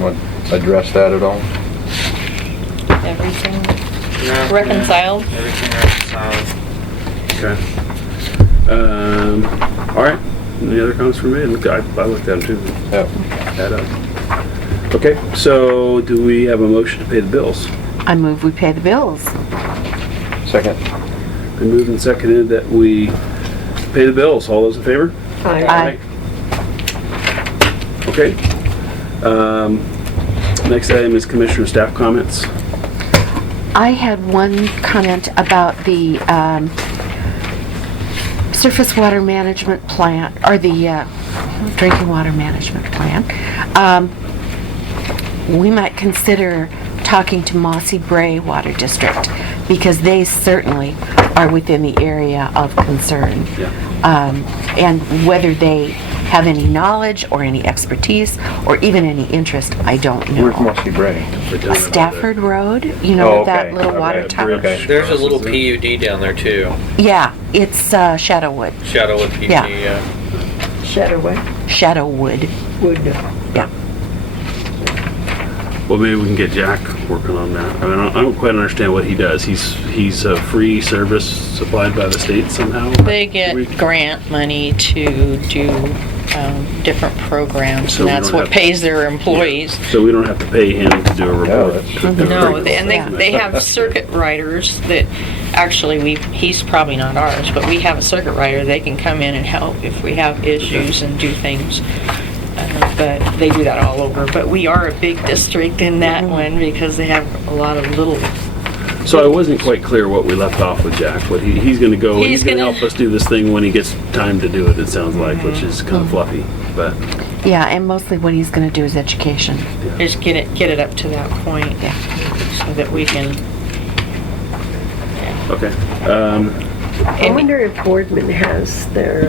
want to address that at all? Everything Yeah, reconciled? yeah, everything reconciled. Okay. All right. Any other comments from me? Look, I looked at them too. Yeah. Add up. Okay, so do we have a motion to pay the bills? I move we pay the bills. Second? Been moved and seconded that we pay the bills. All those in favor? Aye. Okay. Next item is commissioner staff comments. I had one comment about the surface water management plan, or the drinking water management plan, we might consider talking to Mossy Bray Water District, because they certainly are within the area of concern. And whether they have any knowledge or any expertise or even any interest, I don't know. Where's Mossy Bray? Stafford Road, you know, Oh, that okay. little water Okay, tower. okay. There's a little PUD down there too. Yeah, it's Shadowwood. Shadowwood PUD, Yeah. yeah. Shadowway, Shadowwood. wood. Yeah. Well, maybe we can get Jack working on that. I mean, I don't quite understand what he does. He's a free service supplied by the state somehow? They get grant money to do different programs, So and we that's don't what have- pays their employees. So we don't have to pay him to do a report? that's No, Great. and they have circuit riders that, actually, he's probably not ours, but we have a circuit rider. They can come in and help if we have issues and do things. But they do that all over. But we are a big district in that one because they have a lot of little. So I wasn't quite clear what we left off with Jack. What he's going to go, he's going to gonna- help us do this thing when he gets time to do it, it sounds like, which is kind of fluffy, but Yeah, and mostly what he's going to do is education. Just get it up to that point, Yeah. so that we can. okay. I wonder if Boardman has their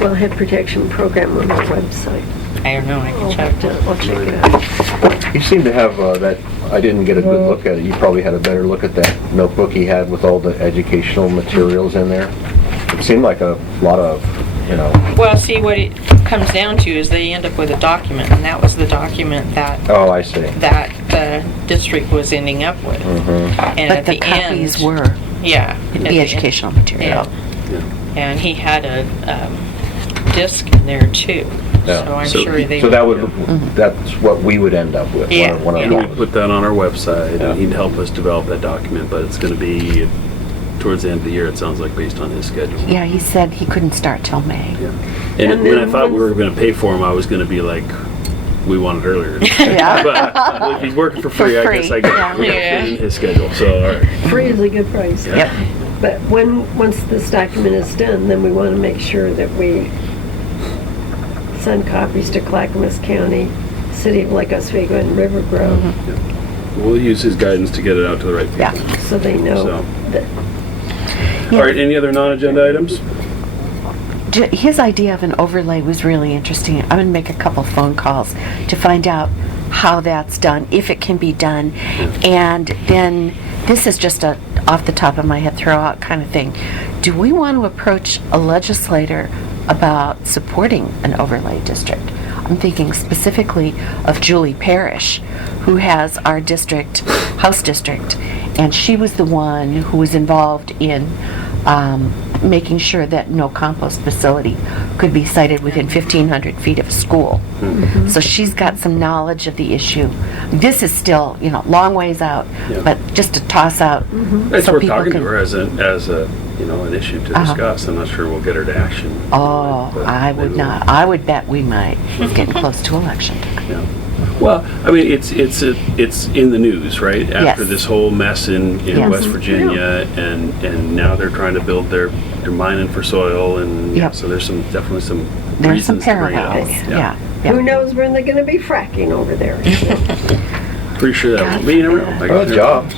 wellhead protection program on their website. I don't know. I I'll can check. I'll check it out. He seemed to have that, I didn't get a good look at it. You probably had a better look at that notebook he had with all the educational materials in there. It seemed like a lot of, you know, Well, see, what it comes down to is they end up with a document, and that was the document that oh, I see. the district was ending up with. And But at the the end, copies were yeah, at the end- educational material. Yeah. And he had a disc in there too. Yeah. So I'm So- sure they. So that would, that's what we would end up with. Yeah. one of And we those. put that on our website, Yeah. and he'd help us develop that document, but it's going to be towards the end of the year, it sounds like, based on his schedule. Yeah, he said he couldn't start till May. Yeah. And And when I then thought we once- were going to pay for him, I was going to be like, we want it earlier. Yeah. But if he's working for free, I guess I Yeah. get it in his schedule, so, all right. Free is a good price. Yep. But once this document is done, then we want to make sure that we send copies to Clackamas County, City of Lake Oswego, and River Grove, We'll use his guidance to get it out to the right people. Yeah. so they know So. that. All right, any other non-agenda items? His idea of an overlay was really interesting. I'm going to make a couple phone calls to find out how that's done, if it can be done. And then, this is just a off the top of my head throw out kind of thing. Do we want to approach a legislator about supporting an overlay district? I'm thinking specifically of Julie Parrish, who has our district, House District, and she was the one who was involved in making sure that no compost facility could be sited within 1,500 feet of a school. So she's got some knowledge of the issue. This is still, long ways out, Yeah. but just to toss out It's so worth people talking to can. her as a an issue to discuss. I'm not sure we'll get her to action. Oh, But I maybe would we'll- not. I would bet we might. It's getting close to election time. Yeah. Well, I mean, it's in the news, right? After Yes. this whole mess in Yes. West Virginia, and now they're trying to build they're mining for soil, and Yep. so there's definitely some There's some reasons to bring it up. parallels. Yeah. Who knows when they're going to be fracking over there? Pretty sure that will be. You never know. I Good guess. job.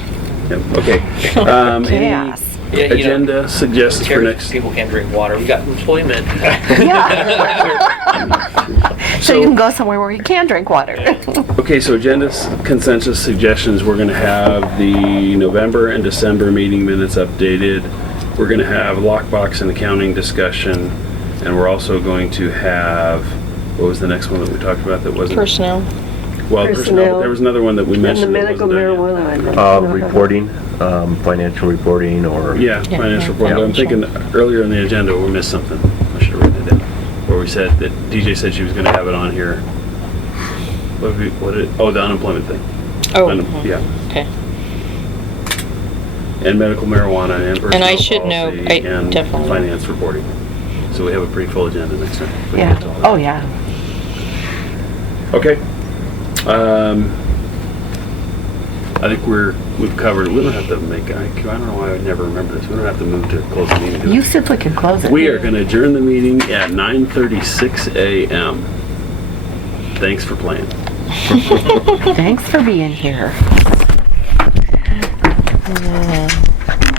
Yep. Okay. Any Chaos. Yeah, agenda suggestions for next? People can't drink water. We got employment. Yeah. So you can go somewhere where you can drink water. Okay, so agenda consensus suggestions, we're going to have the November and December meeting minutes updated. We're going to have lockbox and accounting discussion, and we're also going to have, what was the next one that we talked about that wasn't? Personnel. Well, personnel, Personnel. but there was another one that we And the mentioned that medical wasn't done yet. marijuana. I don't know. Reporting, financial reporting, or... Yeah, financial report. Yeah. I'm thinking earlier in the agenda, we missed something. I should have written it down. Where we said that, DJ said she was going to have it on here. The unemployment thing. Oh, Yeah. okay. And medical marijuana and personnel And I should know, policy and definitely. finance reporting. So we have a pretty full agenda next time. We Yeah. get to all that. Oh, yeah. I think we've covered, we don't have to make, I don't know why I never remember this. We don't have to move to close the meeting. do we? You simply can close it. We are going to adjourn the meeting at 9:36 a.m. Thanks for playing. Thanks for being here.